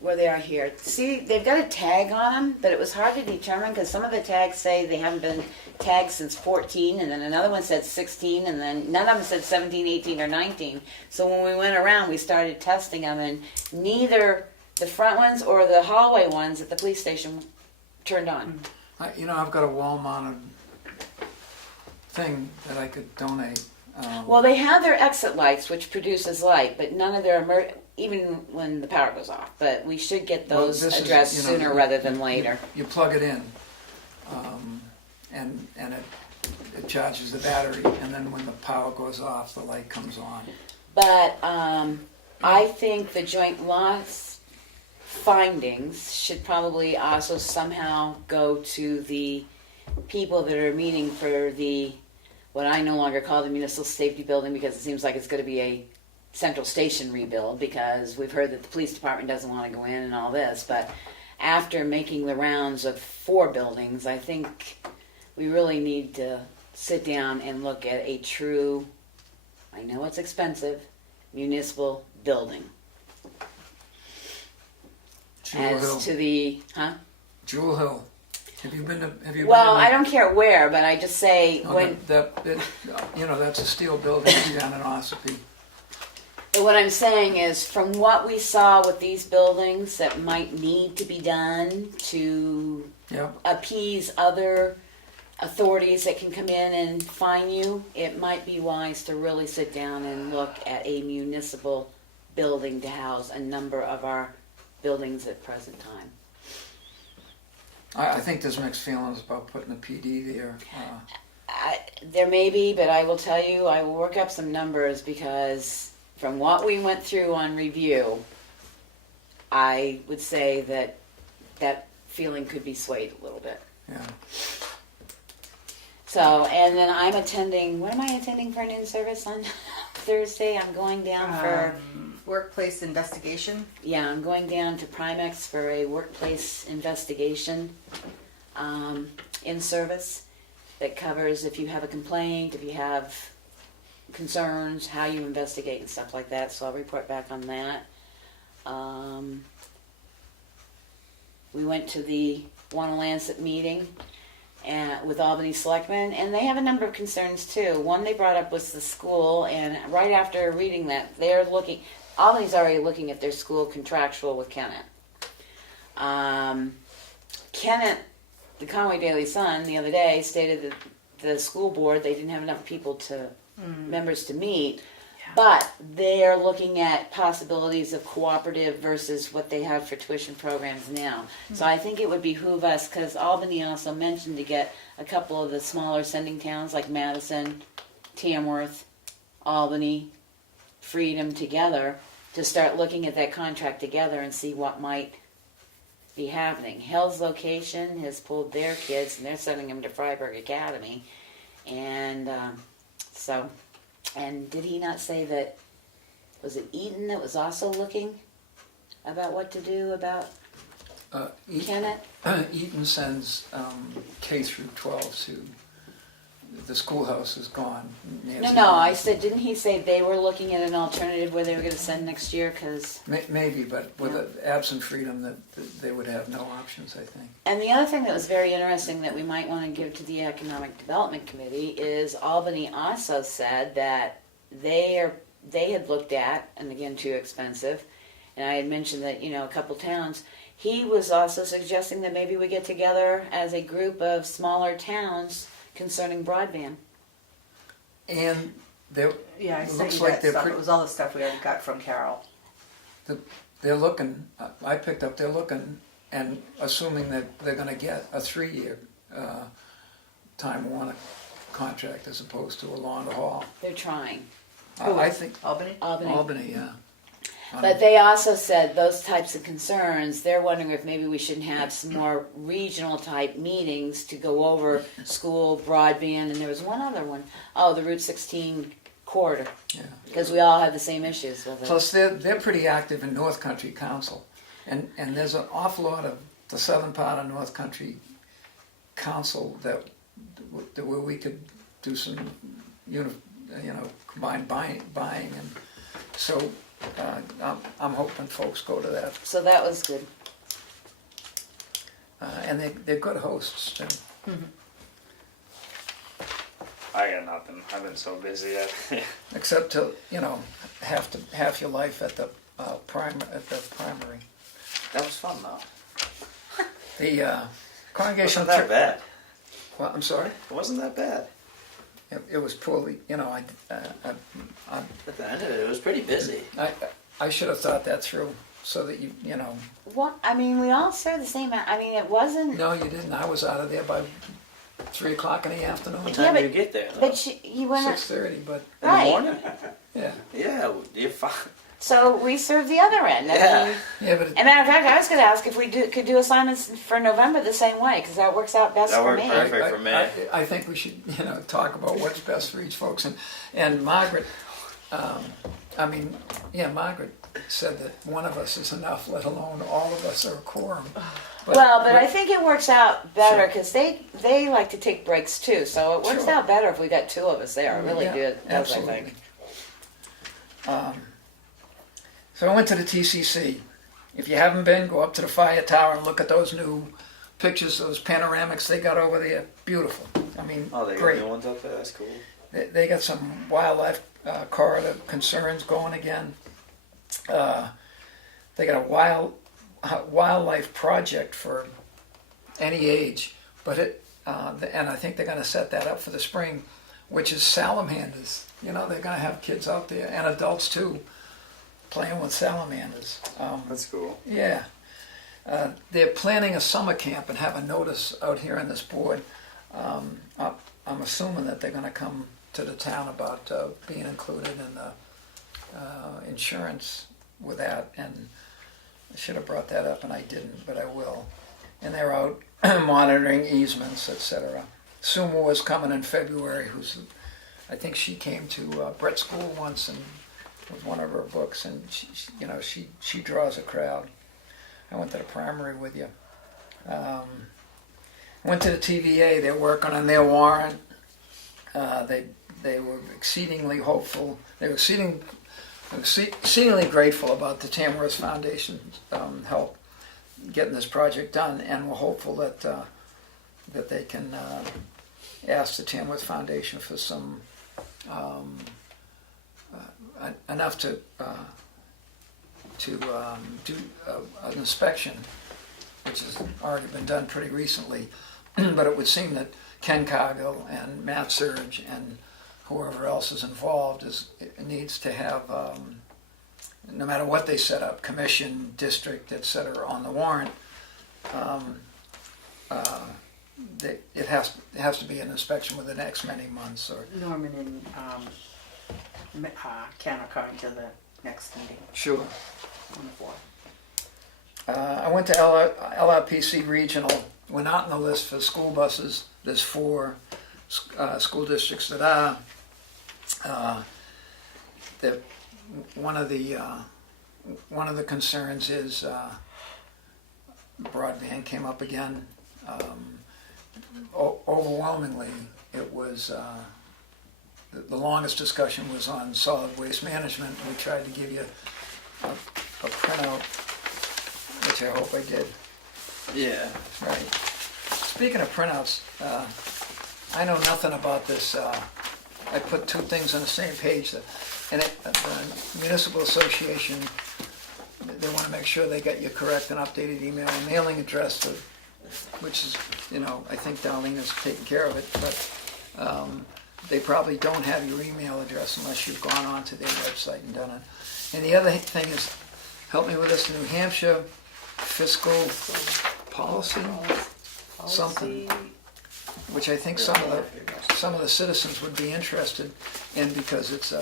where they are here. See, they've got a tag on them, but it was hard to determine because some of the tags say they haven't been tagged since 14, and then another one said 16, and then none of them said 17, 18, or 19. So when we went around, we started testing them, and neither the front ones or the hallway ones at the police station turned on. I've got a wall-mounted thing that I could donate. Well, they have their exit lights, which produces light, but none of their even when the power goes off. But we should get those addressed sooner rather than later. You plug it in, and it charges the battery, and then when the power goes off, the light comes on. But I think the joint loss findings should probably also somehow go to the people that are meeting for what I no longer call the municipal safety building, because it seems like it's going to be a central station rebuild, because we've heard that the police department doesn't want to go in and all this. But after making the rounds of 4 buildings, I think we really need to sit down and look at a true, I know it's expensive, municipal building. To the, Jewel Hill. Have you been? Well, I don't care where, but I just say when. That's a steel building down in Ossipee. But what I'm saying is, from what we saw with these buildings that might need to be done to appease other authorities that can come in and fine you, it might be wise to really sit down and look at a municipal building to house a number of our buildings at present time. I think there's mixed feelings about putting a PD there. There may be, but I will tell you, I will work up some numbers, because from what we went through on review, I would say that feeling could be swayed a little bit. Yeah. So, and then I'm attending, what am I attending for a noon service on Thursday? I'm going down for... workplace investigation. Yeah, I'm going down to Primex for a workplace investigation in service that covers if you have a complaint, if you have concerns, how you investigate and stuff like that. So I'll report back on that. We went to the Wanalancet meeting with Albany Selectmen, and they have a number of concerns too. One they brought up was the school, and right after reading that, Albany's already looking at their school contractual with Kennett. Kennett, the Conway Daily Sun, the other day stated that the school board, they didn't have enough members to meet, but they're looking at possibilities of cooperative versus what they have for tuition programs now. So I think it would behoove us, because Albany also mentioned to get a couple of the smaller sending towns like Madison, Tamworth, Albany, Freedom together to start looking at that contract together and see what might be happening. Hill's location has pulled their kids, and they're sending them to Freiburg Academy. And and did he not say that, was it Eaton that was also looking about what to do about Kennett? Eaton sends K through 12 to, the schoolhouse is gone. No, I said, didn't he say they were looking at an alternative where they were going to send next year? Cause maybe, but with absent Freedom, that they would have no options, I think. And the other thing that was very interesting that we might want to give to the Economic Development Committee is Albany also said that they had looked at, and again, too expensive, and I had mentioned that, a couple towns. He was also suggesting that maybe we get together as a group of smaller towns concerning broadband. And there I looks sent you like that stuff. It was all the stuff we already got from Carol. They're looking, I picked up, they're looking, and assuming that they're going to get a 3-year Time Warner contract as opposed to a longer haul. They're trying. I think Albany? Albany, yeah. But they also said those types of concerns, they're wondering if maybe we shouldn't have some more regional type meetings to go over school, broadband, and there was one other one. Oh, the Route 16 corridor. Yeah. Because we all have the same issues with it. Plus, they're pretty active in North Country Council. And there's an awful lot of the southern part of North Country Council that where we could do some, combined buying. And so I'm hoping folks go to that. So that was good. And they're good hosts too. I got nothing. I've been so busy. Except to, half your life at the primary. That was fun though. The It congregational wasn't that bad. Well, I'm sorry. It wasn't that bad. It was poorly, At the end of it, it was pretty busy. I should have thought that through so that you know. What, I mean, we all served the same, it wasn't. No, you didn't. I was out of there by 3 o'clock in the afternoon. What time did you get there? Though? But you went. 6:30, but. In Right. the morning? Yeah. Yeah, you're fine. So we served the other end. Yeah. Yeah, but. As a matter of fact, I was going to ask if we could do assignments for November the same way, because that works out best That for worked me. perfect. for me. I think we should, talk about what's best for each folks. And Margaret, Margaret said that one of us is enough, let alone all of us are a quorum. But I think it works out better because they like to take breaks too. So it works out better if we got 2 of us there. It really does, absolutely. I think. So I went to the TCC. If you haven't been, go up to the fire tower and look at those new pictures, those panoramics they got over there. Beautiful. Oh, they great. got new ones up there? That's cool. They got some wildlife corridor concerns going again. They got a wildlife project for any age, but and I think they're going to set that up for the spring, which is salamanders. They're going to have kids out there and adults too, playing with salamanders. That's cool. Yeah. They're planning a summer camp and have a notice out here on this board. I'm assuming that they're going to come to the town about being included in the insurance with that, and I should have brought that up and I didn't, but I will. And they're out monitoring easements, etc. Sue Moore's coming in February, I think she came to Brett's school once and with one of her books, and she draws a crowd. I went to the primary with you. Went to the TVA. They're working on their warrant. They were exceedingly hopeful. They were exceedingly grateful about the Tamworth Foundation's help getting this project done, and we're hopeful that they can ask the Tamworth Foundation for some enough to do an inspection, which has already been done pretty recently. But it would seem that Ken Cargill and Matt Surge and whoever else is involved needs to have, no matter what they set up, commission, district, etc., on the warrant, it has to be an inspection within the next many months. Or Norman and Ken are coming to the next meeting. Sure. On the floor. I went to LRPC Regional. We're not on the list for school buses. There's 4 school districts that are. One of the concerns is broadband came up again. Overwhelmingly, it was the longest discussion was on solid waste management. We tried to give you a printout, which I hope I did. Yeah. Right. Speaking of printouts, I know nothing about this. I put 2 things on the same page. The Municipal Association, they want to make sure they get your correct and updated email and mailing address, which is, I think Darlene has taken care of it, but they probably don't have your email address unless you've gone onto their website and done it. And the other thing is, help me with this, New Hampshire fiscal policy, something, which I think some of the citizens would be interested in because it's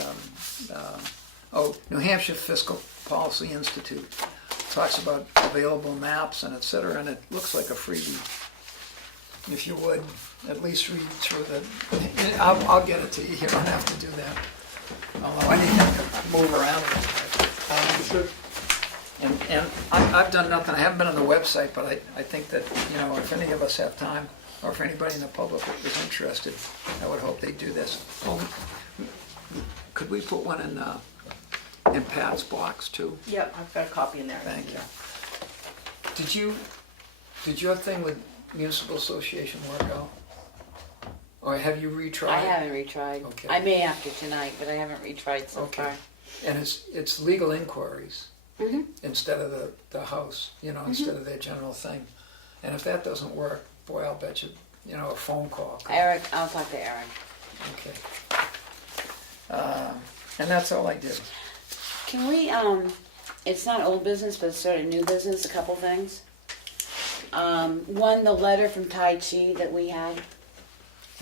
New Hampshire Fiscal Policy Institute talks about available maps and et cetera, and it looks like a freebie. If you would, at least read through I'll get it to you. You don't have to do that. Although I need to move around a little bit. And I've done nothing. I haven't been on the website, but I think that, if any of us have time, or if anybody in the public is interested, I would hope they do this. Could we put one in in Pat's box too. Yep, I've got a copy in there. Thank you. Did your thing with municipal association work out? Or have you retried? I haven't retried. Okay. I may after tonight, but I haven't retried so Okay. far. And it's legal inquiries Mm-hmm. instead of the house, instead of their general thing. And if that doesn't work, boy, I'll bet you, a phone call. Eric, I'll talk to Eric. Okay. And that's all I did. Can we, it's not old business, but it's sort of new business, a couple things. One, the letter from Tai Chi that we had.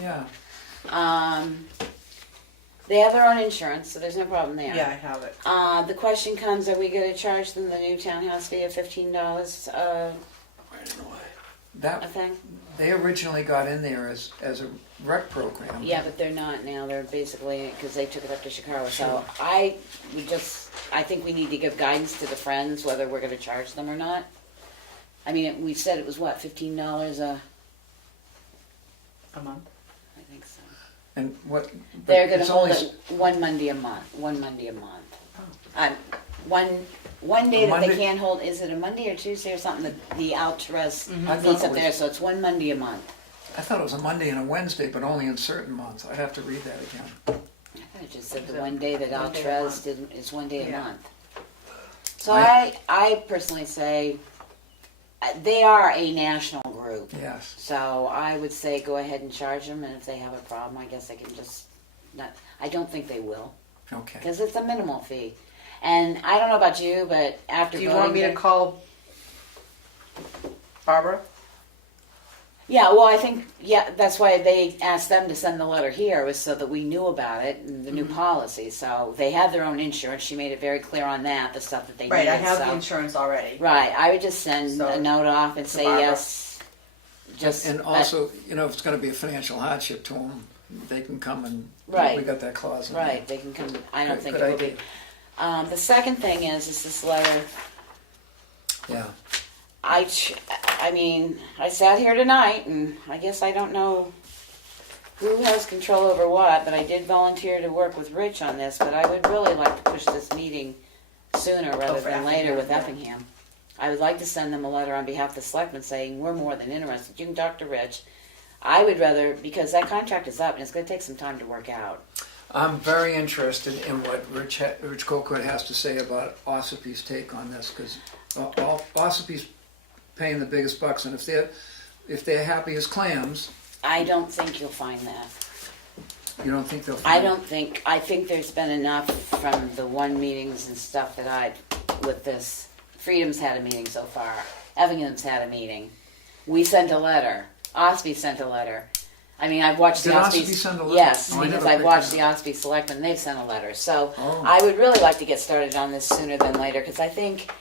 Yeah. They have their own insurance, so there's no problem there. Yeah, I have it. The question comes, are we gonna charge them the new townhouse fee of $15 That a thing? they originally got in there as a rec program. Yeah, but they're not now, they're basically, because they took it up to Chicago, so Sure. I think we need to give guidance to the Friends whether we're gonna charge them or not. I mean, we said it was what, $15 a month? I think so. And what? They're gonna it's hold only it one Monday a month. One day that Monday? they can't hold, is it a Monday or Tuesday or something, the Alturas I thought meets it up there, was- so it's one Monday a month. I thought it was a Monday and a Wednesday, but only in certain months. I'd have to read that again. I thought it just said the one day that One day a Alturas month. did, is one day a Yeah. month. So I personally say, they are a national group. Yes. So I would say go ahead and charge them, and if they have a problem, I guess they can just, I don't think they will. Okay. Because it's a minimal fee. And I don't know about you, but after Do you want me to call Barbara? Yeah, well, I think, that's why they asked them to send the letter here, was so that we knew about it and the new policy. So they have their own insurance. She made it very clear on that, the stuff that they Right, needed. I have so. the insurance already. Right, I would just send So, a note off and say Barbara. yes. And also, if it's going to be a financial hardship to them, they can come and Right. we got that clause in there. Right, they can come, I don't Good- think good it will idea. be. The second thing is this letter. Yeah. I mean, I sat here tonight, and I guess I don't know who has control over what, but I did volunteer to work with Rich on this, but I would really like to push this meeting sooner rather for than later Effingham, with yeah. Effingham. I would like to send them a letter on behalf of the selectmen saying, we're more than interested. You can talk to Rich. I would rather, because that contract is up, and it's gonna take some time to work out. I'm very interested in what Rich Colquitt has to say about Ossipee's take on this, because Ossipee's paying the biggest bucks, and if they're happy as clams, I don't think you'll find that. you don't think they'll I find think there's been enough from the one meetings and stuff that with this. Freedom's had a meeting so far. Effingham's had a meeting. We sent a letter. Ospey sent a letter. I mean, I've watched Did the Ospey Ospey. send a letter? Yes, Oh, I because never I've picked watched that the Ospey Selectmen. They've sent a letter. So Oh. I would really like to get started on this sooner than later because I think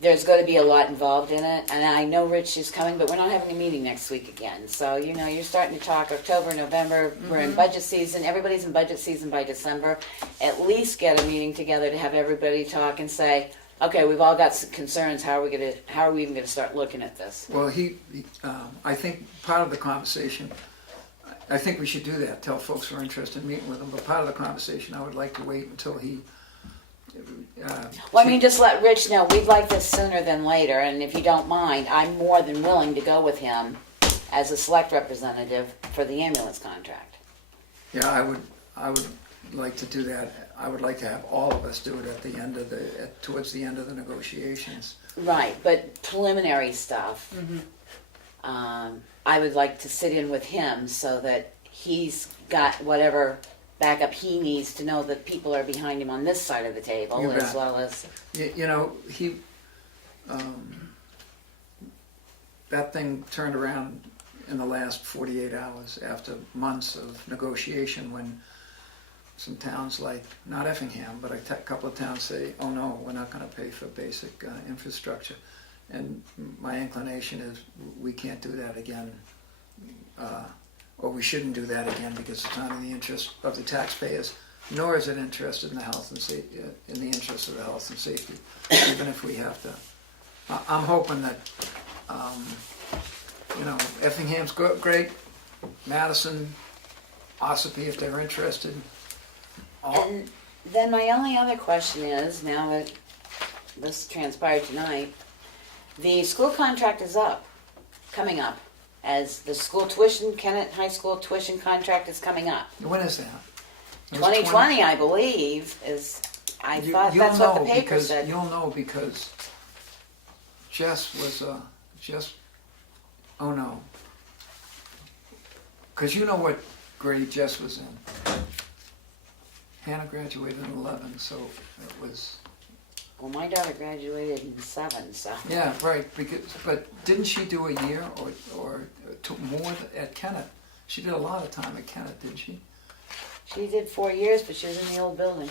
there's going to be a lot involved in it. And I know Rich is coming, but we're not having a meeting next week again. So, you're starting to talk October, November. We're in budget season. Everybody's in budget season by December. At least get a meeting together to have everybody talk and say, okay, we've all got some concerns. How are we even going to start looking at this? Well, I think part of the conversation, I think we should do that, tell folks we're interested in meeting with them, but part of the conversation, I would like to wait until he... Well, I mean, just let Rich know, we'd like this sooner than later, and if you don't mind, I'm more than willing to go with him as a select representative for the ambulance contract. Yeah, I would like to do that. I would like to have all of us do it at the end of towards the end of the negotiations. Right, but preliminary stuff, I would like to sit in with him so that he's got whatever backup he needs to know that people are behind him on this side of the table You as bet. well as... That thing turned around in the last 48 hours after months of negotiation when some towns like, not Effingham, but a couple of towns say, oh no, we're not going to pay for basic infrastructure. And my inclination is we can't do that again, or we shouldn't do that again because it's not in the interest of the taxpayers, nor is it interested in the health and safety, in the interest of the health and safety, even if we have to. I'm hoping that, Effingham's great, Madison, Ossipee, if they're interested. then my only other question is, now that this transpired tonight, the school contract is coming up, as the school tuition, Kennett High School tuition contract is coming up. When is that? It was 2020, I believe, is, I thought that's what the paper said. You'll know because Jess was, oh no. Because you know what grade Jess was in. Hannah graduated in 11, so it was... Well, my daughter graduated in 7, so. Yeah, right, but didn't she do a year or more at Kennett? She did a lot of time at Kennett, didn't she? She did 4 years, but she was in the old building.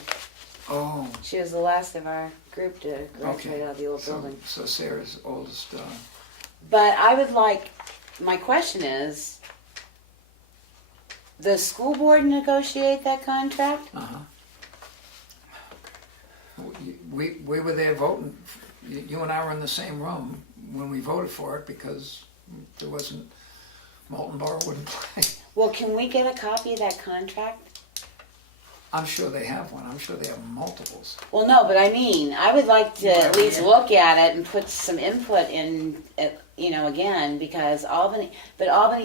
Oh. She was the last of our group to graduate out of the old building. So Sarah's oldest. But I would like, my question is, does school board negotiate that contract? Uh-huh. We were there voting. You and I were in the same room when we voted for it because there wasn't, Molten Borough wouldn't play. Well, can we get a copy of that contract? I'm sure they have one. I'm sure they have multiples. Well, no, but I mean, I would like to at least look at it and put some input in, again, because Albany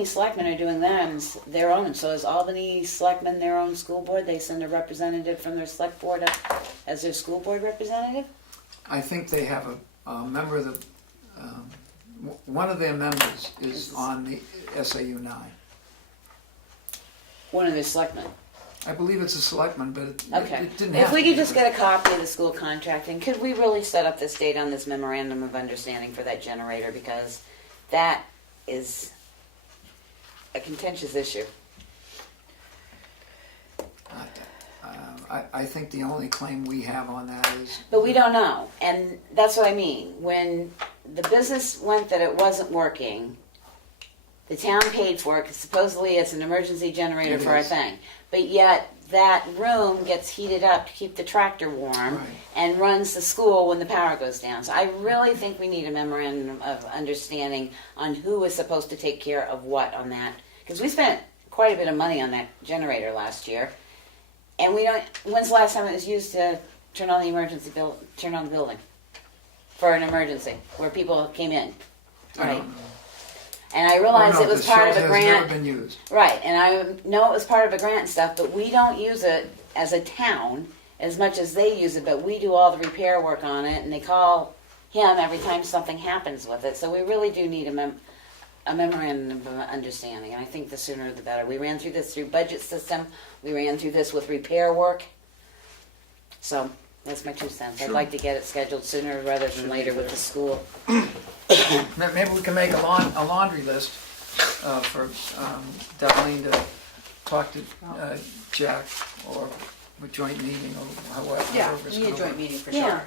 Selectmen are doing their own. So is Albany Selectmen their own school board? They send a representative from their select board up as their school board representative? I think they have a member of the, one of their members is on the SAU 9. One of their selectmen. I believe it's a selectman, but it didn't If have we to could be, just but- get a copy of the school contract, and could we really set up this date on this memorandum of understanding for that generator, because that is a contentious issue. I think the only claim we have on that is... But we don't know, and that's what I mean. When the business went that it wasn't working, the town paid for it, because supposedly it's an emergency generator It for a is. thing. But yet, that room gets heated up to keep the tractor warm Right. and runs the school when the power goes down. So I really think we need a memorandum of understanding on who is supposed to take care of what on that. Because we spent quite a bit of money on that generator last year. And we don't, when's the last time it was used to turn on the turn on the building? For an emergency, where people came in, I right? don't know. And I realized Oh, no, it was the part of shelter a has grant. never been used. Right, and I know it was part of a grant and stuff, but we don't use it as a town as much as they use it, but we do all the repair work on it, and they call him every time something happens with it. So we really do need a memorandum of understanding, and I think the sooner the better. We ran through this through budget system, we ran through this with repair work. So that's my 2 cents. I'd Sure. like to get it scheduled sooner rather than later with the school. Maybe we can make a laundry list for Darlene to talk to Jack, or a joint meeting, or however. Yeah, however it's we need a gonna joint work. meeting for Yeah. sure.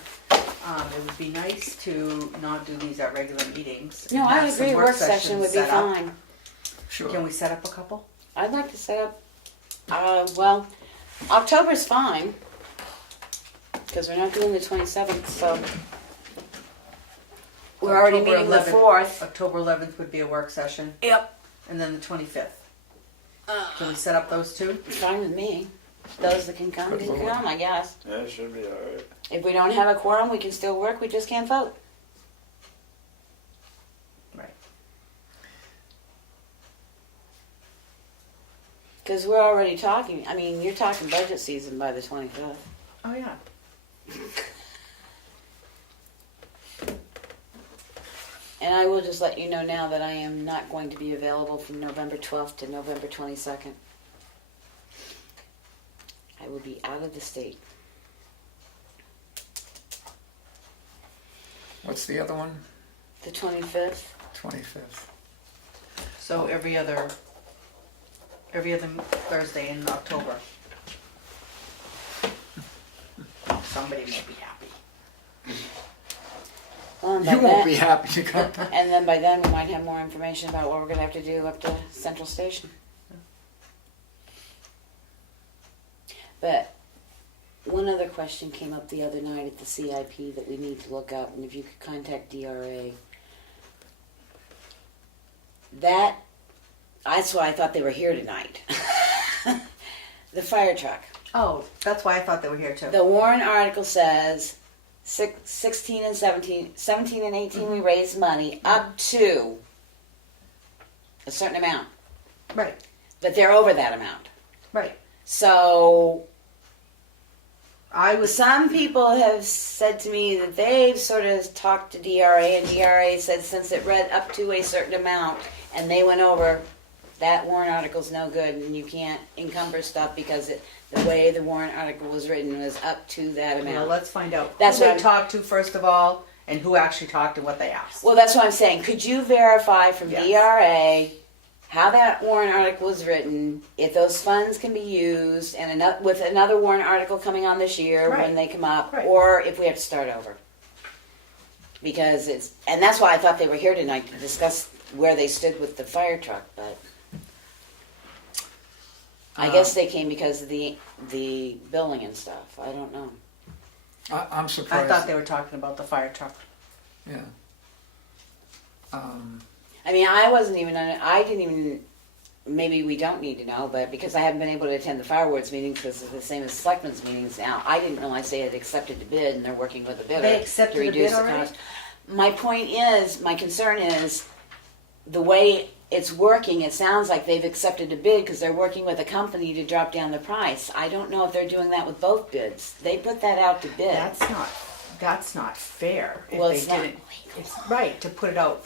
It would be nice to not do these at regular meetings. No, and I have some agree, work session sessions would be set up. fine. Sure. Can we set up a couple? I'd like to set up, well, October's fine, because we're not doing the 27th, so we're already October meeting the 11th 4th. October 11th would be a work session. Yep. And then the 25th. Can we set up those two? It's fine with me. Those that can come, Good can lord. come, I guess. Yeah, it should be alright. If we don't have a quorum, we can still work, we just can't vote. Right. Because we're already talking, I mean, you're talking budget season by the 25th. Oh, yeah. And I will just let you know now that I am not going to be available from November 12th to November 22nd. I will be out of the state. What's the other one? The 25th. 25th. So every other Thursday in October. Somebody may be happy. Well, and You by won't then- be happy to come. And then by then we might have more information about what we're going to have to do up to Central Station. But one other question came up the other night at the CIP that we need to look up, and if you could contact DRA. That's why I thought they were here tonight. The fire truck. Oh, that's why I thought they were here too. The warrant article says 16 and 17 and 18 we raise money up to a certain amount. Right. But they're over that amount. Right. So some people have said to me that they've sort of talked to DRA, and DRA said since it read up to a certain amount and they went over, that warrant article's no good and you can't encumber stuff because the way the warrant article was written was up to that amount. Well, let's find out That's who what they I'm- talked to first of all, and who actually talked and what they asked. Well, that's what I'm saying. Could you verify from Yes. DRA how that warrant article was written, if those funds can be used, and with another warrant article coming on this year when Right. they come up, Right. or if we have to start over? Because and that's why I thought they were here tonight to discuss where they stood with the fire truck, but I guess they came because of the billing and stuff. I don't know. I'm surprised. I thought they were talking about the fire truck. Yeah. I mean, I didn't even, maybe we don't need to know, but because I haven't been able to attend the fireworks meetings because it's the same as selectmen's meetings now, I didn't realize they had accepted the bid and they're working with the bidder They accepted to the reduce bid the already? cost. My concern is the way it's working, it sounds like they've accepted a bid because they're working with a company to drop down the price. I don't know if they're doing that with both bids. They put that out to bid. That's not fair. If Well, they it's not didn't. It's right to put it out.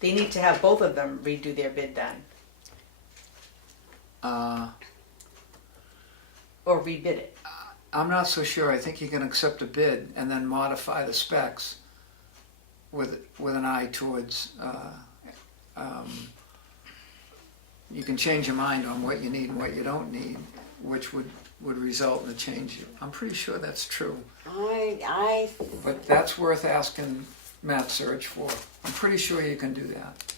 They need to have both of them redo their bid then, or rebid it. I'm not so sure. I think you can accept a bid and then modify the specs with an eye towards, you can change your mind on what you need and what you don't need, which would result in a change. I'm pretty sure that's true. But that's worth asking Matt Surge for. I'm pretty sure you can do that.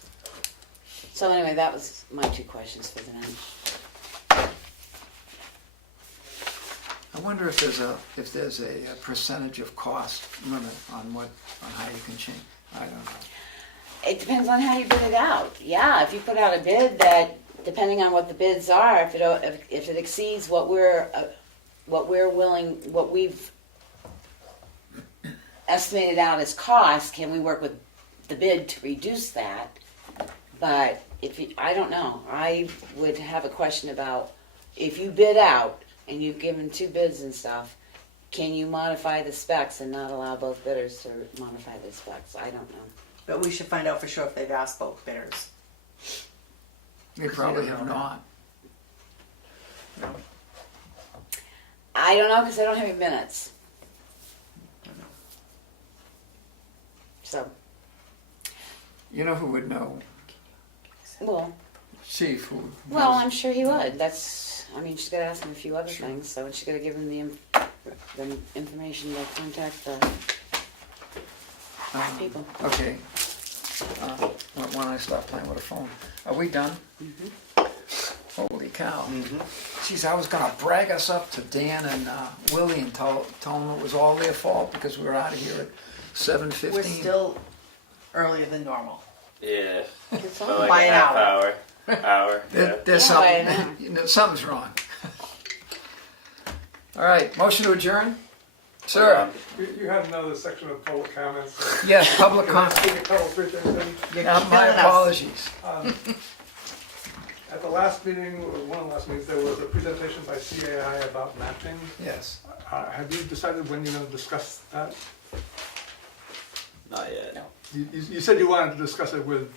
So anyway, that was my two questions for the night. I wonder if there's a percentage of cost limit on how you can change. I don't know. It depends on how you bid it out. Yeah, if you put out a bid that, depending on what the bids are, if it exceeds what we've estimated out as cost, can we work with the bid to reduce that? But I don't know. I would have a question about if you bid out and you've given two bids and stuff, can you modify the specs and not allow both bidders to modify the specs? I don't know. But we should find out for sure if they've asked both bidders. They probably have not. I don't know because I don't have any minutes. So. You know who would know? Well. Chief who. Well, I'm sure he would. She's got to ask him a few other things, so she's got to give him the information to contact the people. Okay. Why don't I stop playing with the phone? Are we done? Holy cow. Geez, I was going to brag us up to Dan and Willie and tell them it was all their fault because we were out of here at 7:15. We're still earlier than normal. Yeah. It's Well, like by a an half hour. hour. Yeah. There's something's wrong. All right, motion to adjourn? Sir? You had another section of public comments. Yes, public Can I comment. speak a couple, three things? My apologies. At the last meeting, or one of the last meetings, there was a presentation by CAI about matching. Yes. Have you decided when you're going to discuss that? Not yet. No. You said you wanted to discuss it with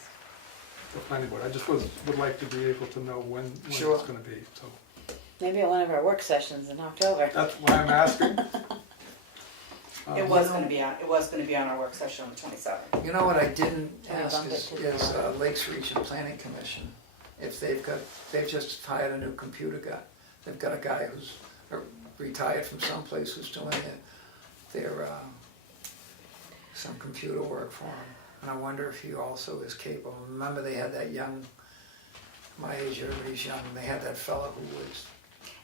the planning board. I just would like to be able to know when Sure. it's going to be. So Maybe at one of our work sessions in October. that's why I'm asking. It was going to be on our work session on the 27th. You know what I didn't Can we ask bump it is to Lakes Region Planning Commission, if they've just hired a new computer guy. They've got a guy who's retired from someplace who's doing their some computer work for them. And I wonder if he also is capable. Remember they had that young, my age, everybody's young, they had that fellow who was.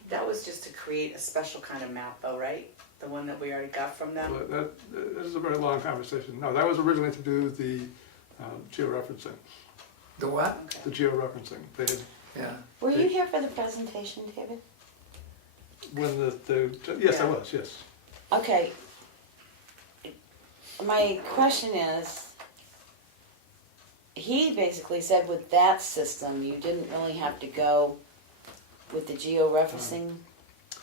That was just to create a special kind of map though, right? The one that we already got from them? This is a very long conversation. No, that was originally to do the georeferencing. The what? The georeferencing. They had, Yeah. Were you here for the presentation, David? when yes, I Yeah. was, yes. Okay. My question is, he basically said with that system, you didn't really have to go with the geo-referencing.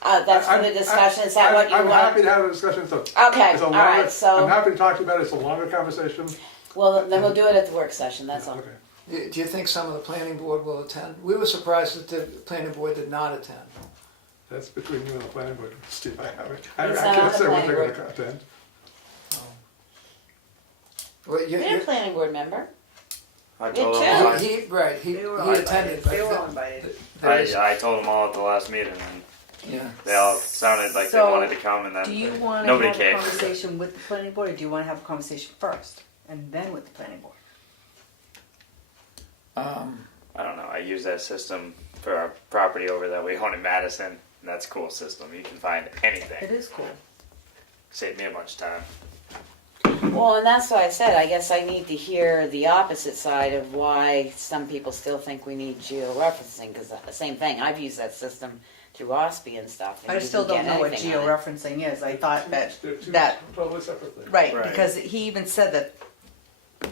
That's for the discussion, is that what you I'm happy want? to have a discussion, so. Okay, it's a all longer- right, so- I'm happy to talk to you about it, it's a longer conversation. Well, then we'll do it at the work session, that's all. Okay. Do you think some of the planning board will attend? We were surprised that the planning board did not attend. That's between you and the planning board, Steve, I haven't, It's I not can't on the say when planning they're board. gonna attend. Well, You're a planning board member. I Me told too. them all. He, right, he They were attended, invited. but They were all invited. I told them all at the last meeting, and yeah. they all sounded like So, they wanted to come, and then Do you want to nobody have came. a conversation with the planning board, or do you want to have a conversation first and then with the planning board? I don't know. I use that system for our property over that we own in Madison, and that's a cool system. You can find anything. It is cool. Saved me a bunch of time. Well, and that's why I said, I guess I need to hear the opposite side of why some people still think we need geo-referencing, because the same thing, I've used that system through OSPI and stuff. and I you still can don't get know what anything on it. georeferencing is. I thought that, They're two that, totally separate things. right, Right. because he even said that,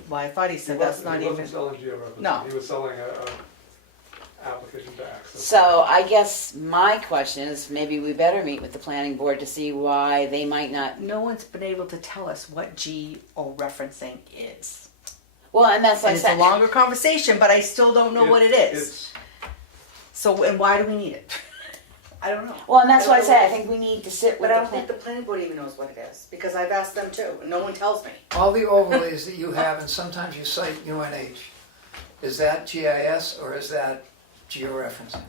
well, I thought he said that's not He even, wasn't selling geo-referencing. No. He was selling a application to access. So I guess my question is, maybe we better meet with the planning board to see why they might not, no one's been able to tell us what georeferencing is. well, and that's like And it's a longer conversation, but I still don't know what it is. It's, So, and why do we need it? I don't know. well, and that's why I don't say I know. think we need to sit with But I the don't think plan. the planning board even knows what it is, because I've asked them too, and no one tells me. All the overlays that you have, and sometimes you cite UNH, is that GIS or is that georeferencing?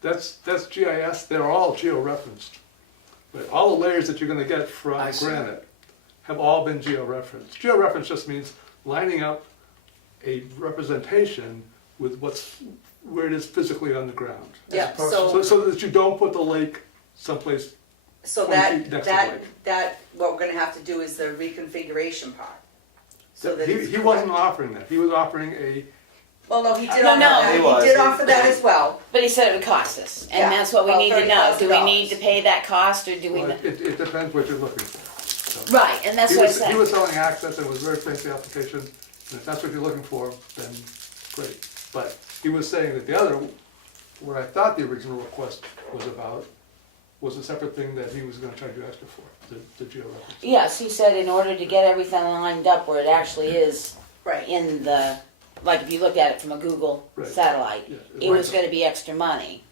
that's GIS, they're all geo-referenced. But all the layers that you're gonna get from I see. Granite have all been geo-referenced. Geo-reference just means lining up a representation with where it is physically on the ground. Yeah, opposed So, so that you don't put the lake someplace. So 20 that, feet next to the that, lake. that, what we're gonna have to do is the reconfiguration part. So that it's He wasn't correct. offering that, he was offering a, Well, no, he did No, offer no, that, he he was. did offer that as well. But he said it would cost us, and Yeah, that's what we about need to know. Do we $30,000. need to pay that cost, or do we? well, it depends what you're looking for. So, Right, and that's he what I was, said. he was selling access, and it was a very fancy application, and if that's what you're looking for, then great. But he was saying that the other, what I thought the original request was about, was a separate thing that he was gonna charge you extra for, the georeferencing. Yes, he said in order to get everything lined up where it actually is Right. in the, like if you looked at it from a Google Right. satellite, Yeah, it was gonna be extra money.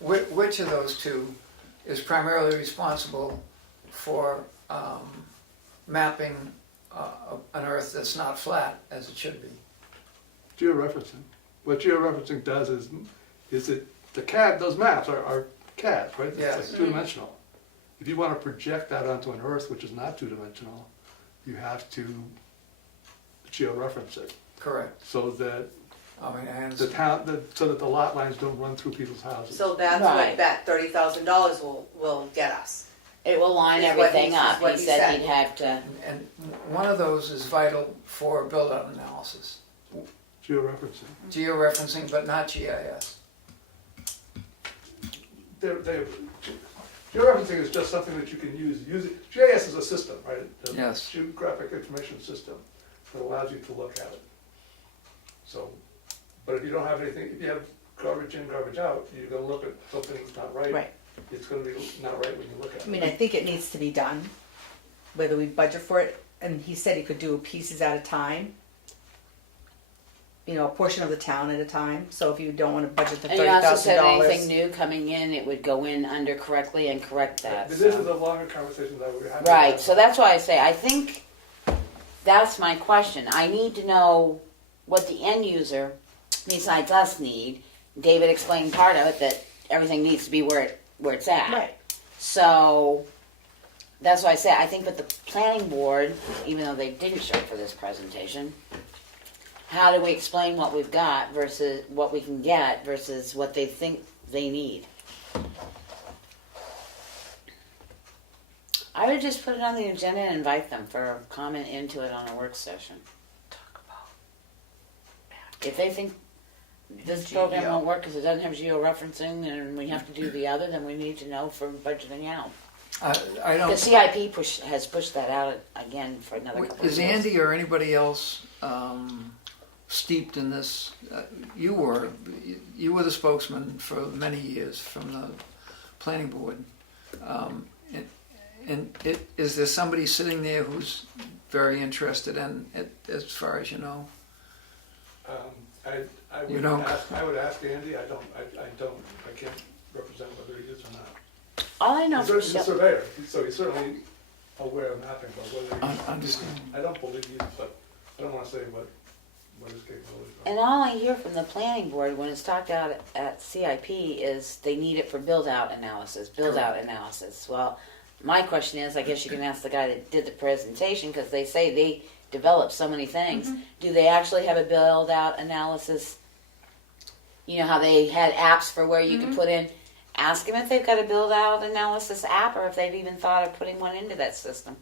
Which of those two is primarily responsible for mapping an Earth that's not flat as it should be? Georeferencing. What georeferencing does is it, the CAD, those maps are CAD, right? Yes. It's like two-dimensional. If you want to project that onto an Earth which is not two-dimensional, you have to georeference it Correct. so that I mean, I the understand. town, so that the lot lines don't run through people's houses. So that's Right. what that $30,000 will get us. It will line Is what everything he- up. is what He he said said. he'd have to, And one of those is vital for build-out analysis. Georeferencing. Georeferencing, but not GIS. Georeferencing is just something that you can use. GIS is a system, right? A Yes. Geographic information system that allows you to look at it. So, but if you don't have anything, if you have garbage in, garbage out, you're gonna look at something that's not right. Right. It's gonna be not right when you look at it. I mean, I think it needs to be done, whether we budget for it, and he said he could do pieces at a time. You know, a portion of the town at a time, so if you don't wanna budget the and you also said $30,000. anything new coming in, it would go in under correctly and correct that. This so. is a longer conversation that we're having. Right, so that's why I say, I think that's my question. I need to know what the end user, besides us, need. David explained part of it, that everything needs to be where it's at. Right. So, that's why I say, I think with the planning board, even though they didn't show for this presentation, how do we explain what we've got versus what we can get versus what they think they need? I would just put it on the agenda and invite them for a comment into it on a work session. If they think this program won't work because it doesn't have georeferencing and we have to do the other, then we need to know for budgeting out. I don't. The CIP has pushed that out again for another couple of Is years. Andy or anybody else steeped in this? You were the spokesman for many years from the planning board. Is there somebody sitting there who's very interested in it, as far as you know? I would ask Andy. I can't represent whether he is or not. All I know He's a surveyor, so he's certainly aware of mapping, but whether he's... Understand. I don't believe he is, but I don't want to say what his capabilities are. And all I hear from the planning board when it's talked out at CIP is they need it for build-out analysis, Well, my question is, I guess you can ask the guy that did the presentation, because they say they developed so many things. Mm-hmm. Do they actually have a build-out analysis? You know how they had apps for where you could put in, ask them if they've got a build-out analysis app, or if they've even thought of putting one into that system.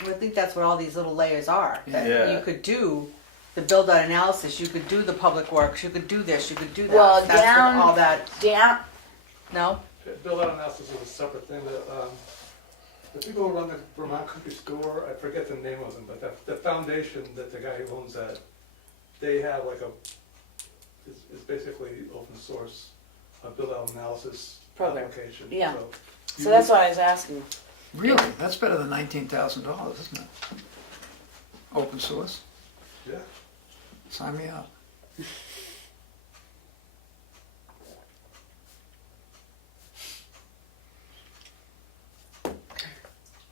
I think that's what all these little layers are. That Yeah. you could do the build-out analysis, you could do the public works, you could do this, you could do that. Well, That's down, what all that. down, No? Build-out analysis is a separate thing. The people who run the Vermont Cookie Store, I forget the name of them, but the foundation that the guy who owns that, they have like it's basically open source, a build-out analysis Program. application. Yeah. you so that's would- what I was asking. Really? That's better than $19,000, isn't it? Open source. Yeah. Sign me up.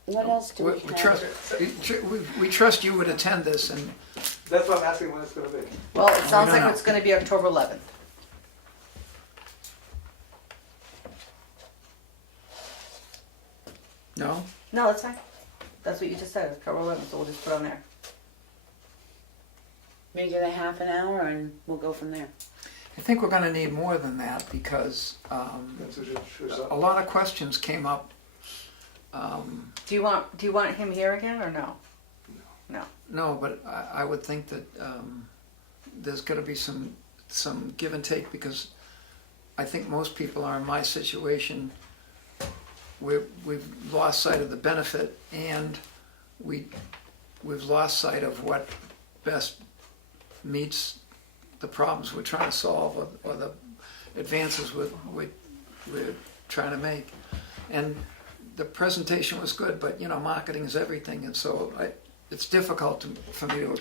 What else do we We have? trust, we trust you would attend this, and That's what I'm asking when it's going to be. Well, it sounds don't like know. it's going to be October 11th. no? No, that's fine. That's what you just said, October 11th, so we'll just put on there. Make it a half an hour and we'll go from there. I think we're gonna need more than that, because a lot of questions came up. Do you want him here again or no? No. No, but I would think that there's gotta be some give and take, because I think most people are in my situation. We've lost sight of the benefit, and we've lost sight of what best meets the problems we're trying to solve, or the advances we're trying to make. And the presentation was good, but marketing is everything, and so it's difficult for me to I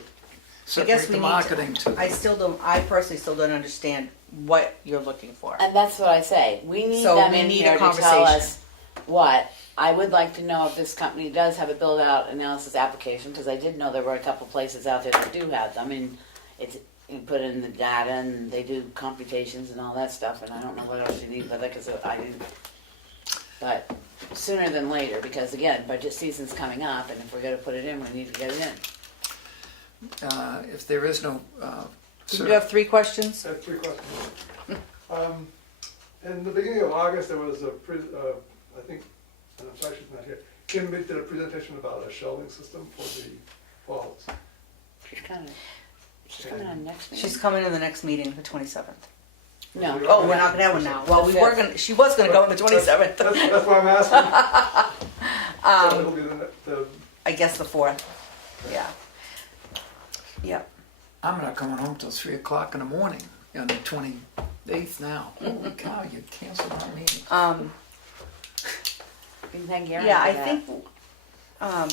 separate guess the we marketing need to, I personally still don't understand what you're looking for. And that's what I say. We need So them we in need here a to tell conversation. us what. I would like to know if this company does have a build-out analysis application, because I did know there were a couple places out there that do have them. And you put in the data and they do computations and all that stuff, and I don't know what else you need with it, because I didn't. But sooner than later, because again, budget season's coming up, and if we're gonna put it in, we need to get it in. if there is no. Did you have 3 questions? I have 3 questions. In the beginning of August, there was I think, and I'm sorry she's not here, Kim did a presentation about a shelving system for the falls. She's coming on next meeting. She's coming in the next meeting, the 27th. No. Oh, we're not gonna have one now. Well, she was gonna go on the 27th. That's why I'm asking. So it'll be the I guess the 4th. Yeah. Yep. I'm not coming home till 3 o'clock in the morning on the 28th now. Holy cow, you canceled our meeting. Yeah, I think, I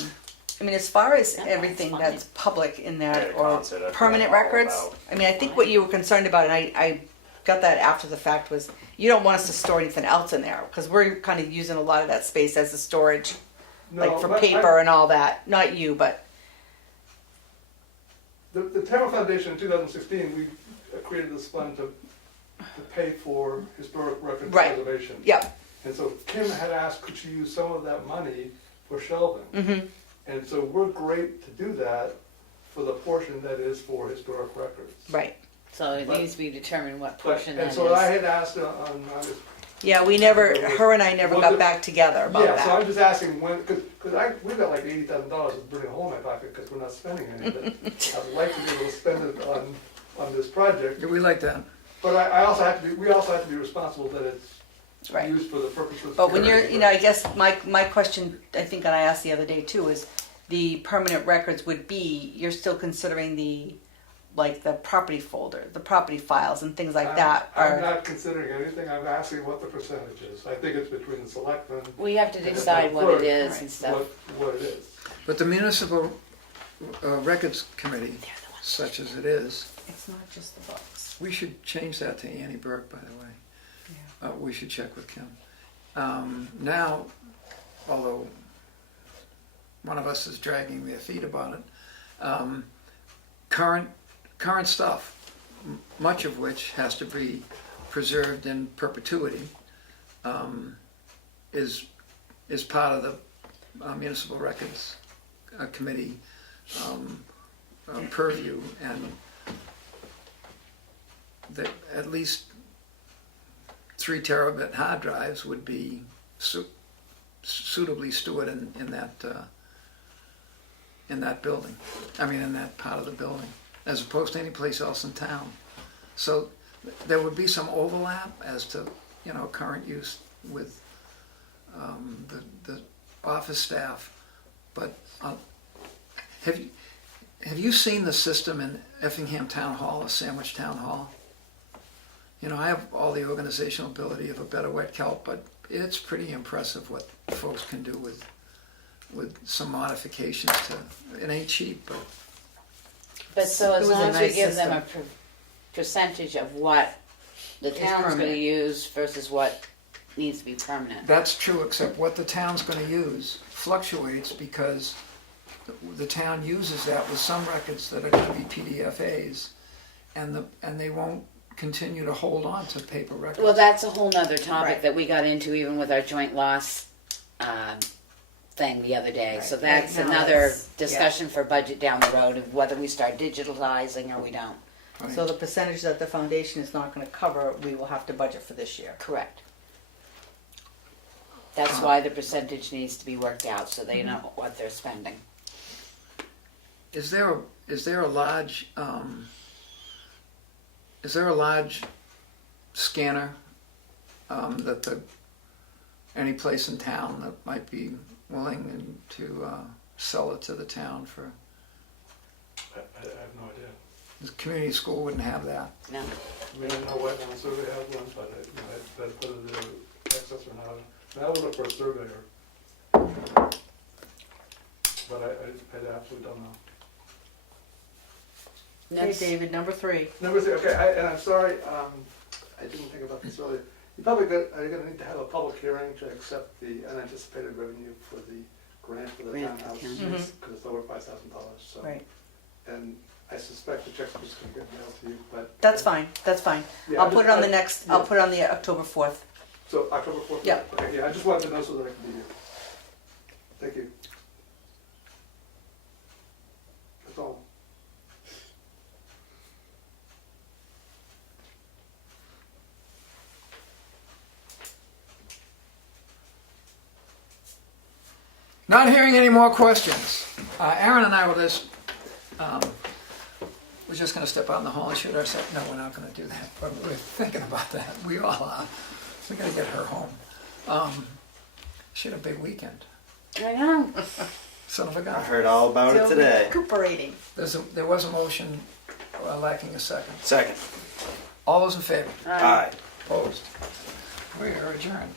mean, as far as everything that's public in that, Yeah, or concert, I permanent forgot all records, about. I mean, I think what you were concerned about, and I got that after the fact, was you don't want us to store anything else in there, because we're kind of using a lot of that space as a storage, like for paper and all that. Not you, but The Tamworth Foundation in 2016, we created this fund to pay for historic record preservation. Yep. And so Kim had asked, could she use some of that money for shelving? Mm-hmm. And so we're great to do that for the portion that is for historic records. Right. So it needs to be determined what portion that And is. so I had asked on August. Yeah, her and I never got back together about Yeah, that. so I'm just asking when, because we've got like $80,000 to bring a hole in my pocket because we're not spending any of it. I'd like to be able to spend it on on this project. Yeah, we like that. But I also have to be, we also have to be responsible that it's Right. used for the purposes. But when you're, you know, I guess my question, I think that I asked the other day too, is the permanent records would be, you're still considering the, like the property folder, the property files and things like that I'm are. not considering anything, I'm asking what the percentage is. I think it's between the selectmen. We have to and the decide what clerk, it is and stuff. What it is. But the municipal records committee, such as it is, It's not just the books. we should change that to Annie Burke, by the way. We should check with Kim. Now, although one of us is dragging their feet about it, current stuff, much of which has to be preserved in perpetuity, is part of the municipal records committee purview, and that at least 3 terabit hard drives would be suitably stored in that building. I mean, in that part of the building, as opposed to any place else in town. So there would be some overlap as to, you know, current use with the office staff. But have you seen the system in Effingham Town Hall or Sandwich Town Hall? You know, I have all the organizational ability of a better wet kelp, but it's pretty impressive what folks can do with some modifications to, it ain't cheap, But so It as was a long as we nice give them system. a percentage of what the Is town's gonna permanent. use versus what needs to be permanent. that's true, except what the town's gonna use fluctuates because the town uses that with some records that are gonna be PDFAs, and they won't continue to hold on to paper records. Well, that's a whole nother topic Right. that we got into even with our joint loss thing the other day. So Right. that's Right now another it's- discussion for budget down the road of whether we start digitalizing or we don't. So the percentage that the foundation is not gonna cover, we will have to budget for this year. Correct. That's why the percentage needs to be worked out so they know what they're spending. Is there a large scanner that any place in town that might be willing to sell it to the town for? I have no idea. The community school wouldn't have that. No. I mean, I know what one survey has one, but I put it in access or not. I would look for a surveyor. But I absolutely don't know. Okay, David, number 3. Number 3, okay, and I'm sorry, I didn't think about this earlier. You probably are gonna need to have a public hearing to accept the unanticipated revenue for the grant for the Grant townhouse, for the townhouse. because it's over $5,000, so. Right. And I suspect the check's just gonna get mailed to you, but. That's fine, that's fine. Yeah, I'll put it on the next, I'll yeah. put it on the October 4th. So October 4th? Yeah. Okay, yeah, I just wanted to know so that I can be here. Thank you. That's all. Not hearing any more questions. Aaron and I were we're just going to step out in the hall and shoot ourselves. No, we're not going to do that. But we're thinking about that. We all are. We got to get her home. She had a big weekend. I know. Son of a I gun. heard all about it today. Recuperating. There was a motion lacking a second. Second. All those in favor? Aye. Opposed? We are adjourned.